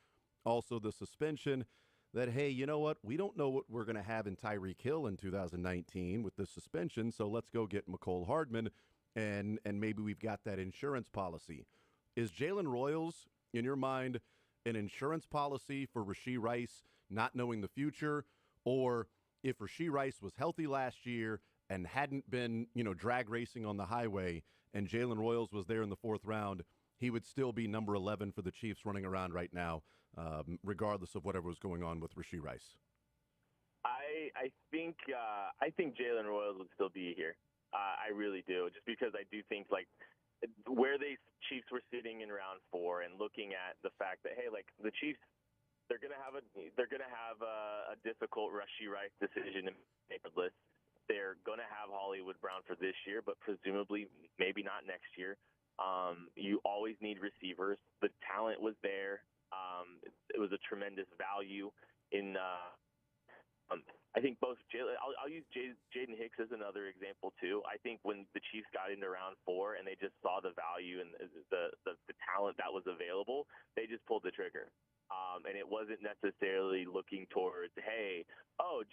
also the suspension that, hey, you know what? We don't know what we're going to have in Tyreek Hill in 2019 with the suspension, so let's go get Mecole Hardman, and maybe we've got that insurance policy. Is Jalen Royals, in your mind, an insurance policy for Rashee Rice not knowing the future, or if Rashee Rice was healthy last year and hadn't been, drag racing on the highway and Jalen Royals was there in the 4th round, he would still be number 11 for the Chiefs running around right now, regardless of whatever was going on with Rashee Rice. I think Jalen Royals would still be here. I really do, just because I do think where the Chiefs were sitting in round 4 and looking at the fact that, hey, the Chiefs, they're gonna have a difficult Rashee Rice decision to make the list. They're gonna have Hollywood Brown for this year, but presumably maybe not next year. You always need receivers. The talent was there. It was a tremendous value in. I think both I'll use Jaden Hicks as another example too. I think when the Chiefs got into round 4 and they just saw the value and the talent that was available, they just pulled the trigger. And it wasn't necessarily looking towards, hey,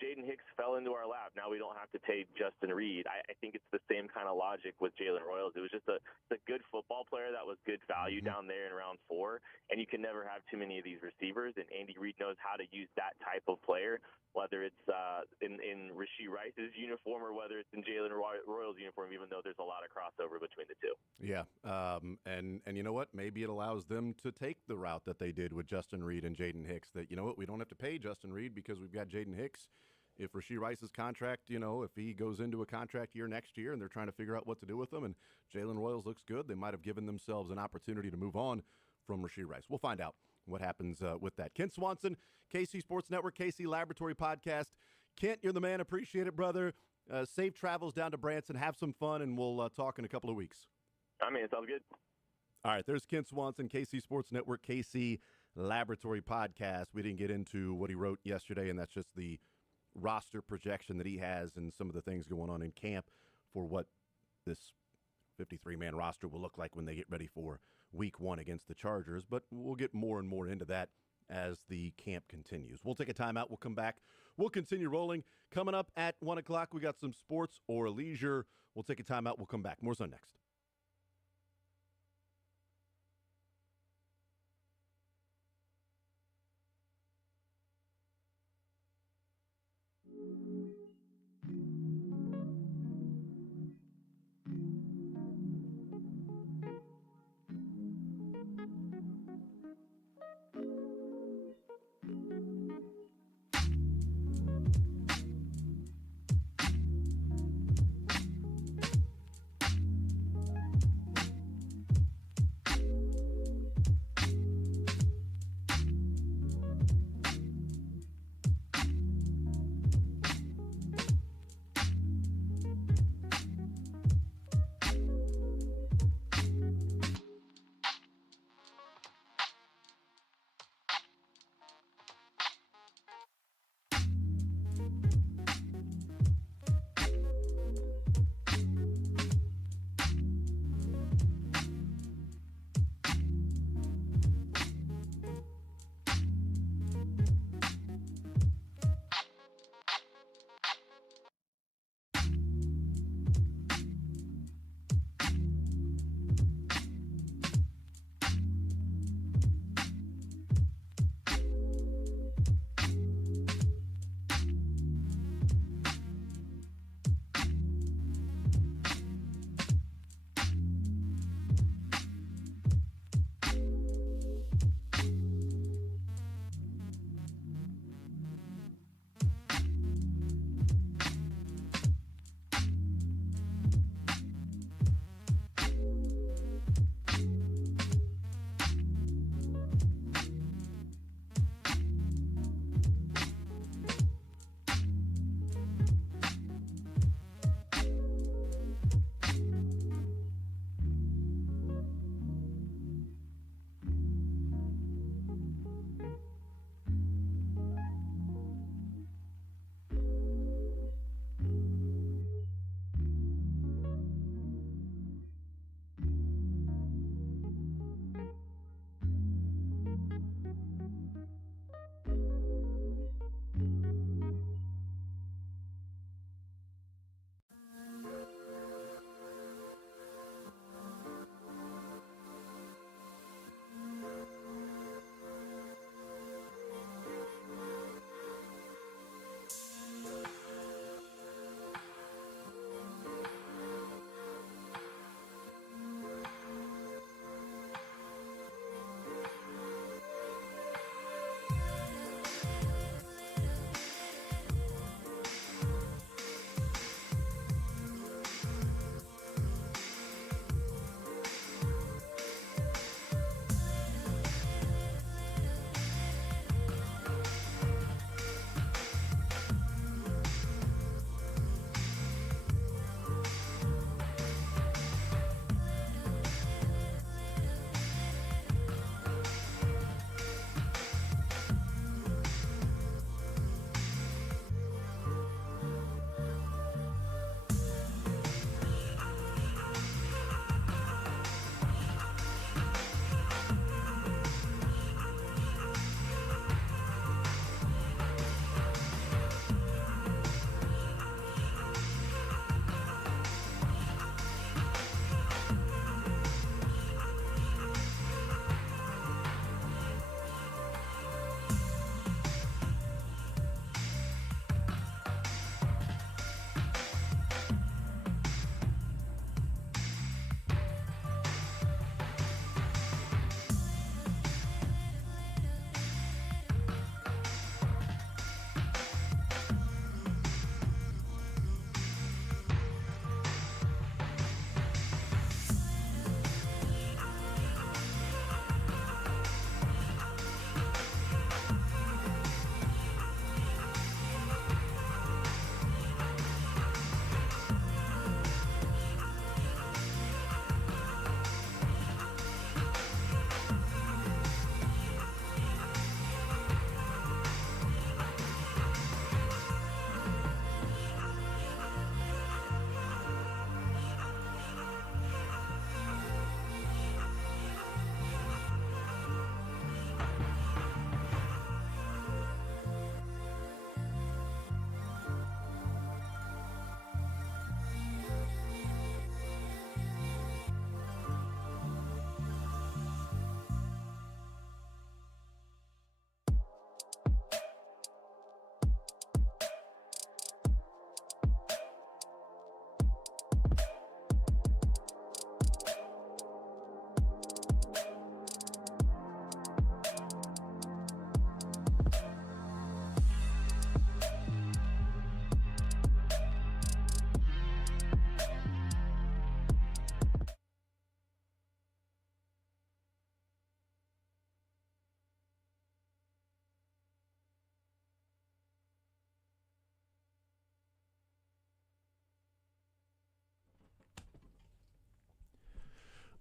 Jaden Hicks fell into our lap. Now we don't have to pay Justin Reed. I think it's the same kind of logic with Jalen Royals. It was just a good football player that was good value down there in round 4, and you can never have too many of these receivers, and Andy Reid knows how to use that type of player, whether it's in Rashee Rice's uniform or whether it's in Jalen Royals' uniform, even though there's a lot of crossover between the two. Yeah, and you know what? Maybe it allows them to take the route that they did with Justin Reed and Jaden Hicks, that, we don't have to pay Justin Reed because we've got Jaden Hicks. If Rashee Rice's contract, if he goes into a contract year next year and they're trying to figure out what to do with him and Jalen Royals looks good, they might have given themselves an opportunity to move on from Rashee Rice. We'll find out what happens with that. Kent Swanson, KC Sports Network, KC Laboratory Podcast. Kent, you're the man. Appreciate it, brother. Safe travels down to Branson. Have some fun, and we'll talk in a couple of weeks. It sounds good. All right, there's Kent Swanson, KC Sports Network, KC Laboratory Podcast. We didn't get into what he wrote yesterday, and that's just the roster projection that he has and some of the things going on in camp for what this 53-man roster will look like when they get ready for week 1 against the Chargers. But we'll get more and more into that as the camp continues. We'll take a timeout. We'll come back. We'll continue rolling. Coming up at 1 o'clock, we got some sports or leisure. We'll take a timeout. We'll come back. More Sun next.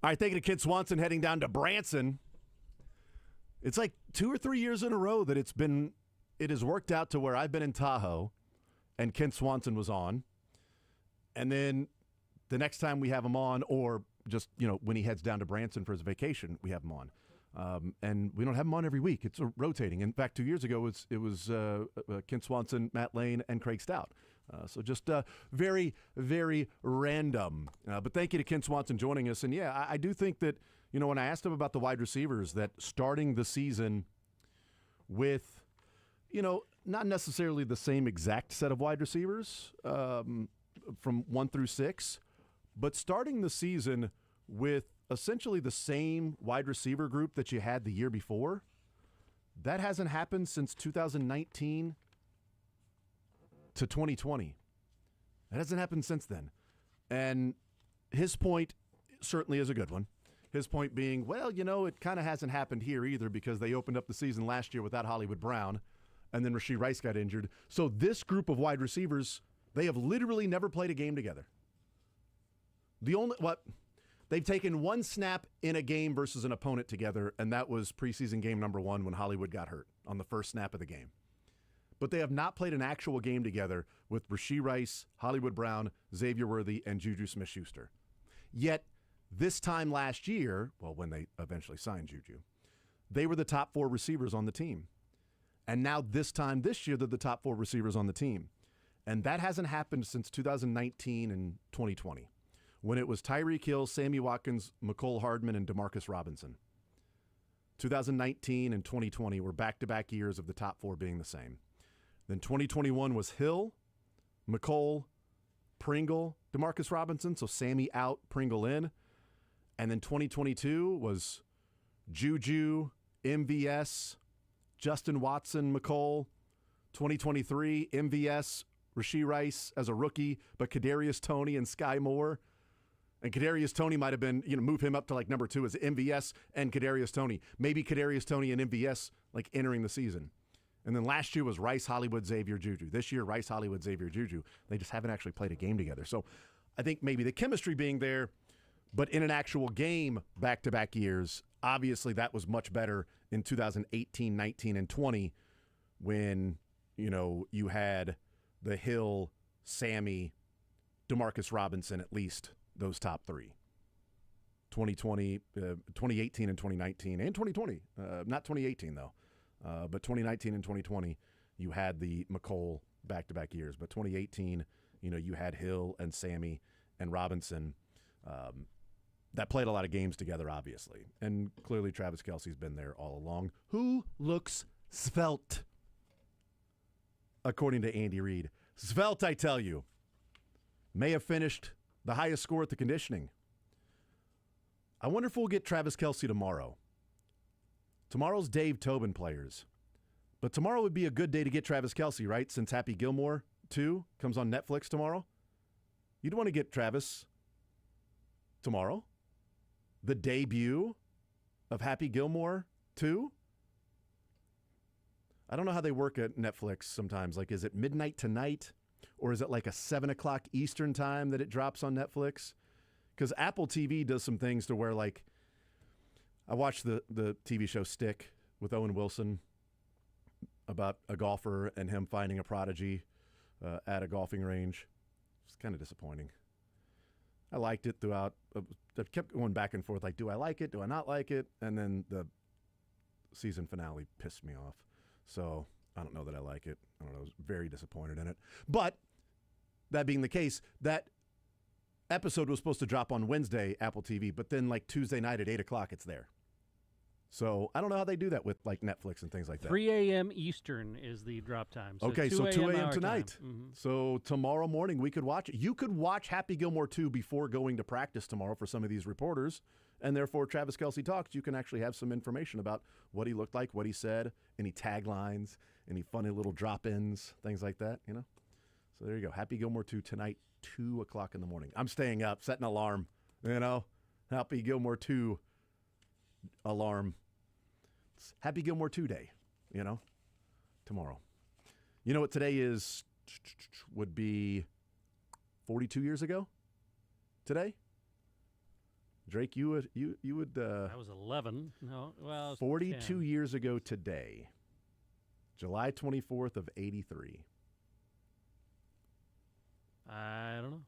All right, thinking of Kent Swanson heading down to Branson. It's like 2 or 3 years in a row that it has worked out to where I've been in Tahoe and Kent Swanson was on. And then the next time we have him on, or just, when he heads down to Branson for his vacation, we have him on. And we don't have him on every week. It's rotating. In fact, 2 years ago, it was Kent Swanson, Matt Lane, and Craig Stout. So just very, very random. But thank you to Kent Swanson joining us. And, yeah, I do think that, when I asked him about the wide receivers, that starting the season with, not necessarily the same exact set of wide receivers from 1 through 6, but starting the season with essentially the same wide receiver group that you had the year before, that hasn't happened since 2019 to 2020. That hasn't happened since then. And his point certainly is a good one. His point being, well, it kind of hasn't happened here either because they opened up the season last year without Hollywood Brown, and then Rashee Rice got injured. So this group of wide receivers, they have literally never played a game together. They've taken one snap in a game versus an opponent together, and that was preseason game number 1 when Hollywood got hurt on the first snap of the game. But they have not played an actual game together with Rashee Rice, Hollywood Brown, Xavier Worthy, and Juju Smith-Schuster. Yet, this time last year, when they eventually signed Juju, they were the top 4 receivers on the team. And now this time this year, they're the top 4 receivers on the team. And that hasn't happened since 2019 and 2020, when it was Tyreek Hill, Sammy Watkins, Mecole Hardman, and Demarcus Robinson. 2019 and 2020 were back-to-back years of the top 4 being the same. Then 2021 was Hill, Mecole, Pringle, Demarcus Robinson, so Sammy out, Pringle in. And then 2022 was Juju, MVS, Justin Watson, Mecole. 2023, MVS, Rashee Rice as a rookie, but Kadarius Toney and Sky Moore. And Kadarius Toney might have been, move him up to like number 2 as MVS and Kadarius Toney. Maybe Kadarius Toney and MVS like entering the season. And then last year was Rice, Hollywood, Xavier, Juju. This year, Rice, Hollywood, Xavier, Juju. They just haven't actually played a game together. So I think maybe the chemistry being there, but in an actual game back-to-back years, obviously that was much better in 2018, 19, and 20 when, you had the Hill, Sammy, Demarcus Robinson, at least those top 3. 2020, 2018 and 2019, and 2020. Not 2018, though. But 2019 and 2020, you had the Mecole back-to-back years. But 2018, you had Hill and Sammy and Robinson that played a lot of games together, obviously. And clearly Travis Kelce's been there all along. Who looks svelte, according to Andy Reid? Svelte, I tell you. May have finished the highest score at the conditioning. I wonder if we'll get Travis Kelce tomorrow. Tomorrow's Dave Tobin players. But tomorrow would be a good day to get Travis Kelce, right? Since Happy Gilmore 2 comes on Netflix tomorrow. You'd want to get Travis tomorrow. The debut of Happy Gilmore 2. I don't know how they work at Netflix sometimes. Like, is it midnight tonight? Or is it like a 7 o'clock Eastern time that it drops on Netflix? Because Apple TV does some things to where, like, I watched the TV show Stick with Owen Wilson about a golfer and him finding a prodigy at a golfing range. It's kind of disappointing. I liked it throughout. I kept going back and forth, like, do I like it? Do I not like it? And then the season finale pissed me off. So I don't know that I like it. I don't know. I was very disappointed in it. But that being the case, that episode was supposed to drop on Wednesday, Apple TV, but then like Tuesday night at 8 o'clock, it's there. So I don't know how they do that with like Netflix and things like that. 3 a.m. Eastern is the drop time. So okay, 2 so 2 a.m. tonight. Mm-hmm. So tomorrow morning we could watch it. You could watch Happy Gilmore 2 before going to practice tomorrow for some of these reporters. And therefore, Travis Kelce Talks, you can actually have some information about what he looked like, what he said, any taglines, any funny little drop-ins, things like that, you know? So there you go. Happy Gilmore 2 tonight, 2 o'clock in the morning. I'm staying up, setting an alarm, you know? Happy Gilmore 2 alarm. It's Happy Gilmore 2 day, you know, tomorrow. You know what today is, would be 42 years ago today? Drake, you would. I was 11. No, well, I was 42 10. years ago today, July 24th of 83. I don't know.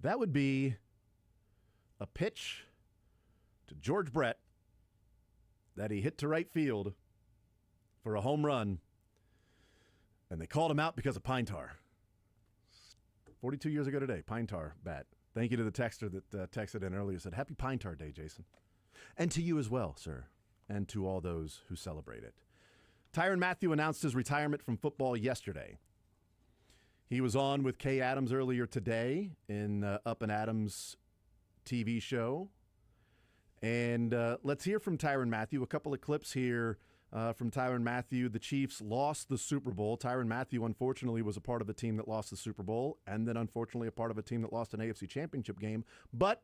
That would be a pitch to George Brett that he hit to right field for a home run, and they called him out because of pine tar. 42 years ago today, pine tar bat. Thank you to the texter that texted in earlier, said, Happy Pine Tar Day, Jason. And to you as well, sir, and to all those who celebrate it. Tyrann Mathieu announced his retirement from football yesterday. He was on with Kay Adams earlier today in Up and Adams TV show. And let's hear from Tyrann Mathieu. A couple of clips here from Tyrann Mathieu. The Chiefs lost the Super Bowl. Tyrann Mathieu, unfortunately, was a part of a team that lost the Super Bowl and then, unfortunately, a part of a team that lost an AFC Championship game. But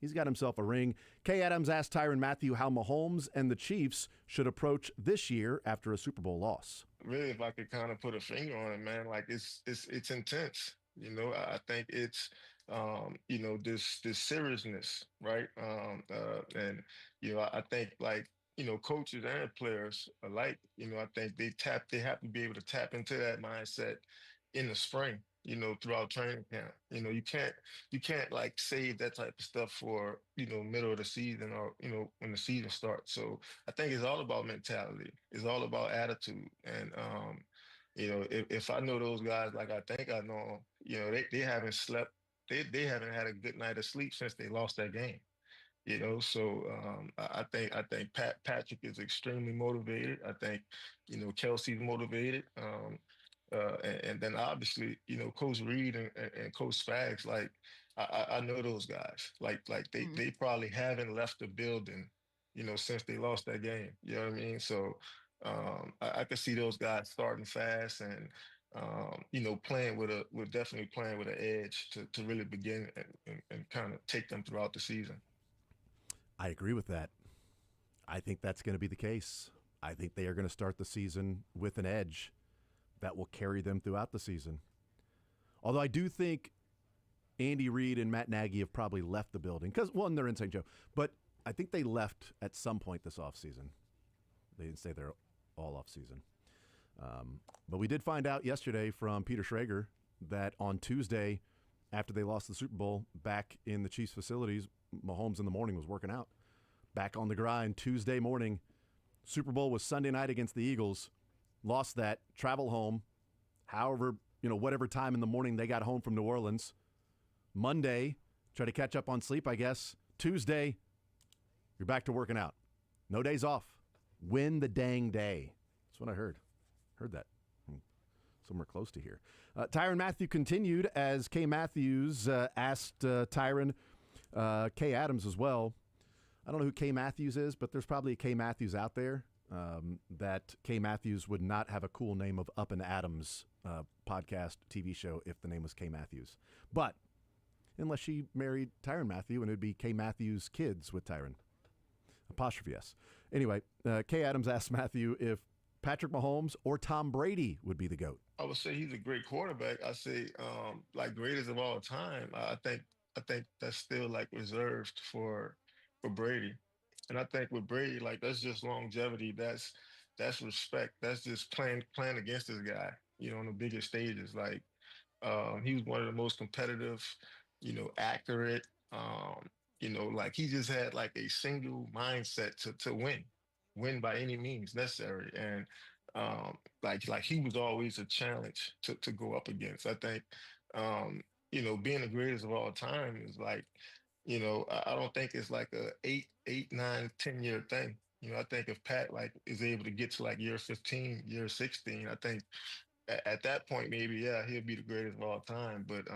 he's got himself a ring. Kay Adams asked Tyrann Mathieu how Mahomes and the Chiefs should approach this year after a Super Bowl loss. Really, if I could kind of put a finger on it, man, like it's intense. You know, I think it's you know, this seriousness, right? And you know, I think like, you know, coaches and players alike, you know, I think they have to be able to tap into that mindset in the spring, you know, throughout training camp. You know, you can't like save that type of stuff for, you know, middle of the season or, you know, when the season starts. So I think it's all about mentality. It's all about attitude. And, you know, if I know those guys like I think I know them, you know, they haven't slept. They haven't had a good night of sleep since they lost that game. You know, so I think Patrick is extremely motivated. I think, you know, Kelsey's motivated. And then obviously, you know, Coach Reed and Coach Spags, like I know those guys. Like they probably haven't left the building, you know, since they lost that game. You know what I mean? So I could see those guys starting fast and you know, we're definitely playing with an edge to really begin and kind of take them throughout the season. I agree with that. I think that's going to be the case. I think they are going to start the season with an edge that will carry them throughout the season. Although I do think Andy Reid and Matt Nagy have probably left the building because, one, they're in St. Joe, but I think they left at some point this offseason. They didn't stay there all offseason. But we did find out yesterday from Peter Schrager that on Tuesday, after they lost the Super Bowl, back in the Chiefs facilities, Mahomes in the morning was working out. Back on the grind Tuesday morning. Super Bowl was Sunday night against the Eagles. Lost that, travel home. However, you know, whatever time in the morning they got home from New Orleans. Monday, try to catch up on sleep, I guess. Tuesday, you're back to working out. No days off. Win the dang day. That's what I heard. Heard that. Somewhere close to here. Tyrann Mathieu continued as Kay Matthews asked Tyrann, Kay Adams as well. I don't know who Kay Matthews is, but there's probably a Kay Matthews out there that Kay Matthews would not have a cool name of Up and Adams podcast TV show if the name was Kay Matthews. But unless she married Tyrann Mathieu, and it would be Kay Matthews' kids with Tyrann. Apostrophe S. Anyway, Kay Adams asked Mathieu if Patrick Mahomes or Tom Brady would be the GOAT. I would say he's a great quarterback. I say like greatest of all time. I think that's still like reserved for Brady. And I think with Brady, like that's just longevity. That's respect. That's just playing against this guy, you know, on the biggest stages. Like he was one of the most competitive, you know, accurate, you know, like he just had like a single mindset to win by any means necessary. And like he was always a challenge to go up against. I think, you know, being the greatest of all time is like, you know, I don't think it's like a 8, 9, 10-year thing. You know, I think if Pat like is able to get to like year 15, year 16, I think at that point maybe he'll be the greatest of all time. But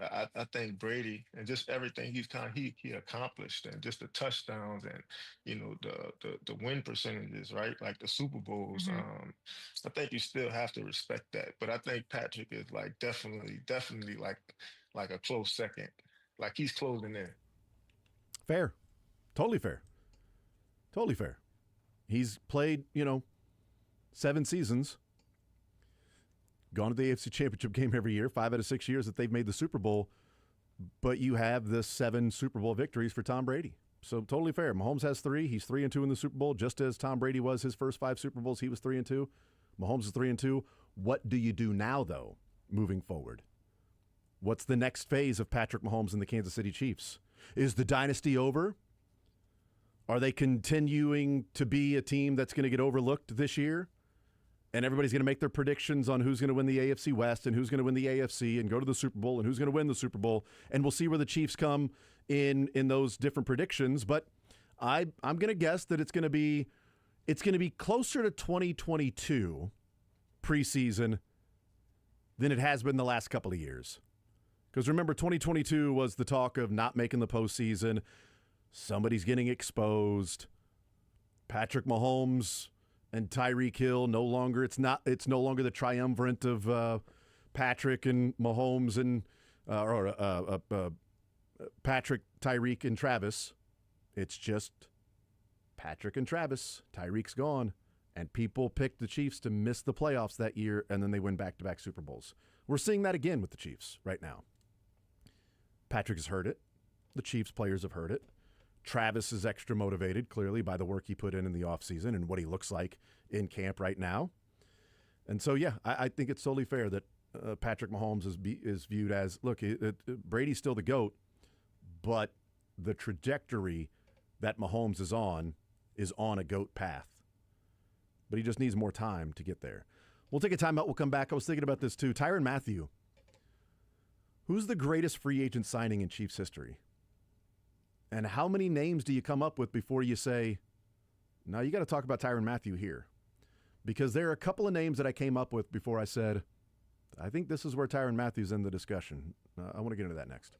I think Brady and just everything he accomplished and just the touchdowns and, you know, the win percentages, right? Like the Super Bowls. I think you still have to respect that. But I think Patrick is like definitely like a close second. Like he's closing in. Fair. Totally fair. Totally fair. He's played, you know, 7 seasons. Gone to the AFC Championship game every year, 5 out of 6 years that they've made the Super Bowl. but you have the 7 Super Bowl victories for Tom Brady. So totally fair. Mahomes has 3. He's 3-2 in the Super Bowl, just as Tom Brady was his first 5 Super Bowls. He was 3-2. Mahomes is 3-2. What do you do now, though, moving forward? What's the next phase of Patrick Mahomes and the Kansas City Chiefs? Is the dynasty over? Are they continuing to be a team that's going to get overlooked this year? And everybody's going to make their predictions on who's going to win the AFC West and who's going to win the AFC and go to the Super Bowl and who's going to win the Super Bowl. And we'll see where the Chiefs come in those different predictions. But I'm going to guess that it's going to be closer to 2022 preseason than it has been the last couple of years. Because remember, 2022 was the talk of not making the postseason. Somebody's getting exposed. Patrick Mahomes and Tyreek Hill it's no longer the triumvirate of Patrick and Mahomes and Patrick, Tyreek, and Travis. It's just Patrick and Travis. Tyreek's gone. And people picked the Chiefs to miss the playoffs that year, and then they win back-to-back Super Bowls. We're seeing that again with the Chiefs right now. Patrick has heard it. The Chiefs players have heard it. Travis is extra motivated, clearly, by the work he put in the offseason and what he looks like in camp right now. And so, yeah, I think it's totally fair that Patrick Mahomes is viewed as, look, Brady's still the GOAT, but the trajectory that Mahomes is on a GOAT path. But he just needs more time to get there. We'll take a timeout. We'll come back. I was thinking about this, too. Tyrann Mathieu. Who's the greatest free agent signing in Chiefs history? And how many names do you come up with before you say, no, you got to talk about Tyrann Mathieu here? Because there are a couple of names that I came up with before I said, I think this is where Tyrann Mathieu's in the discussion. I want to get into that next.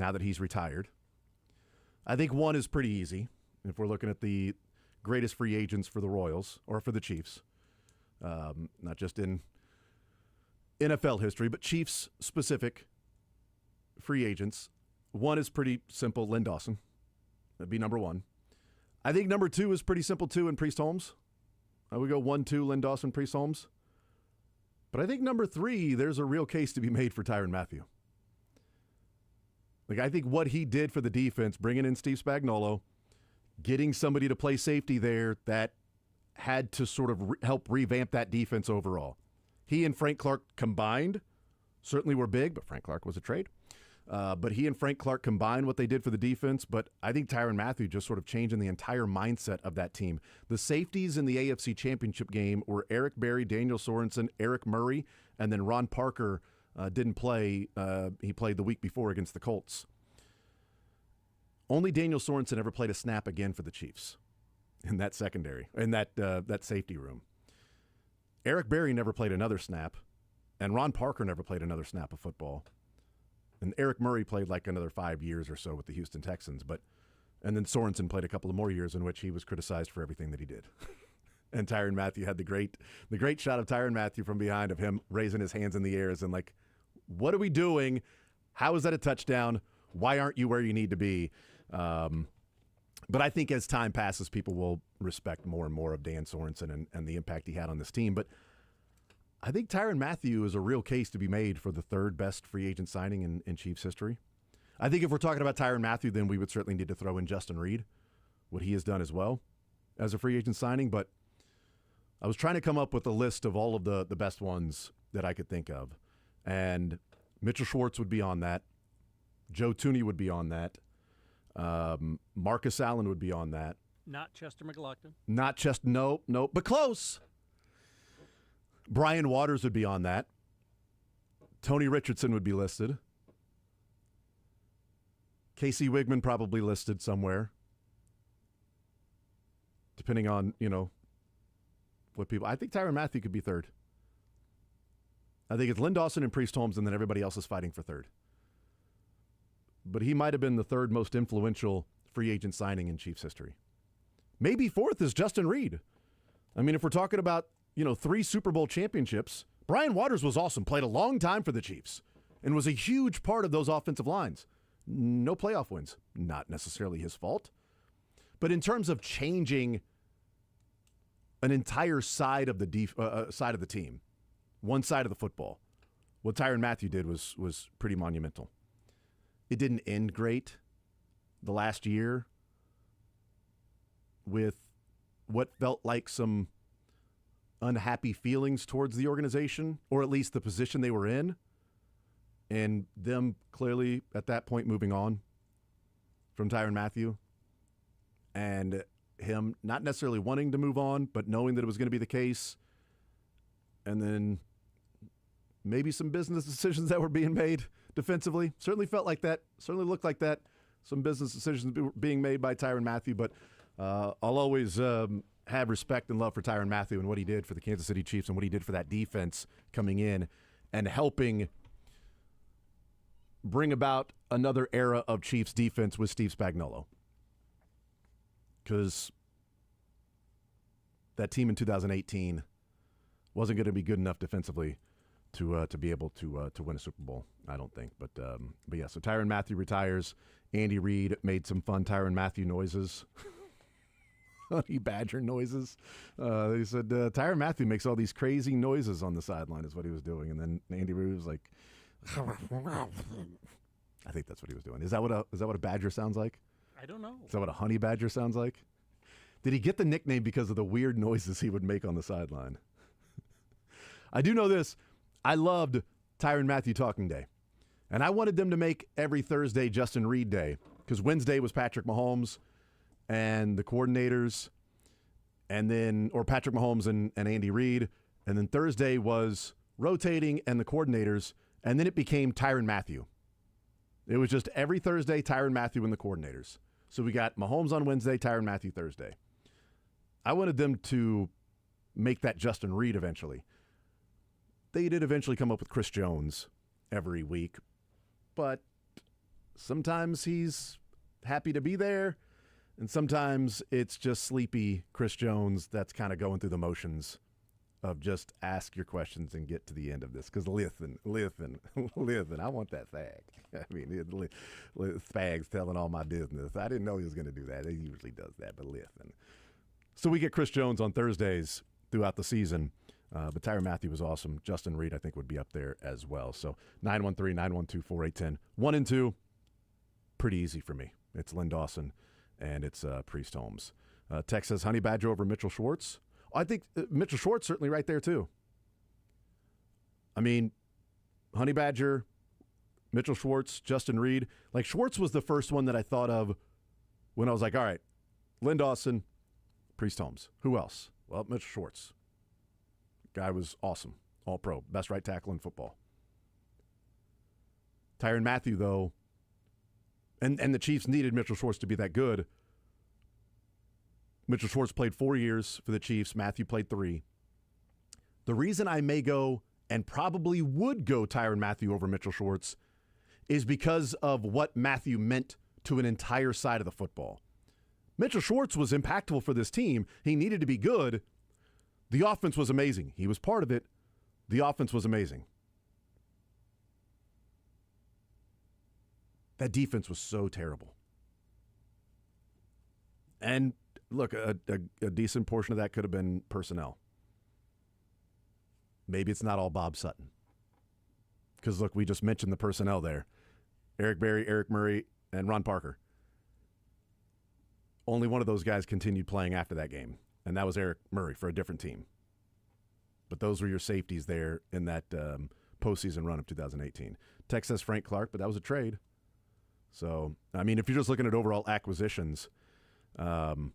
now that he's retired. I think one is pretty easy if we're looking at the greatest free agents for the Royals or for the Chiefs, not just in NFL history, but Chiefs-specific free agents. One is pretty simple, Lynn Dawson. That'd be number one. I think number two is pretty simple, too, in Priest Holmes. I would go 1-2, Lynn Dawson, Priest Holmes. But I think number three, there's a real case to be made for Tyrann Mathieu. Like, I think what he did for the defense, bringing in Steve Spagnuolo, getting somebody to play safety there that had to sort of help revamp that defense overall. He and Frank Clark combined certainly were big, but Frank Clark was a trade. But he and Frank Clark combined what they did for the defense. But I think Tyrann Mathieu just sort of changing the entire mindset of that team. The safeties in the AFC Championship game were Eric Berry, Daniel Sorensen, Eric Murray, and then Ron Parker didn't play. He played the week before against the Colts. Only Daniel Sorensen ever played a snap again for the Chiefs in that secondary, in that safety room. Eric Berry never played another snap, and Ron Parker never played another snap of football. And Eric Murray played like another 5 years or so with the Houston Texans, and then Sorensen played a couple of more years in which he was criticized for everything that he did. And Tyrann Mathieu had the great shot of Tyrann Mathieu from behind of him raising his hands in the air and like, what are we doing? How is that a touchdown? Why aren't you where you need to be? But I think as time passes, people will respect more and more of Dan Sorensen and the impact he had on this team. But I think Tyrann Mathieu is a real case to be made for the third best free agent signing in Chiefs history. I think if we're talking about Tyrann Mathieu, then we would certainly need to throw in Justin Reed, what he has done as well as a free agent signing. But I was trying to come up with a list of all of the best ones that I could think of. And Mitchell Schwartz would be on that. Joe Thuney would be on that. Marcus Allen would be on that. Not Chester McLaughlin. Nope, but close. Brian Waters would be on that. Tony Richardson would be listed. Casey Wigman probably listed somewhere. Depending on, what people... I think Tyrann Mathieu could be third. I think it's Lynn Dawson and Priest Holmes, and then everybody else is fighting for third. But he might have been the third most influential free agent signing in Chiefs history. Maybe fourth is Justin Reed. I mean, if we're talking about 3 Super Bowl championships, Brian Waters was awesome, played a long time for the Chiefs, and was a huge part of those offensive lines. No playoff wins. Not necessarily his fault. But in terms of changing an entire side of the side of the team, one side of the football, what Tyrann Mathieu did was pretty monumental. It didn't end great the last year with what felt like some unhappy feelings towards the organization, or at least the position they were in, and them clearly at that point moving on from Tyrann Mathieu, and him not necessarily wanting to move on, but knowing that it was going to be the case, and then maybe some business decisions that were being made defensively. Certainly felt like that. Certainly looked like that. Some business decisions being made by Tyrann Mathieu, but I'll always have respect and love for Tyrann Mathieu and what he did for the Kansas City Chiefs and what he did for that defense coming in and helping bring about another era of Chiefs defense with Steve Spagnuolo. Because that team in 2018 wasn't going to be good enough defensively to be able to win a Super Bowl, I don't think. But yeah, so Tyrann Mathieu retires. Andy Reid made some fun Tyrann Mathieu noises. Honey badger noises. He said Tyrann Mathieu makes all these crazy noises on the sideline is what he was doing. And then Andy Reid was like, I think that's what he was doing. Is that what a badger sounds like? I don't know. Is that what a honey badger sounds like? Did he get the nickname because of the weird noises he would make on the sideline? I do know this. I loved Tyrann Mathieu Talking Day. And I wanted them to make every Thursday Justin Reed Day, because Wednesday was Patrick Mahomes and the coordinators, or Patrick Mahomes and Andy Reid. And then Thursday was rotating and the coordinators. And then it became Tyrann Mathieu. It was just every Thursday, Tyrann Mathieu and the coordinators. So we got Mahomes on Wednesday, Tyrann Mathieu Thursday. I wanted them to make that Justin Reed eventually. They did eventually come up with Chris Jones every week, but sometimes he's happy to be there, and sometimes it's just sleepy Chris Jones that's kind of going through the motions of just ask your questions and get to the end of this. Because listen, I want that fag. I mean, fag's telling all my business. I didn't know he was going to do that. He usually does that, but listen. So we get Chris Jones on Thursdays throughout the season. But Tyrann Mathieu was awesome. Justin Reed, I think, would be up there as well. So 913-912-4810. 1 and 2, pretty easy for me. It's Lynn Dawson and it's Priest Holmes. Tex says Honey Badger over Mitchell Schwartz. I think Mitchell Schwartz certainly right there too. I mean, Honey Badger, Mitchell Schwartz, Justin Reed. Like Schwartz was the first one that I thought of when I was like, all right, Lynn Dawson, Priest Holmes. Who else? Well, Mitchell Schwartz. Guy was awesome. All pro. Best right tackle in football. Tyrann Mathieu, though, and the Chiefs needed Mitchell Schwartz to be that good. Mitchell Schwartz played 4 years for the Chiefs. Mathieu played 3. The reason I may go and probably would go Tyrann Mathieu over Mitchell Schwartz is because of what Mathieu meant to an entire side of the football. Mitchell Schwartz was impactful for this team. He needed to be good. The offense was amazing. He was part of it. The offense was amazing. That defense was so terrible. And look, a decent portion of that could have been personnel. Maybe it's not all Bob Sutton. Because, look, we just mentioned the personnel there. Eric Berry, Eric Murray, and Ron Parker. Only one of those guys continued playing after that game, and that was Eric Murray for a different team. But those were your safeties there in that postseason run of 2018. Tex says Frank Clark, but that was a trade. So, I mean, if you're just looking at overall acquisitions, Andy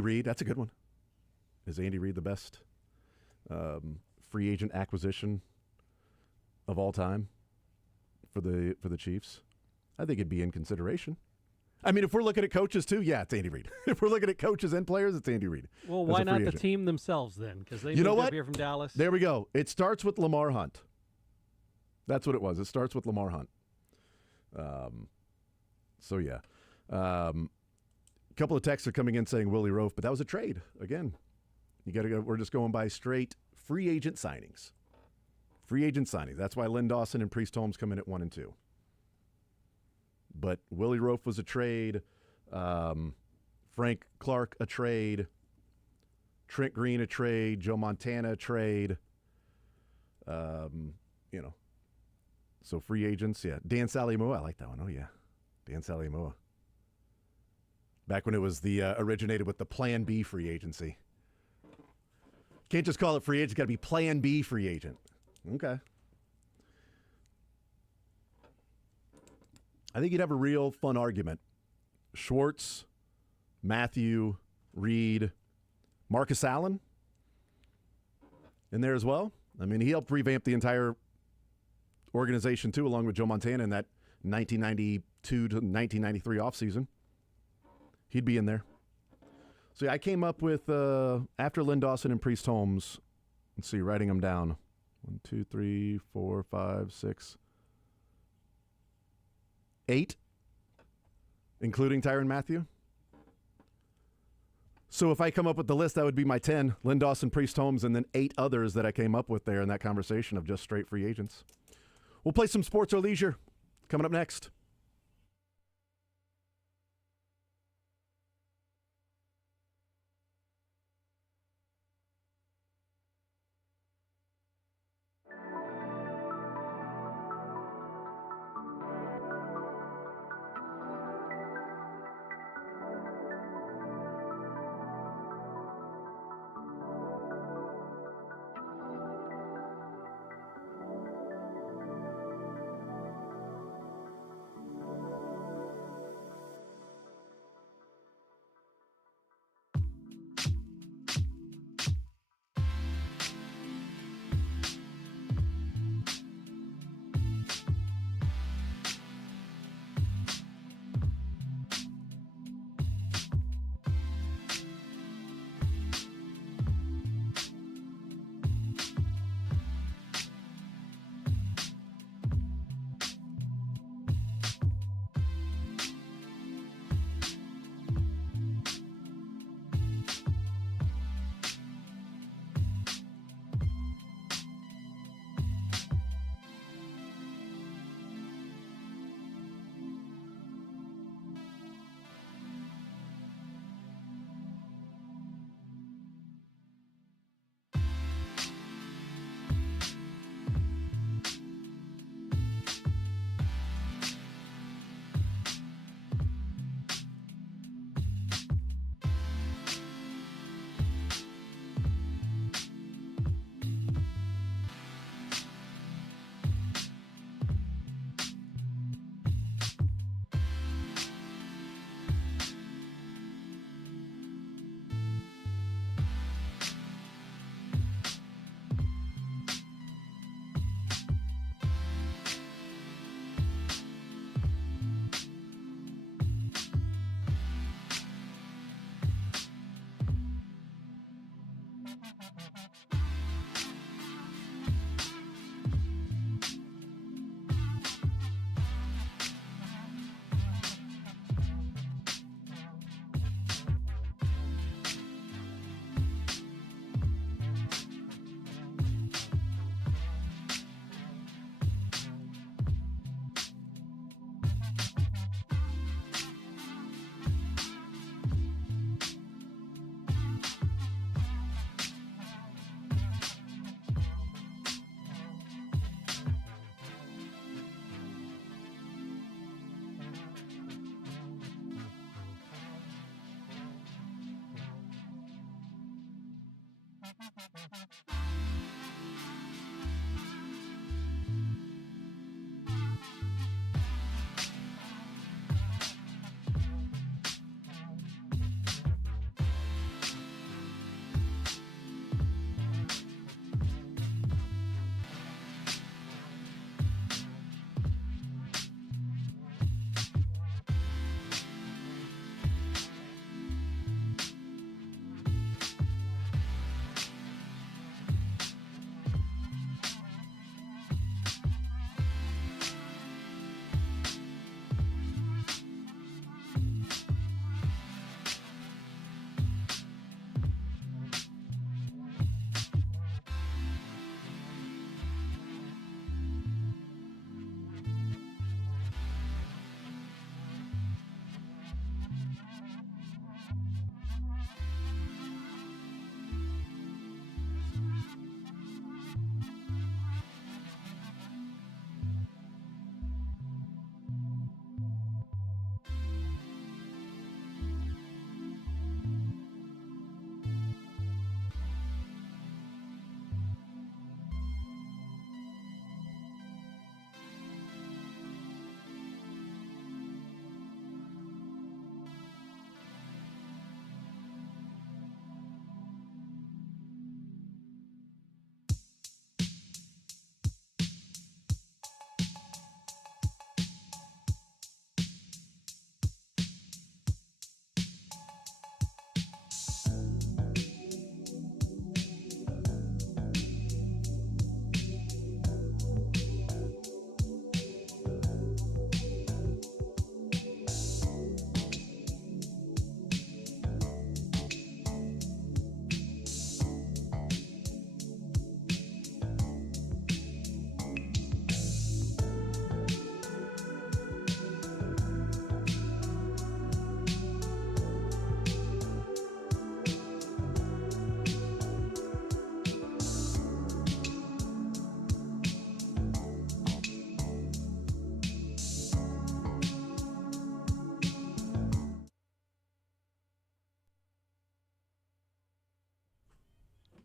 Reid, that's a good one. Is Andy Reid the best free agent acquisition of all time for the Chiefs? I think it'd be in consideration. I mean, if we're looking at coaches too, yeah, it's Andy Reid. If we're looking at coaches and players, it's Andy Reid. Well, why not the team themselves then? Because they moved up here from Dallas. There we go. It starts with Lamar Hunt. That's what it was. It starts with Lamar Hunt. So yeah. A couple of texts are coming in saying Willie Roaf, but that was a trade. Again, you got to go. We're just going by straight free agent signings. Free agent signings. That's why Lynn Dawson and Priest Holmes come in at 1 and 2. But Willie Roaf was a trade. Frank Clark a trade. Trent Green a trade. Joe Montana a trade. So free agents, yeah. Dan Saliamoa, I like that one. Oh yeah, Dan Saliamoa. Back when it was the originated with the Plan B free agency. Can't just call it free agent. It's got to be Plan B free agent. Okay. I think you'd have a real fun argument. Schwartz, Mathieu, Reed, Marcus Allen in there as well. I mean, he helped revamp the entire organization too, along with Joe Montana in that 1992 to 1993 offseason. He'd be in there. So yeah, I came up with, after Lynn Dawson and Priest Holmes, let's see, writing them down. 1, 2, 3, 4, 5, 6, 8, including Tyrann Mathieu. So if I come up with the list, that would be my 10, Lynn Dawson, Priest Holmes, and then 8 others that I came up with there in that conversation of just straight free agents. We'll play some sports or leisure coming up next.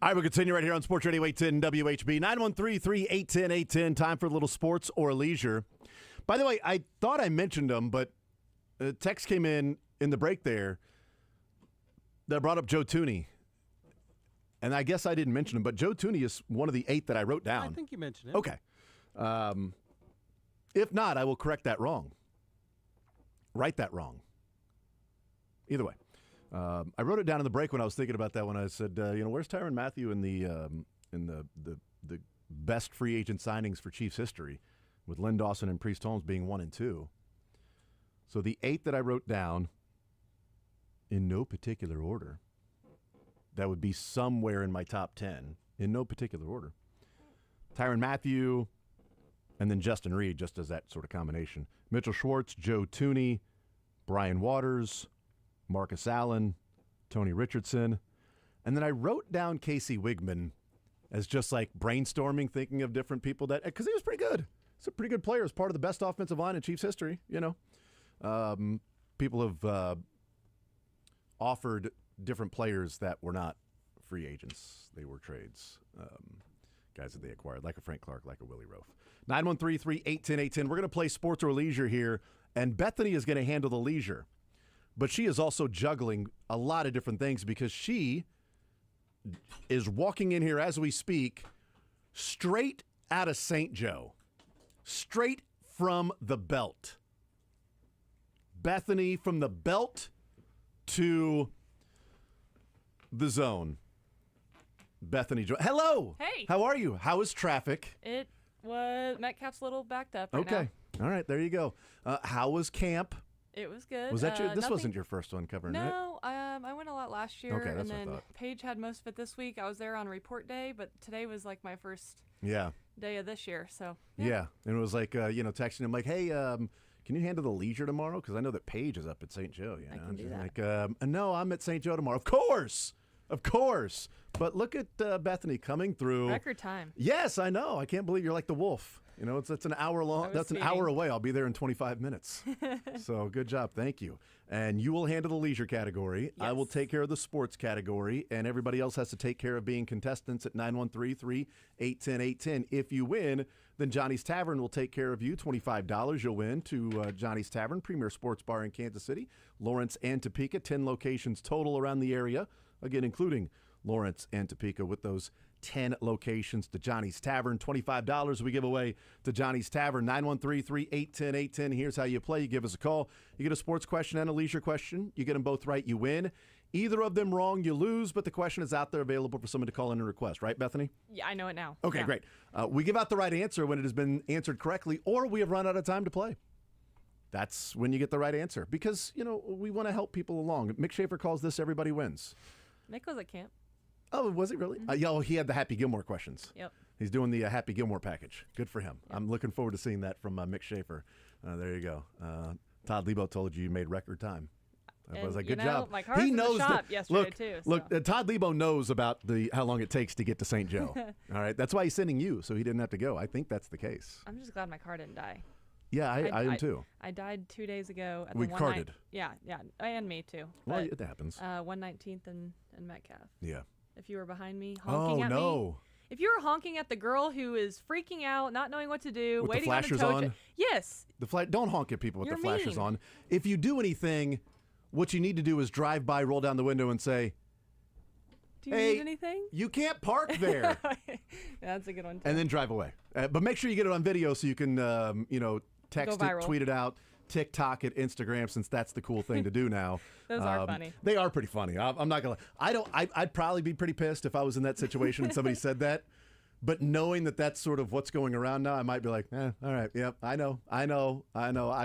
All right, we'll continue right here on Sports Radio 810 WHB. 913-381-810. Time for a little sports or leisure. By the way, I thought I mentioned them, but a text came in the break there that brought up Joe Thuney. And I guess I didn't mention him, but Joe Thuney is one of the 8 that I wrote down. I think you mentioned it. Okay. If not, I will correct that wrong. Write that wrong. Either way. I wrote it down in the break when I was thinking about that when I said, where's Tyrann Mathieu in the best free agent signings for Chiefs history, with Len Dawson and Priest Holmes being 1 and 2. So the 8 that I wrote down, in no particular order, that would be somewhere in my top 10, in no particular order. Tyrann Mathieu, and then Justin Reed, just as that sort of combination. Mitchell Schwartz, Joe Thuney, Brian Waters, Marcus Allen, Tony Richardson. And then I wrote down Casey Wigman as just like brainstorming, thinking of different people that, because he was pretty good. He's a pretty good player. He's part of the best offensive line in Chiefs history, People have offered different players that were not free agents. They were trades. Guys that they acquired, like a Frank Clark, like a Willie Roaf. 913-381-810-810. We're going to play sports or leisure here, and Bethany is going to handle the leisure. But she is also juggling a lot of different things because she is walking in here as we speak straight out of St. Joe, straight from the belt. Bethany, from the belt to the zone. Bethany, hello. Hey. How are you? How is traffic? It was Metcalf's a little backed up right Okay. now. All right, there you go. How was camp? It was good. Was that your? This nothing- wasn't your first one covering, right? No, I went a lot last year, Okay, that's and what I then thought. Paige had most of it this week. I was there on report day, but today was like my first Yeah. day of this year. So Yeah. And it was like, texting him like, hey, can you handle the leisure tomorrow? Because I know that Paige is up at St. Joe. You know? I can do She's that. like, no, I'm at St. Joe tomorrow. Of course. But look at Bethany coming through. record time. Yes, I know. I can't believe you're like the wolf. It's an hour long. was That's an speeding. hour away. I'll be there in 25 minutes. So good job. Thank you. And you will handle the leisure category. I will take care of the sports category. And everybody else has to take care of being contestants at 913-381-810-810. If you win, then Johnny's Tavern will take care of you. $25 you'll win to Johnny's Tavern, premier sports bar in Kansas City, Lawrence and Topeka. 10 locations total around the area. Again, including Lawrence and Topeka with those 10 locations to Johnny's Tavern. $25 we give away to Johnny's Tavern. 913-381-810-810. Here's how you play. You give us a call. You get a sports question and a leisure question. You get them both right, you win. Either of them wrong, you lose, but the question is out there available for someone to call in and request. Right, Bethany? Yeah, I know it now. Okay, Yeah. great. We give out the right answer when it has been answered correctly, or we have run out of time to play. That's when you get the right answer because, we want to help people along. Mick Schaefer calls this Everybody Wins. Nick was at camp. Oh, was he really? He had the Happy Gilmore questions. Yep. He's doing the Happy Gilmore package. Good for him. Yep. I'm looking forward to seeing that from Mick Schaefer. There you go. Todd Lebo told you made record time. I was like, good job. My car's in the shop yesterday too. Look, Todd Lebo knows about how long it takes to get to St. Joe. All right, that's why he's sending you, so he didn't have to go. I think that's the case. I'm just glad my car didn't die. Yeah, I am too. I died 2 days ago. At We the carded. Yeah, and me too. Well, But, it happens. 119th and Metcalf. Yeah. If you were behind me honking at me. If you were honking at the girl who is freaking out, not knowing what to do, With the waiting on the flashers tow on? truck. Yes. Don't honk at people with You're the flashers mean. on. If you do anything, what you need to do is drive by, roll down the window, and say, Do you hey, need anything? You can't park there. That's a good one too. And then drive away. But make sure you get it on video so you can, text Go it, viral. tweet it out, TikTok it, Instagram, since that's the cool thing to do now. Those are funny. They are pretty funny. I'm not gonna. I'd probably be pretty pissed if I was in that situation and somebody said that. But knowing that that's sort of what's going around now, I might be like, all right, yep, I know. I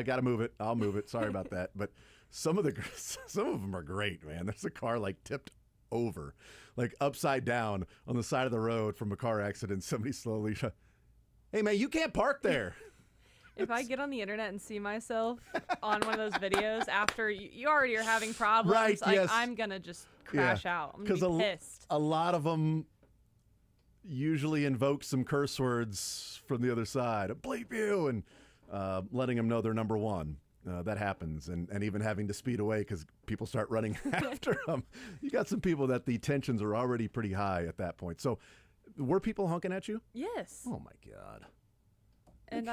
got to move it. I'll move it. Sorry about that. But some of them are great, man. There's a car like tipped over, like upside down on the side of the road from a car accident. Somebody slowly, hey man, you can't park there. If I get on the internet and see myself on one of those videos after you already are having problems, Right, like yes. I'm gonna just crash out. I'm gonna be pissed. A lot of them usually invoke some curse words from the other side. Bleep you, and letting them know they're number one. that happens, and even having to speed away because people start running after them. You got some people that the tensions are already pretty high at that point. So were people honking at you? Yes. Oh, my God. And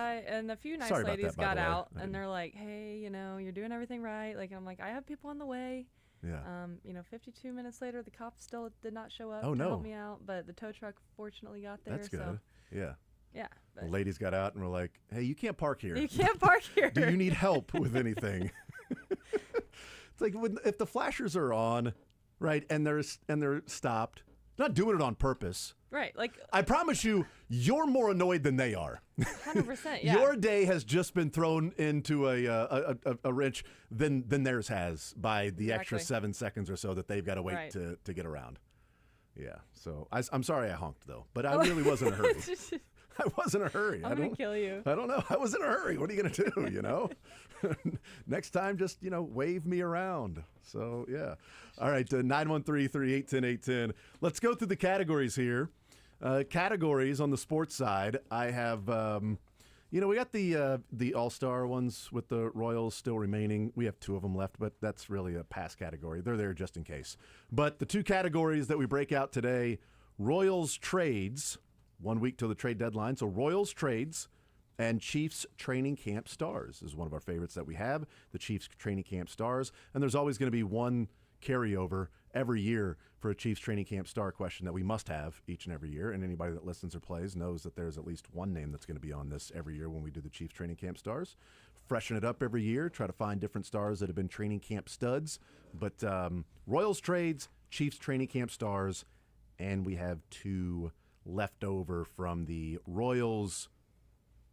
a few nice Sorry about ladies that, by got the way. out, I and they're like, hey, you're doing everything right. Like, I'm like, I have people on the way. Yeah. 52 minutes later, the cops still did not show up Oh, to no. help me out, but the tow truck fortunately got there. That's good. So, Yeah. yeah. The ladies got out and were like, hey, you can't park here. You can't park here. Do you need help with anything? It's like if the flashers are on, right, and they're stopped, not doing it on purpose. Right. Like, I promise you, you're more annoyed than they are. 100%. Yeah. Your day has just been thrown into a wrench than theirs has by the extra Exactly. 7 seconds or so that they've got to wait Right. to get around. Yeah. So I'm sorry I honked though, but I really was in a hurry. I was in a hurry. I'm gonna kill you. I don't know. I was in a hurry. What are you going to do, you know? Next time, just, wave me around. So, yeah. All right, 913-381-0810. Let's go through the categories here. Categories on the sports side. I have, we got the All-Star ones with the Royals still remaining. We have 2 of them left, but that's really a pass category. They're there just in case. But the 2 categories that we break out today, Royals trades, 1 week till the trade deadline. So Royals trades and Chiefs training camp stars is one of our favorites that we have, the Chiefs training camp stars. And there's always going to be one carryover every year for a Chiefs training camp star question that we must have each and every year. And anybody that listens or plays knows that there's at least one name that's going to be on this every year when we do the Chiefs training camp stars. Freshen it up every year, try to find different stars that have been training camp studs. But Royals trades, Chiefs training camp stars, and we have 2 left over from the Royals,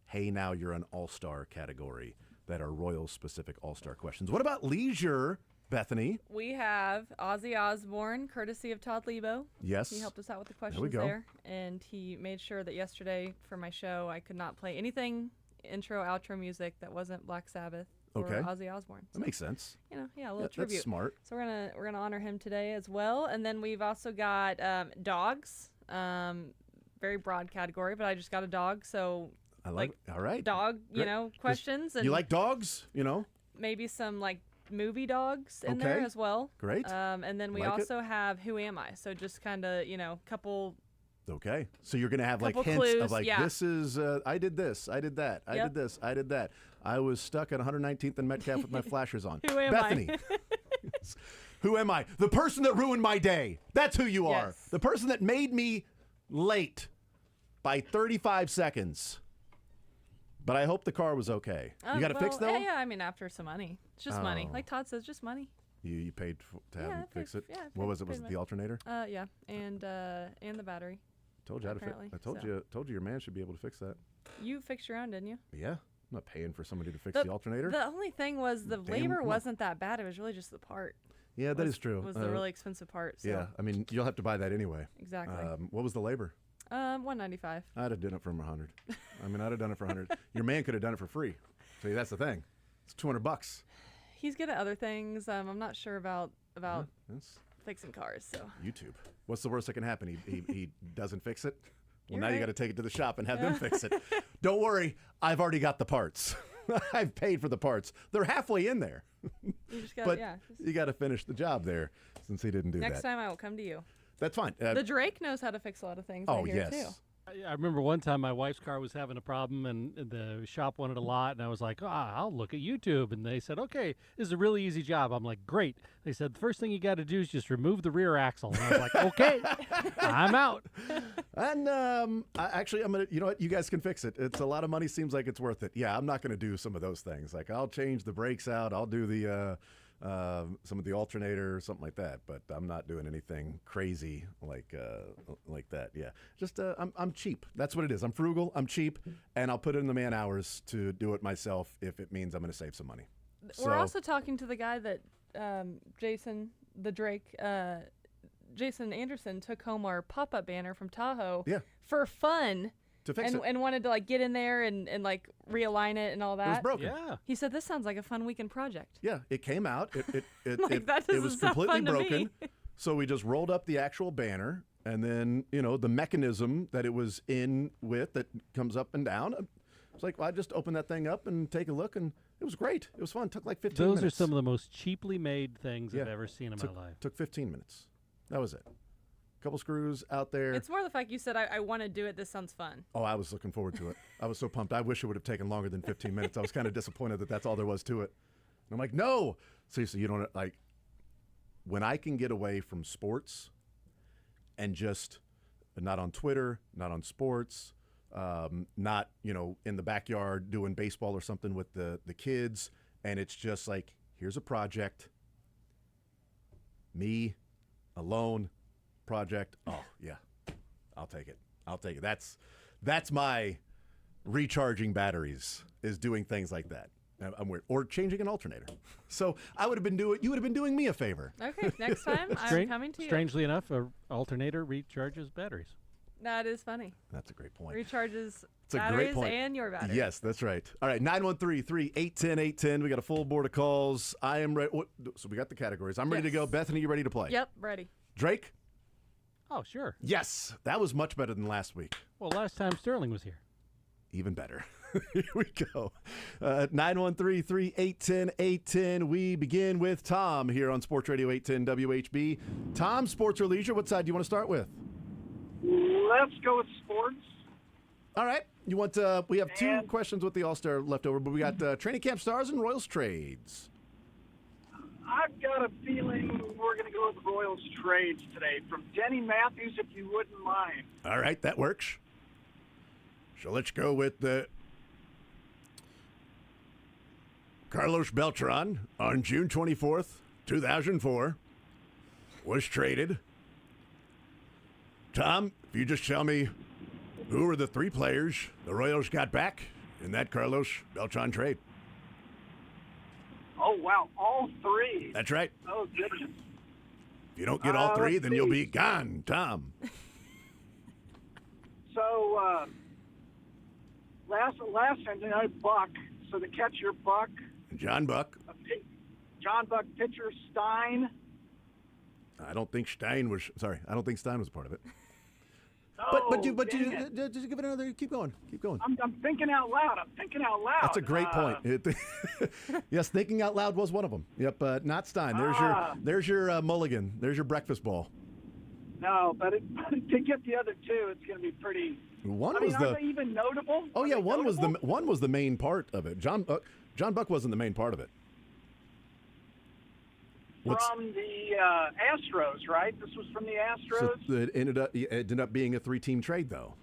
hey, now you're an all-star category that are Royals-specific all-star questions. What about leisure, Bethany? We have Ozzy Osbourne, courtesy of Todd Lebo. Yes. He helped us out with the There we questions go. there. And he made sure that yesterday for my show, I could not play anything intro, outro music that wasn't Black Sabbath or Okay. Ozzy Osbourne. That makes sense. Yeah, a little That's tribute. smart. So we're gonna honor him today as well. And then we've also got dogs. Very broad category, but I just got a dog, so I like all right. dog, Great. questions. And You like dogs, maybe some movie dogs in there Okay. as well. Great. And then we Like it. also have Who Am I? So just kind of, couple. Okay. So you're going to have like Couple hints clues, of like, yeah. this is, I did this, I did that, I Yep. did this, I did that. I was stuck at 119th and Metcalf with my flashers on. Who am Bethany. I? Who am I? The person that ruined my day. That's who you are. Yes. The person that made me late by 35 seconds. But I hope the car was okay. You got it fixed though? Yeah, I mean, after some money. It's just money. Oh. Like Todd says, just money. You paid to have Yeah, him I paid- fix it? yeah, I What was it? paid Was it money. the alternator? Yeah, and the battery. Told you how to fix. apparently, I told so. you. Told you your man should be able to fix that. You fixed your own, didn't you? Yeah. I'm not paying for somebody to fix the alternator. The only thing was the Damn, labor no. wasn't that bad. It was really just the part. Yeah, that was- is true. Was the really expensive part. So. Yeah, I mean, you'll have to buy that anyway. Exactly. What was the labor? $195. I'd have done it for 100. I mean, I'd have done it for 100. Your man could have done it for free. See, that's the thing. It's $200. He's good at other things. I'm not sure about That's fixing cars. So YouTube. What's the worst that can happen? He doesn't fix it. Well, You're now you right. got to take it to the shop and have them fix it. Don't worry, I've already got the parts. I've paid for the parts. They're halfway in there. you just got But yeah. you got to finish the job there since he didn't do Next that. time I will come to you. That's fine. The Drake knows how to fix a lot of things. Oh, I hear yes. Too. I remember one time my wife's car was having a problem and the shop wanted a lot, and I was like, I'll look at YouTube. And they said, okay, this is a really easy job. I'm like, great. They said, the first thing you got to do is just remove the rear axle. And I was like, okay, I'm out. And I'm gonna. You know what? You guys can fix it. It's a lot of money. Seems like it's worth it. Yeah, I'm not gonna do some of those things. Like I'll change the brakes out. I'll do the some of the alternator or something like that. But I'm not doing anything crazy like that. Yeah, just I'm cheap. That's what it is. I'm frugal. I'm cheap, and I'll put in the man hours to do it myself if it means I'm gonna save some money. We're also talking to the guy that Jason, the Drake, Jason Anderson took home our pop-up banner from Tahoe for fun. To fix it. And wanted to like get in there and like realign it and all that. It was broken. Yeah. He said this sounds like a fun weekend project. Yeah, it came out. It Like, that it was doesn't sound completely fun to me. broken. So we just rolled up the actual banner, and then the mechanism that it was in with that comes up and down. It's like, well, I just open that thing up and take a look, and It was great. It was fun. Took like 15 minutes. Those are some of the most cheaply made things I've ever seen in my life. Took 15 minutes. That was it. Couple screws out there. It's more the fact you said, I want to do it. This sounds fun. Oh, I was looking forward to it. I was so pumped. I wish it would have taken longer than 15 minutes. I was kind of disappointed that that's all there was to it. And I'm like, no. Seriously, you don't like when I can get away from sports and just not on Twitter, not on sports, not, in the backyard doing baseball or something with the kids. And it's just like, here's a project. Me alone. Project. Oh yeah, I'll take it. That's my recharging batteries, is doing things like that. I'm weird. Or changing an alternator. So you would have been doing me a favor. Okay, next time I'm coming to you. Strangely enough, an alternator recharges batteries. That is funny. That's a great point. Recharges It's a batteries great point. and your batteries. Yes, that's right. All right, 913-3-810-810. We got a full board of calls. I am ready. So we got the categories. I'm ready to go. Bethany, you ready to play? Yep, ready. Drake? Oh, sure. Yes, that was much better than last week. Well, last time Sterling was here. Even better. Here we go. 913-3-810-810. We begin with Tom here on Sports Radio 810 WHB. Tom, sports or leisure, what side do you want to start with? Let's go with sports. All right. You want? We have two questions with the All-Star left over, but we got training camp stars and Royals trades. I've got a feeling we're going to go with Royals trades today from Denny Matthews, if you wouldn't mind. All right, that works. So let's go with the Carlos Beltran on June 24th, 2004, was traded. Tom, if you just tell me who are the three players the Royals got back in that Carlos Beltran trade. Oh, wow, all three. That's right. Oh, goodness. If you don't get all three, let's then you'll see. be gone, Tom. So, last Sunday night, Buck. So the catcher, Buck. John Buck. John Buck, pitcher, Stein. I don't think Stein was a part of it. Oh, But you dang it. just give it another. Keep going. I'm thinking out loud. That's a great point. Yes, thinking out loud was one of them. Yep, not Stein. There's your mulligan. There's your breakfast ball. No, but to get the other two, it's going to be pretty. Are they even notable? Oh yeah, one was the main part of it. John Buck wasn't the main part of it. From the Astros, right? This was from the Astros. So it ended up being a 3-team trade, though.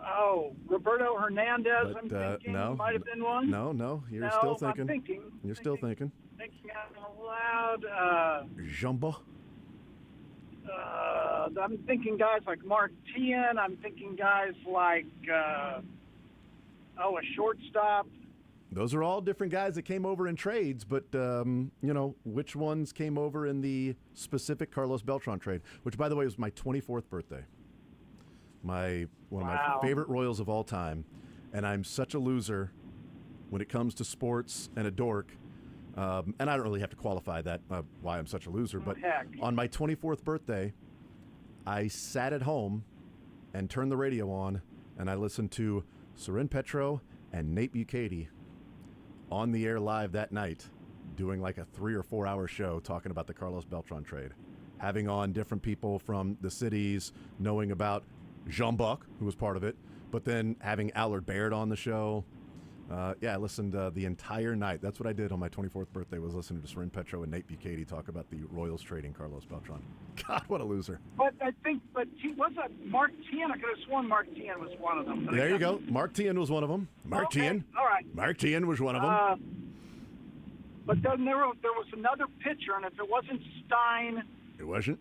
Oh, Roberto Hernandez. But, I'm thinking no, might have been one. No, you're still thinking. You're still thinking. Thinking out loud. Jumbo. I'm thinking guys like Mark Tien. I'm thinking guys like a shortstop. Those are all different guys that came over in trades, but which ones came over in the specific Carlos Beltran trade? Which, by the way, was my 24th birthday. One of my favorite Royals of all time, and I'm such a loser when it comes to sports and a dork. And I don't really have to qualify that why I'm such a loser, but on my 24th birthday, I sat at home and turned the radio on, and I listened to Soren Petro and Nate Bukaty on the air live that night, doing like a 3 or 4 hour show talking about the Carlos Beltran trade, having on different people from the cities, knowing about Jean Buck, who was part of it, but then having Allard Baird on the show. I listened the entire night. That's what I did on my 24th birthday, was listening to Soren Petro and Nate Bukaty talk about the Royals trading Carlos Beltran. God, what a loser. But he was Mark Tien. I could have sworn Mark Tien was one of them. There you go. Mark Tien was one of them. Mark Tien. All right. Mark Tien was one of them. But then there was another pitcher, and if it wasn't Stein. It wasn't?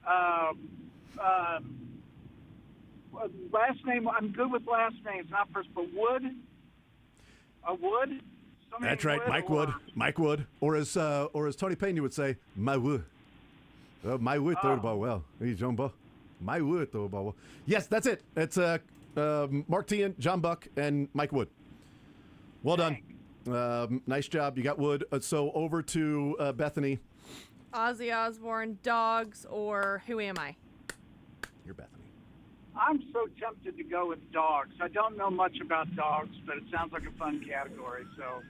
Last name, I'm good with last names, not first, but Wood. Wood? That's right, Mike Wood. Or as Tony Pena would say, my Wood. My Wood throw the ball well. He's John Buck. My Wood throw the ball well. Yes, that's it. It's Mark Tien, John Buck, and Mike Wood. Well done. Nice job. You got Wood. So over to Bethany. Ozzy Osbourne, Dogs, or Who Am I? You're Bethany. I'm so tempted to go with Dogs. I don't know much about dogs, but it sounds like a fun category. So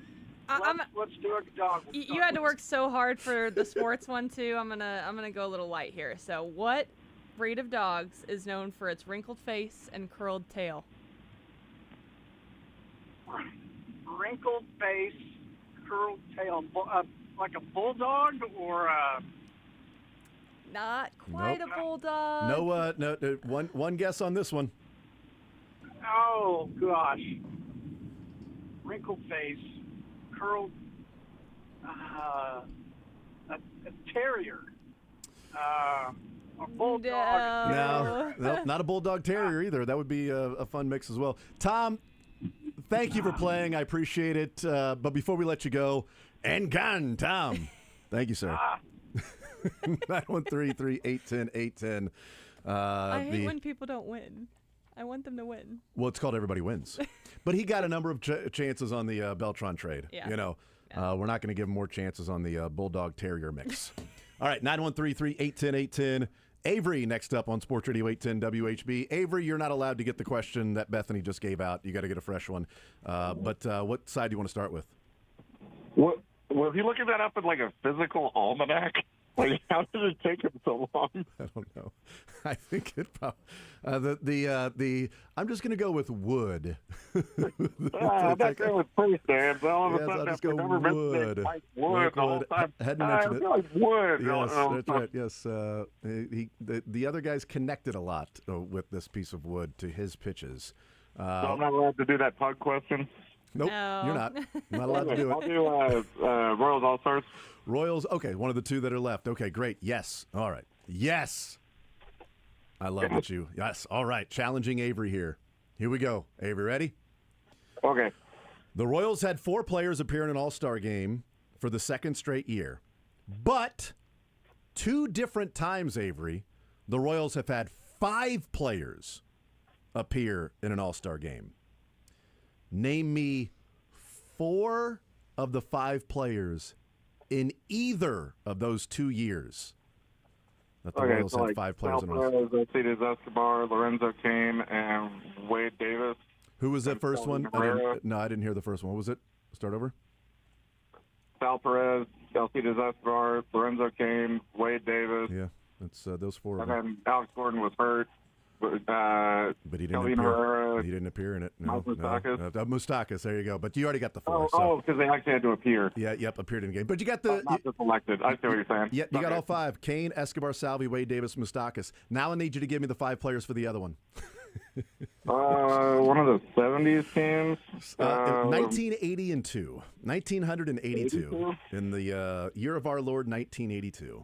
let's do a dog. You had to work so hard for the sports one too. I'm gonna go a little light here. So, what breed of dogs is known for its wrinkled face and curled tail? Wrinkled face, curled tail, like a bulldog or a... Not quite a bulldog. No. One guess on this one. Oh gosh. Wrinkled face, curled, a terrier, a bulldog. No, not a bulldog terrier either. That would be a fun mix as well. Tom, thank you for playing. I appreciate it. But before we let you go, and gone, Tom. Thank you, sir. 913-381-0810. I hate when people don't win. I want them to win. Well, it's called Everybody Wins. But he got a number of chances on the Beltron trade. Yeah. You know, we're not going to give him more chances on the Bulldog Terrier mix. All right, 913-381-0810. Avery next up on Sports Radio 810 WHB. Avery, you're not allowed to get the question that Bethany just gave out. You got to get a fresh one. But what side do you want to start with? What was he looking that up in like a physical almanac? Like, how did it take him so long? I don't know. I think it probably I'm just going to go with wood. That guy was pretty stands. All of a sudden, I'll just I've go never wood. been like wood the whole time. Had to mention it. Like wood. Yes, that's right. Yes, the other guys connected a lot with this piece of wood to his pitches. So I'm not allowed to do that pug question? Nope, No. you're not. You're not allowed to do it. I'll do Royals All-Stars. Royals, okay, one of the two that are left. Okay, great. Yes. All right. Yes. I love that you. Yes. All right. Challenging Avery here. Here we go. Avery, ready? Okay. The Royals had 4 players appear in an All-Star game for the second straight year. But 2 different times, Avery, the Royals have had 5 players appear in an All-Star game. Name me 4 of the 5 players in either of those 2 years that the Royals had 5 players in a row. Alcides Escobar, Lorenzo Cain, and Wade Davis. Who was that first one? I didn't hear the first one. What was it? Start over. Sal Perez, Alcides Escobar, Lorenzo Cain, Wade Davis. Yeah, that's those 4. And then Alex Gordon was hurt. But he didn't appear. Herrera, he didn't appear in it. No, Moustakas. Moustakas. There you go. But you already got the 4. Because they actually had to appear. Yeah, yep, appeared in the game. But you got the not just elected. I see what you're saying. Yeah, you got all 5: Cain, Escobar, Salvi, Wade Davis, Moustakas. Now I need you to give me the 5 players for the other one. One of the 70s teams. 1980 and 2. 1982 in the year of our Lord, 1982.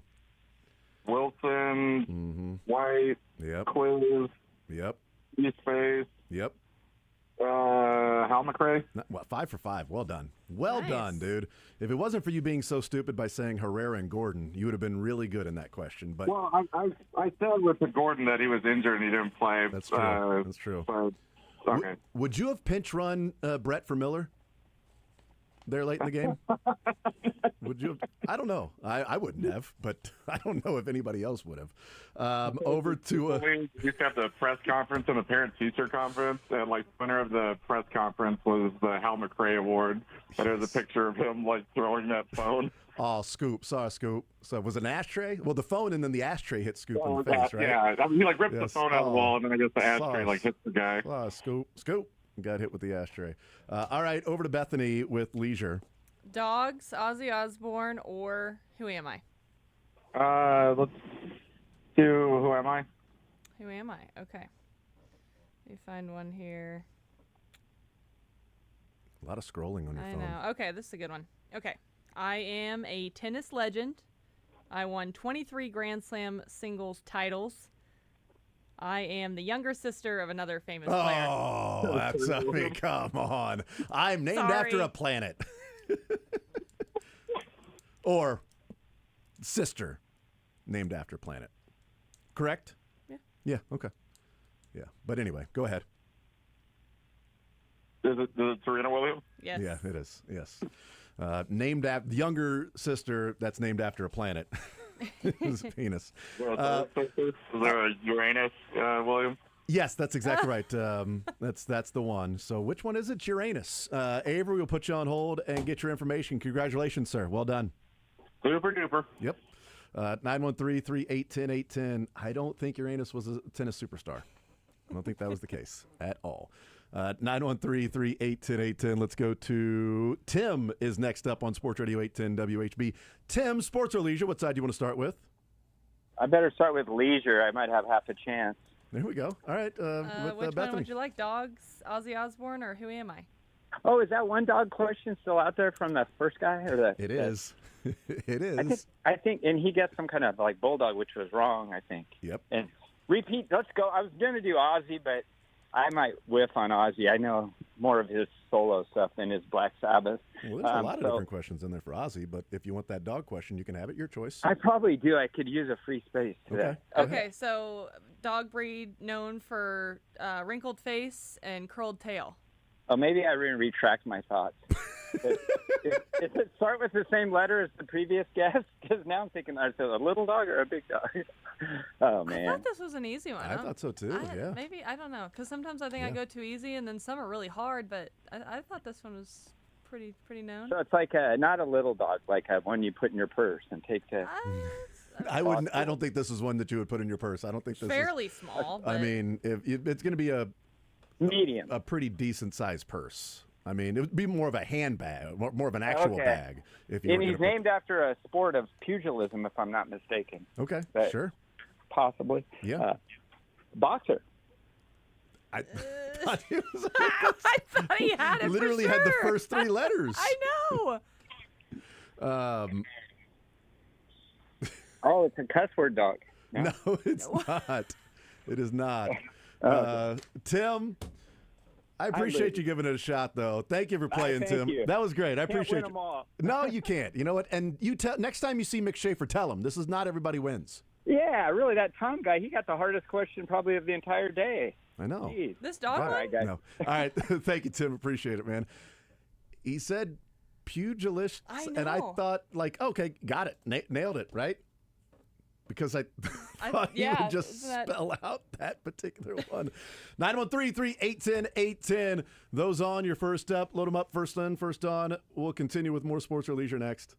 Wilson, White, Quiz, East Face, Hal McRae. 5 for 5. Well done. Well done, dude. If it wasn't for you being so stupid by saying Herrera and Gordon, you would have been really good in that question. But well, I said with the Gordon that he was injured and he didn't play. That's true. That's true. Okay. Would you have pinch run Brett for Miller there late in the game? Would you have? I don't know. I wouldn't have, but I don't know if anybody else would have. Over to we used to have the press conference and the parent-teacher conference, and like the winner of the press conference was the Hal McRae Award. And there's a picture of him like throwing that phone. Oh, Scoop. Saw Scoop. So was it an ashtray? Well, the phone and then the ashtray hit Scoop in the face, right? Yeah. I mean, he like ripped the phone out of the wall, and then I guess the ashtray like hits the guy. Scoop. Got hit with the ashtray. All right, over to Bethany with Leisure. Dogs, Ozzy Osbourne, or Who Am I? Let's do Who Am I? Who Am I? Okay. Let me find one here. A lot of scrolling on your phone. I know. Okay, this is a good one. Okay. I am a tennis legend. I won 23 Grand Slam singles titles. I am the younger sister of another famous player. Oh, that's come on. I'm named after a planet. Or sister named after planet. Correct? Yeah. Yeah, okay. Yeah. But anyway, go ahead. Is it Serena Williams? Yes. Yeah, it is. Yes. Named after the younger sister that's named after a planet. His penis. Is there a Uranus Williams? Yes, that's exactly right. That's the one. So which one is it? Uranus. Avery will put you on hold and get your information. Congratulations, sir. Well done. Super duper. Yep. 913-381-0810. I don't think Uranus was a tennis superstar. I don't think that was the case at all. 913-381-0810. Let's go to Tim is next up on Sports Radio 810 WHB. Tim, sports or leisure? What side do you want to start with? I better start with leisure. I might have half a chance. There we go. All right. Which Bethany. one would you like, dogs, Ozzy Osbourne, or who am I? Oh, is that one dog question still out there from the first guy? It is. It is. I think, and he gets some kind of like bulldog, which was wrong, I think. Yep. And repeat, let's go. I was going to do Ozzy, but I might whiff on Ozzy. I know more of his solo stuff than his Black Sabbath. Well, there's a lot of different questions in there for Ozzy, but if you want that dog question, you can have it. Your choice. I probably do. I could use a free space today. Okay, so dog breed known for wrinkled face and curled tail. Oh, maybe I retract my thoughts. Does it start with the same letter as the previous guest? Because now I'm thinking, is it a little dog or a big dog? Oh, man. I thought this was an easy one. I thought so, too, yeah. Maybe, I don't know, because sometimes I think I go too easy, and then some are really hard, but I thought this one was pretty known. So it's like not a little dog, like one you put in your purse and take to... I wouldn't. I don't think this is one that you would put in your purse. I don't think this fairly is small. I But mean, if it's going to be a medium, a pretty decent sized purse. I mean, it would be more of a handbag, more of an actual bag. If you and he's named after a sport of pugilism, if I'm not mistaken. Okay, sure. Possibly. Yeah. Boxer. I thought he was. I thought he had it. Literally for had the sure. first three letters. I know. Oh, it's a cuss word dog. No, it's not. It is not. Tim, I appreciate you giving it a shot, though. Thank you for playing, thank Tim. you. That was great. I Can't appreciate win you. 'em all. No, you can't. You know what? And you next time you see Mick Schaefer, tell him this is not everybody wins. Yeah, really, that Tom guy, he got the hardest question probably of the entire day. I know. Jeez. This dog All one? right, guys. No. All right. Thank you, Tim. Appreciate it, man. He said pugilist, and I know. thought, like, okay, got it. Nailed it, right? Because I thought he would just spell out that particular one. 913-381-0810. Those on your first up. Load them up, first in, first on. We'll continue with more sports or leisure next.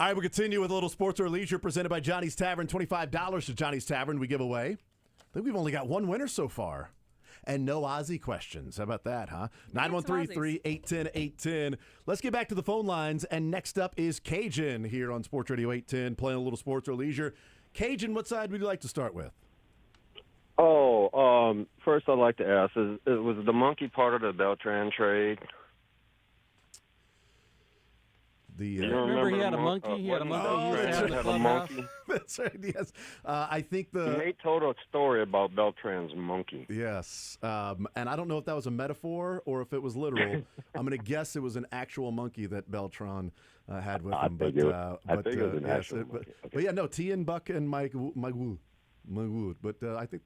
All right, we'll continue with a little sports or leisure presented by Johnny's Tavern. $25 to Johnny's Tavern we give away. I think we've only got one winner so far. And no Ozzy questions. How about that, huh? 913-381-10-810. Let's get back to the phone lines. And next up is Cajun here on Sports Radio 810, playing a little sports or leisure. Cajun, what side would you like to start with? First I'd like to ask, was the monkey part of the Beltran trade? Remember he had a monkey? He had a monkey. That's right, yes. I think Nate told a story about Beltran's monkey. Yes. And I don't know if that was a metaphor or if it was literal. I'm going to guess it was an actual monkey that Beltran had with him. I figured it was an actual monkey. But yeah, no, T and Buck and Mike Wood. But I think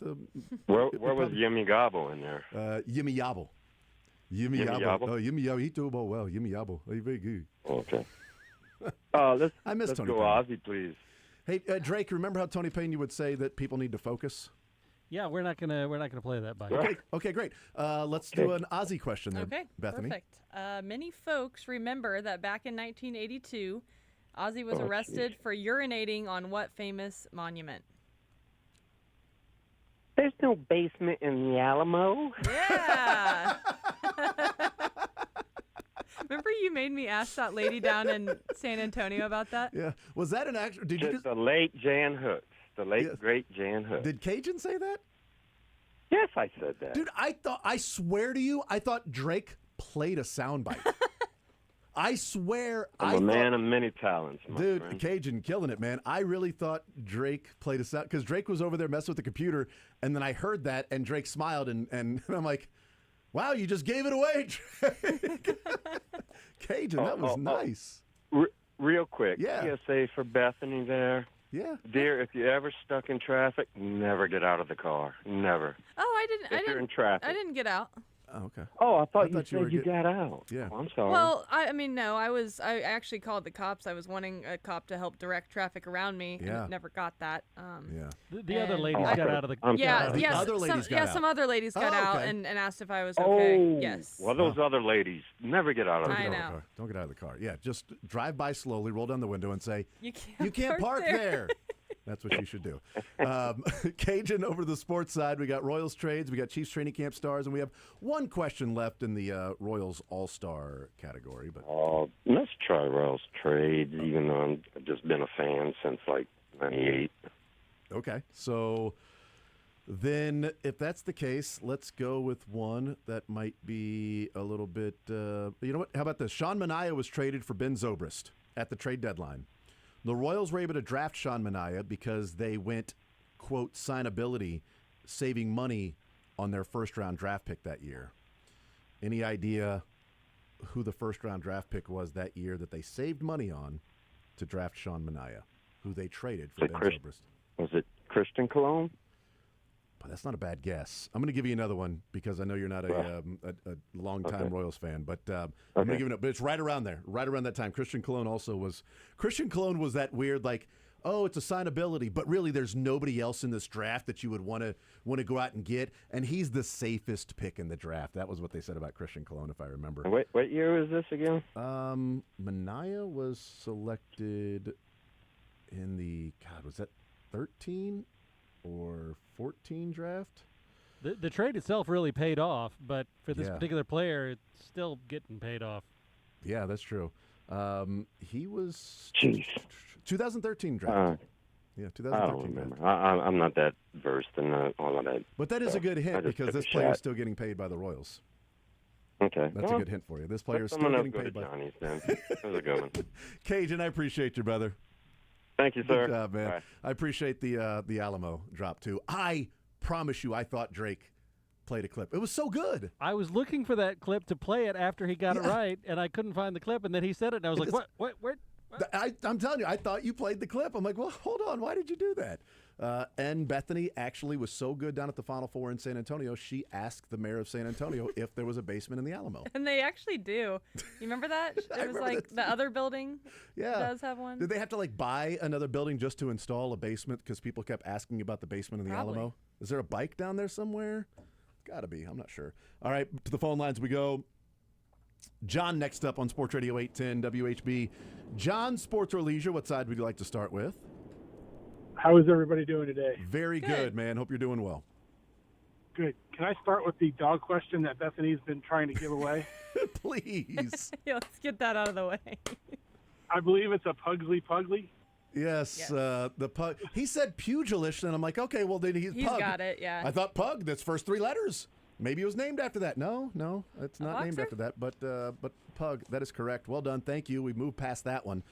Where was Yimmy Gobble in there? Yimmy Yabble. Yimmy Yabble. Oh, Yimmy Yabble. He threw a ball well. Yimmy Yabble. He's very good. Okay. I miss let's Tony go Payne. Ozzy, please. Hey, Drake, remember how Tony Payne would say that people need to focus? Yeah, we're not gonna play that by. Okay, great. Let's do an Ozzy question then, Okay, Bethany. perfect. Many folks remember that back in 1982, Ozzy was arrested for urinating on what famous monument? There's no basement in the Alamo. Yeah. Remember you made me ask that lady down in San Antonio about that? Yeah. Was that an actual? Did you just? The late Jan Hooks. The late great Jan Hooks. Did Cajun say that? Yes, I said that. Dude, I swear to you, I thought Drake played a soundbite. I swear. I'm a man of many talents, my Dude, friend. Cajun killing it, man. I really thought Drake played a sound because Drake was over there messing with the computer, and then I heard that, and Drake smiled, and I'm like, wow, you just gave it away, Drake. Cajun, that was nice. Real quick, Yeah. PSA for Bethany there. Yeah. Dear, if you're ever stuck in traffic, never get out of the car. Never. Oh, If you're in traffic. I didn't get out. Oh, okay. Oh, I thought I you thought you were said you get- got out. Yeah. Oh, I'm sorry. Well, I mean, no, I actually called the cops. I was wanting a cop to help direct traffic around me. Yeah. And never got that. Yeah. The other and- ladies got out of the. Yeah, The yes, other ladies got out. some other ladies got Oh, out okay. and asked if I was okay. Oh, Yes. well, those other ladies never get out of the I car. know. Don't get out of the car. Yeah, just drive by slowly, roll down the window, and say, You can't, "You can't park there." there." That's what you should do. Cajun over the sports side. We got Royals trades. We got Chiefs training camp stars, and we have one question left in the Royals All-Star category. But Let's try Royals trade, even though I've just been a fan since like '98. okay, so then if that's the case, let's go with one that might be a little bit. You know what? How about this? Sean Manaea was traded for Ben Zobrist at the trade deadline. The Royals were able to draft Sean Manaea because they went, quote, signability, saving money on their first-round draft pick that year. Any idea who the first-round draft pick was that year that they saved money on to draft Sean Manaea, who they traded for Ben Zobrist? Was it Christian Cologne? But that's not a bad guess. I'm going to give you another one because I know you're not a longtime Okay. Royals fan, but I'm going to give it. But it's right around there, right around that time. Christian Cologne also was. Christian Cologne was that weird, like, oh, it's a signability, but really, there's nobody else in this draft that you would want to go out and get, and he's the safest pick in the draft. That was what they said about Christian Cologne, if I remember. What year was this again? Manaea was selected in the was that 13 or 14 draft? The trade itself really paid off, but for this Yeah. particular player, it's still getting paid off. Yeah, that's true. He was Jeez. 2013 draft. Yeah, I 2013 don't draft. remember. I'm not that versed in all of that. But that is a good I hint just because took this a player is shot. still getting paid by the Royals. Okay. That's Well, a good hint for you. This player let is still someone else getting go to paid by Johnny's then. That was a good one. Cajun, I appreciate you, brother. Thank you, sir. Good job, man. All right. I appreciate the Alamo drop, too. I promise you, I thought Drake played a clip. It was so good. I was looking for that clip to play it after he got it right, and I couldn't find the clip, and then he said it, and I was like, what, where? I'm telling you, I thought you played the clip. I'm like, well, hold on. Why did you do that? And Bethany actually was so good down at the Final Four in San Antonio, she asked the mayor of San Antonio if there was a basement in the Alamo. And they actually do. You remember that? It was remember like the other building Yeah. does have one. Did they have to like buy another building just to install a basement because people kept asking about the basement in the Probably. Alamo? Is there a bike down there somewhere? Gotta be. I'm not sure. All right, to the phone lines we go. John next up on Sports Radio 810 WHB. John, sports or leisure, what side would you like to start with? How is everybody doing today? Very good, man. Hope you're doing well. Good. Can I start with the dog question that Bethany's been trying to give away? Please. Yeah, let's get that out of the way. I believe it's a Pugsley. Yes. The pug. He said pugilist, and I'm like, okay, well, then he's pug. got it, yeah. I thought pug, that's first three letters. Maybe it was named after that. No, it's not named after that, but pug. That is correct. Well done. Thank you. We've moved past that one.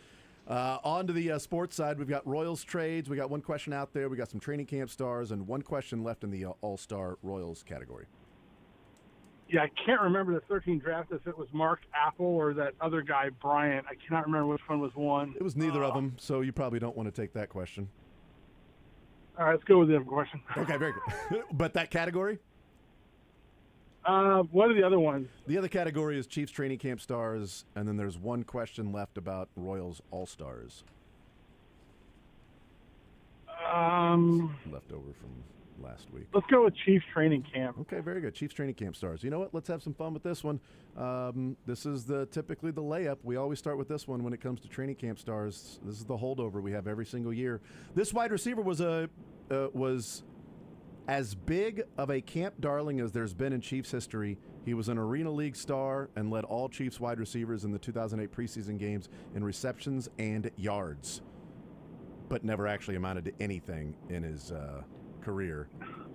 On to the sports side, we've got Royals trades. We got one question out there. We got some training camp stars and one question left in the All-Star Royals category. Yeah, I can't remember the 13 draft if it was Mark Apple or that other guy, Bryant. I cannot remember which one was one. It was neither of them, so you probably don't want to take that question. All right, let's go with the other question. Okay, very good. But that category? What are the other ones? The other category is Chiefs training camp stars, and then there's one question left about Royals All-Stars. Left over from last week. Let's go with Chiefs training camp. Okay, very good. Chiefs training camp stars. You know what? Let's have some fun with this one. This is typically the layup. We always start with this one when it comes to training camp stars. This is the holdover we have every single year. This wide receiver was as big of a camp darling as there's been in Chiefs history. He was an Arena League star and led all Chiefs wide receivers in the 2008 preseason games in receptions and yards, but never actually amounted to anything in his career,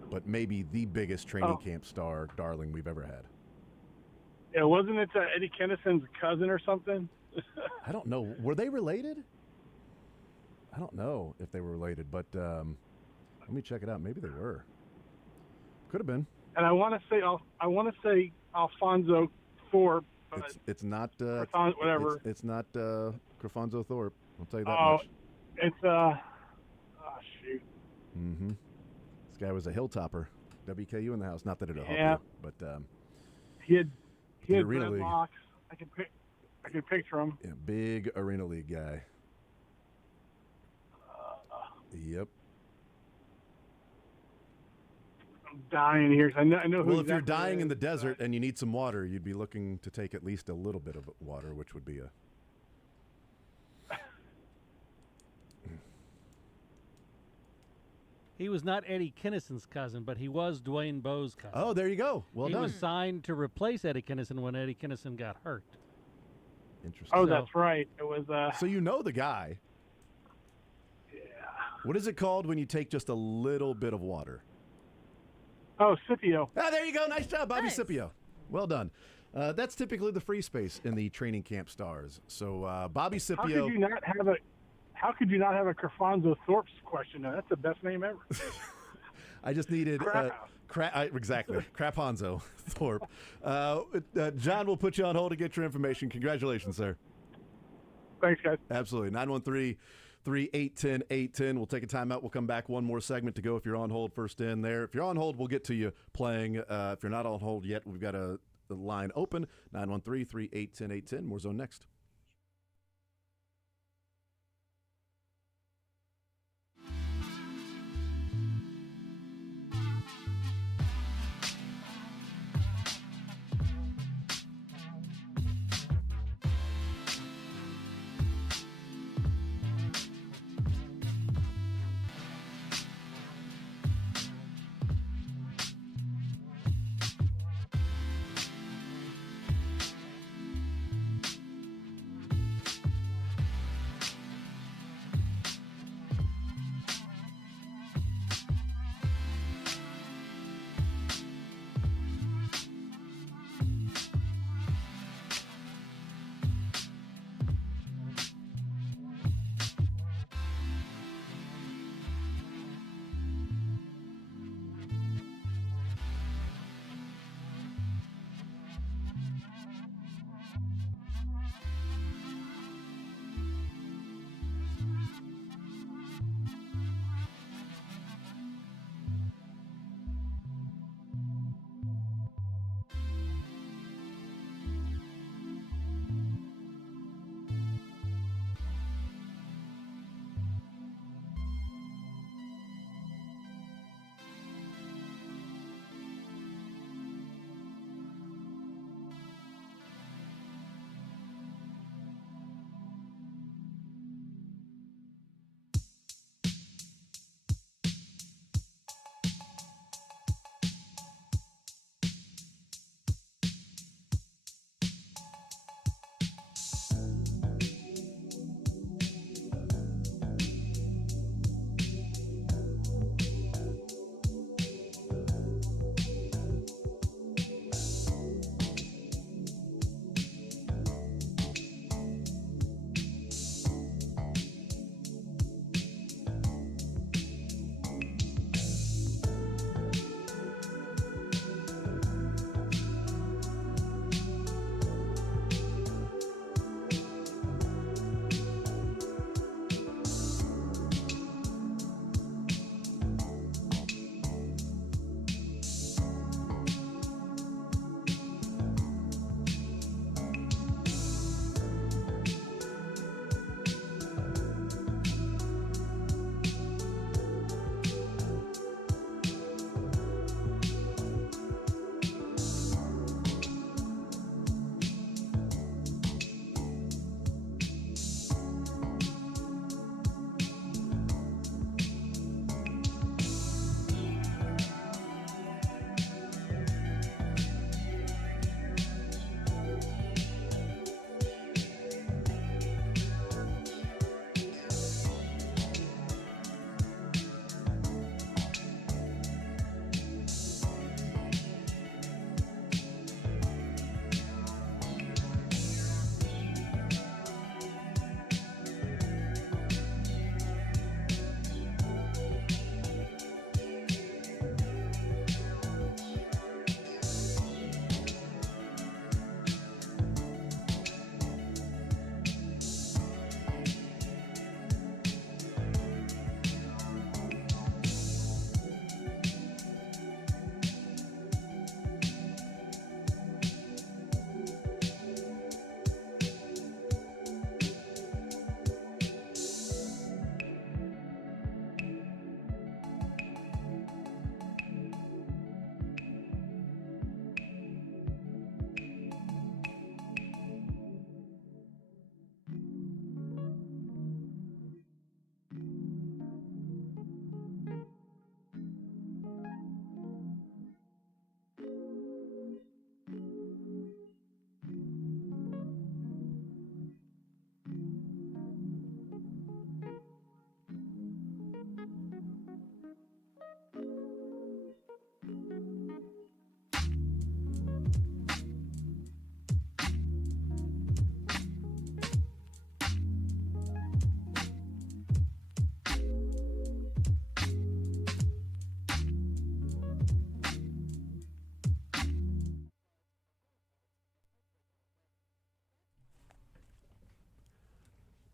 but maybe the biggest training camp star darling we've ever had. Yeah, wasn't it Eddie Kennison's cousin or something? I don't know. Were they related? I don't know if they were related, but let me check it out. Maybe they were. Could have been. And I want to say Alfonso Thorpe. It's not. Whatever. It's not Crefonzo Thorpe. I'll tell you that much. It's shoot. Mm-hmm. This guy was a hilltopper. WKU in the house. Not that it'll help you, but he had Arena League. locks. I can picture him. Yeah, big Arena League guy. Yep. I'm dying here. I know who. Well, if you're dying in the desert and you need some water, you'd be looking to take at least a little bit of water, which would be a. He was not Eddie Kinnison's cousin, but he was Dwayne Bowe's cousin. Oh, there you go. Well done. He was signed to replace Eddie Kinnison when Eddie Kinnison got hurt. Interesting. Oh, that's right. It was. So you know the guy. Yeah. What is it called when you take just a little bit of water? Oh, Scipio. Ah, there you go. Nice job, Bobby Scipio. Well done. That's typically the free space in the training camp stars. So Bobby Scipio. How could you not have a Crefonzo Thorpe's question? Now, that's the best name ever. I just needed exactly Craponzo Thorpe. John will put you on hold to get your information. Congratulations, sir. Thanks, guys. Absolutely. 913-381-810. We'll take a timeout. We'll come back. One more segment to go. If you're on hold, first in there. If you're on hold, we'll get to you playing. If you're not on hold yet, we've got the line open. 913-381-810. More Zone next.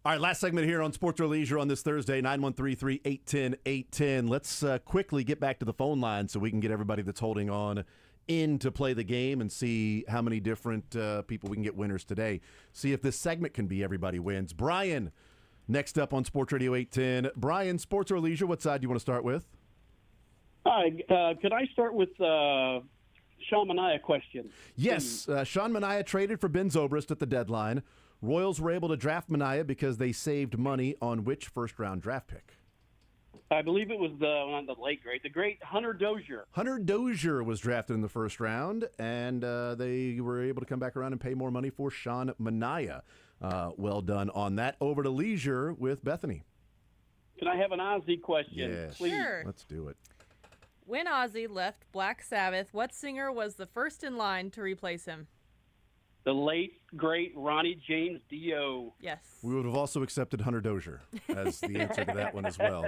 All right, last segment here on Sports or Leisure on this Thursday, 913-381-810. Let's quickly get back to the phone line so we can get everybody that's holding on in to play the game and see how many different people we can get winners today. See if this segment can be everybody wins. Brian, next up on Sports Radio 810. Brian, Sports or Leisure, what side do you want to start with? Hi, could I start with Sean Manaea question? Yes, Sean Manaea traded for Ben Zobrist at the deadline. Royals were able to draft Manaea because they saved money on which first-round draft pick? I believe it was the great Hunter Dozier. Hunter Dozier was drafted in the first round, and they were able to come back around and pay more money for Sean Manaea. Well done on that. Over to Leisure with Bethany. Can I have an Ozzy question, Yes. please? Sure. Let's do it. When Ozzy left Black Sabbath, what singer was the first in line to replace him? The late, great Ronnie James Dio. Yes. We would have also accepted Hunter Dozier as the answer to that one as well.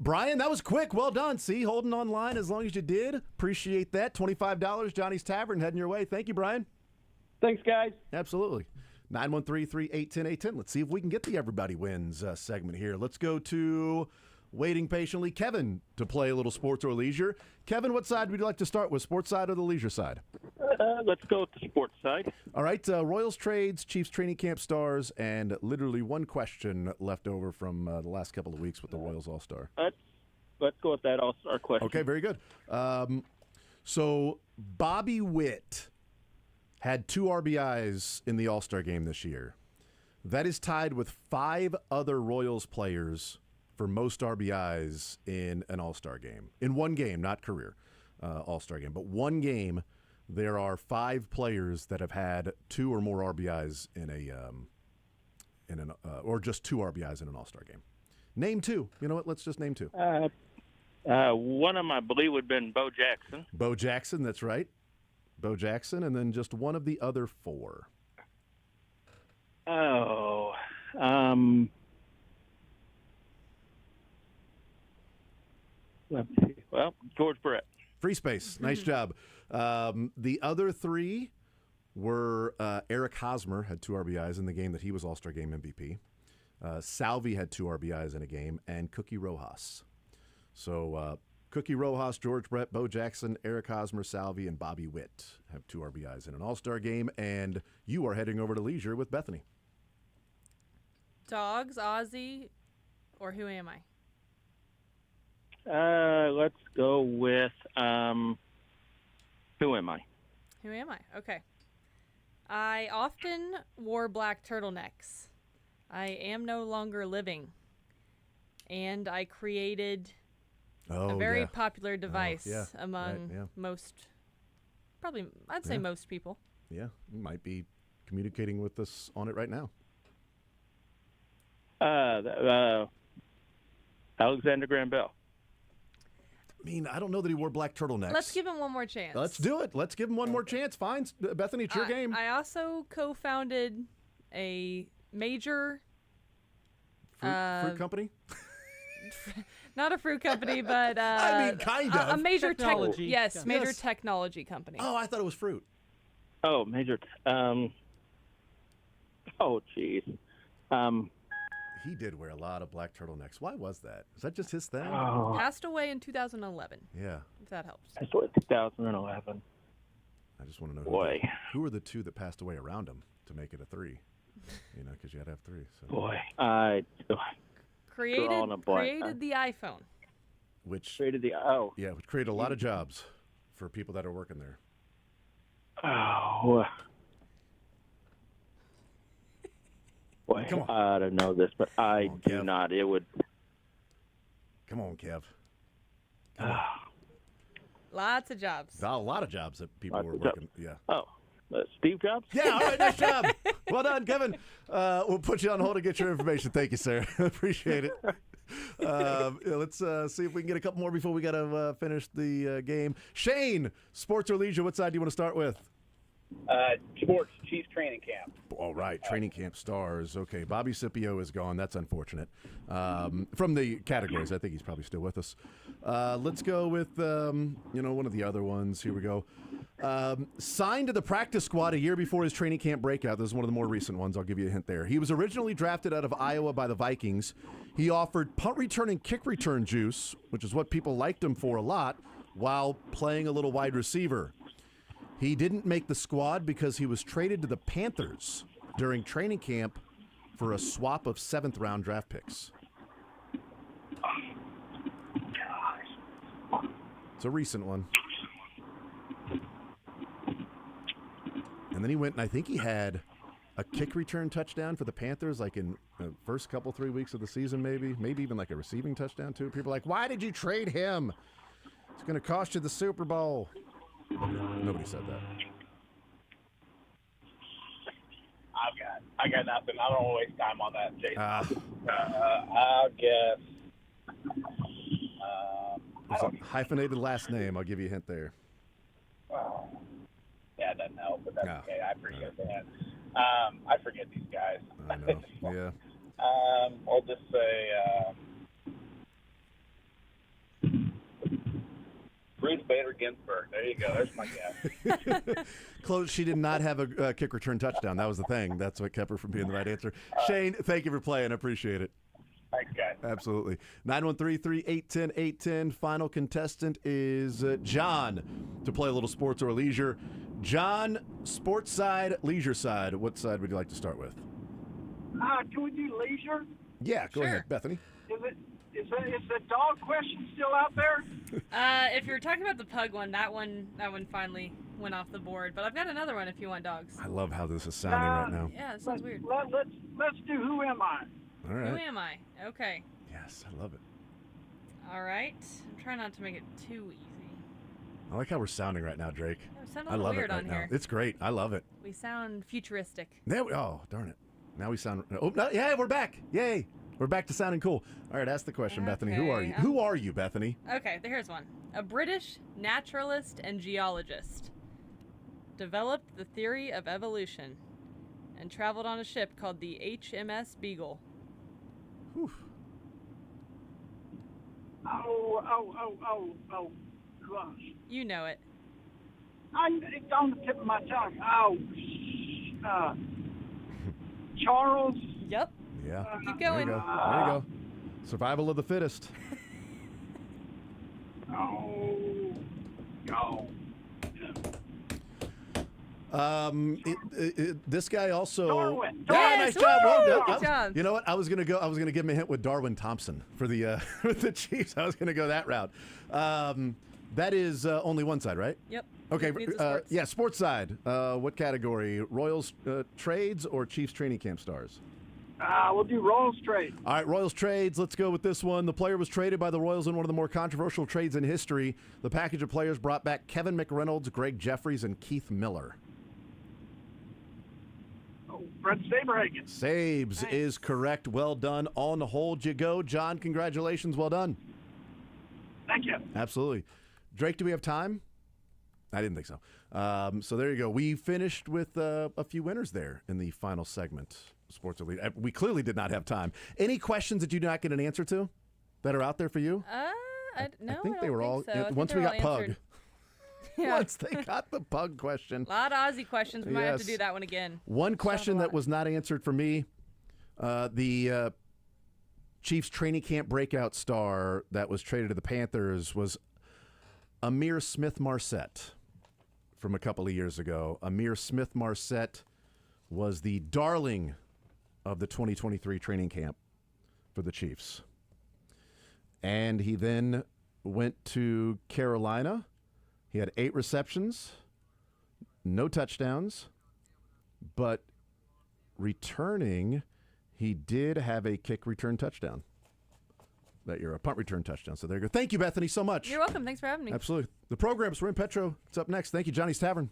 Brian, that was quick. Well done. See, holding on line as long as you did. Appreciate that. $25, Johnny's Tavern heading your way. Thank you, Brian. Thanks, guys. Absolutely. 913-381-810. Let's see if we can get the Everybody Wins segment here. Let's go to waiting patiently, Kevin, to play a little Sports or Leisure. Kevin, what side would you like to start with, sports side or the leisure side? Let's go with the sports side. All right, Royals trades, Chiefs training camp stars, and literally one question left over from the last couple of weeks with the Royals All-Star. Let's go with that All-Star question. Okay, very good. So Bobby Witt had 2 RBIs in the All-Star game this year. That is tied with 5 other Royals players for most RBIs in an All-Star game. In one game, not career All-Star game, but one game, there are 5 players that have had 2 or more RBIs or just 2 RBIs in an All-Star game. Name 2. You know what? Let's just name 2. One of them, I believe, would have been Bo Jackson. Bo Jackson, that's right. Bo Jackson, and then just one of the other 4. Let's see. Well, George Brett. Free space. Nice job. The other 3 were Eric Hosmer had 2 RBIs in the game that he was All-Star Game MVP. Salvi had 2 RBIs in a game, and Cookie Rojas. So Cookie Rojas, George Brett, Bo Jackson, Eric Hosmer, Salvi, and Bobby Witt have 2 RBIs in an All-Star game, and you are heading over to Leisure with Bethany. Dogs, Ozzy, or who am I? Let's go with who am I? Who am I? Okay. I often wore black turtlenecks. I am no longer living. And I created a very popular device among most, probably, I'd say most people. Yeah, you might be communicating with us on it right now. Alexander Graham Bell. I mean, I don't know that he wore black turtlenecks. Let's give him one more chance. Let's do it. Let's give him one more chance. Fine. Bethany, it's your game. I also co-founded a major... fruit company? Not a fruit company, but... I mean, kind of. A major technology. Major technology company. Oh, I thought it was fruit. Oh, major... oh, jeez. He did wear a lot of black turtlenecks. Why was that? Is that just his thing? Passed away in 2011. Yeah. If that helps. Passed away in 2011. I just want to know who were the 2 that passed away around him to make it a 3. You know, because you had to have 3. So. Boy, created the iPhone. Which created which created a lot of jobs for people that are working there. Oh. Boy, Come on. I don't know this, but I do not. It would. Come on, Kev. Lots of jobs. A lot of jobs that people were working. Yeah. Oh, Steve Jobs? Yeah, all right, nice job. Well done, Kevin. We'll put you on hold to get your information. Thank you, sir. Appreciate it. Let's see if we can get a couple more before we got to finish the game. Shane, Sports or Leisure, what side do you want to start with? Sports, Chiefs training camp. All right, training camp stars. Okay, Bobby Scipio is gone. That's unfortunate. From the categories, I think he's probably still with us. Let's go with, one of the other ones. Here we go. Signed to the practice squad a year before his training camp breakout. This is one of the more recent ones. I'll give you a hint there. He was originally drafted out of Iowa by the Vikings. He offered punt return and kick return juice, which is what people liked him for a lot, while playing a little wide receiver. He didn't make the squad because he was traded to the Panthers during training camp for a swap of 7th-round draft picks. It's a recent one. And then he went, and I think he had a kick return touchdown for the Panthers, like in the first 3 weeks of the season, maybe even like a receiving touchdown too. People are like, why did you trade him? It's going to cost you the Super Bowl. Nobody said that. I got nothing. I don't want to waste time on that, Jason. I'll guess. It's a hyphenated last name. I'll give you a hint there. Yeah, it doesn't help, but that's okay. I forget that. I forget these guys. I know. Yeah. I'll just say Ruth Bader Ginsburg. There you go. There's my guess. Close. She did not have a kick return touchdown. That was the thing. That's what kept her from being the right answer. Shane, thank you for playing. I appreciate it. Thanks, guys. Absolutely. 913-381-0810. Final contestant is John to play a little sports or leisure. John, sports side, leisure side. What side would you like to start with? Can we do leisure? Yeah, go ahead, Bethany. Is the dog question still out there? If you're talking about the pug one, that one finally went off the board. But I've got another one if you want dogs. I love how this is sounding right now. Yeah, it sounds weird. Let's do Who Am I? All right. Who am I? Okay. Yes, I love it. All right. I'm trying not to make it too easy. I like how we're sounding right now, Drake. We sound a I little love weird it right on now. here. It's great. I love it. We sound futuristic. Oh, darn it. Now we sound... Oh, no, yeah, we're back. Yay. We're back to sounding cool. All right, ask the question, Bethany. Who are you? Who are you, Bethany? Okay, here's one. A British naturalist and geologist developed the theory of evolution and traveled on a ship called the HMS Beagle. Whew. Oh, gosh. You know it. It's on the tip of my tongue. Charles. Yep. Yeah. Keep going. There you go. Survival of the fittest. This guy also. Darwin. Yeah, nice job. Well, Good job. You know what? I was gonna give him a hint with Darwin Thompson for the with the Chiefs. I was gonna go that route. That is only one side, right? Yep. Okay. Sports. Yeah, sports side. What category? Royals trades or Chiefs training camp stars? We'll do Royals trade. All right, Royals trades. Let's go with this one. The player was traded by the Royals in one of the more controversial trades in history. The package of players brought back Kevin McReynolds, Greg Jeffries, and Keith Miller. Brett Saberhagen. Sabes is correct. Well done. On hold you go. John, congratulations. Well done. Thank you. Absolutely. Drake, do we have time? I didn't think so. So there you go. We finished with a few winners there in the final segment. Sports Elite. We clearly did not have time. Any questions that you did not get an answer to that are out there for you? No, I think they were all. so. I think Once they we were got all Pug. answered. Yeah. Once they got the Pug question. A lot of Aussie questions. We might have to Yes. do that one again. One question that was not answered for me, the Chiefs training camp breakout star that was traded to the Panthers was Amir Smith-Marset from a couple of years ago. Amir Smith-Marset was the darling of the 2023 training camp for the Chiefs. And he then went to Carolina. He had 8 receptions, no touchdowns, but returning, he did have a kick return touchdown that year, a punt return touchdown. So there you go. Thank you, Bethany, so much. You're welcome. Thanks for having me. Absolutely. The program's Rim Petro. It's up next. Thank you, Johnny's Tavern.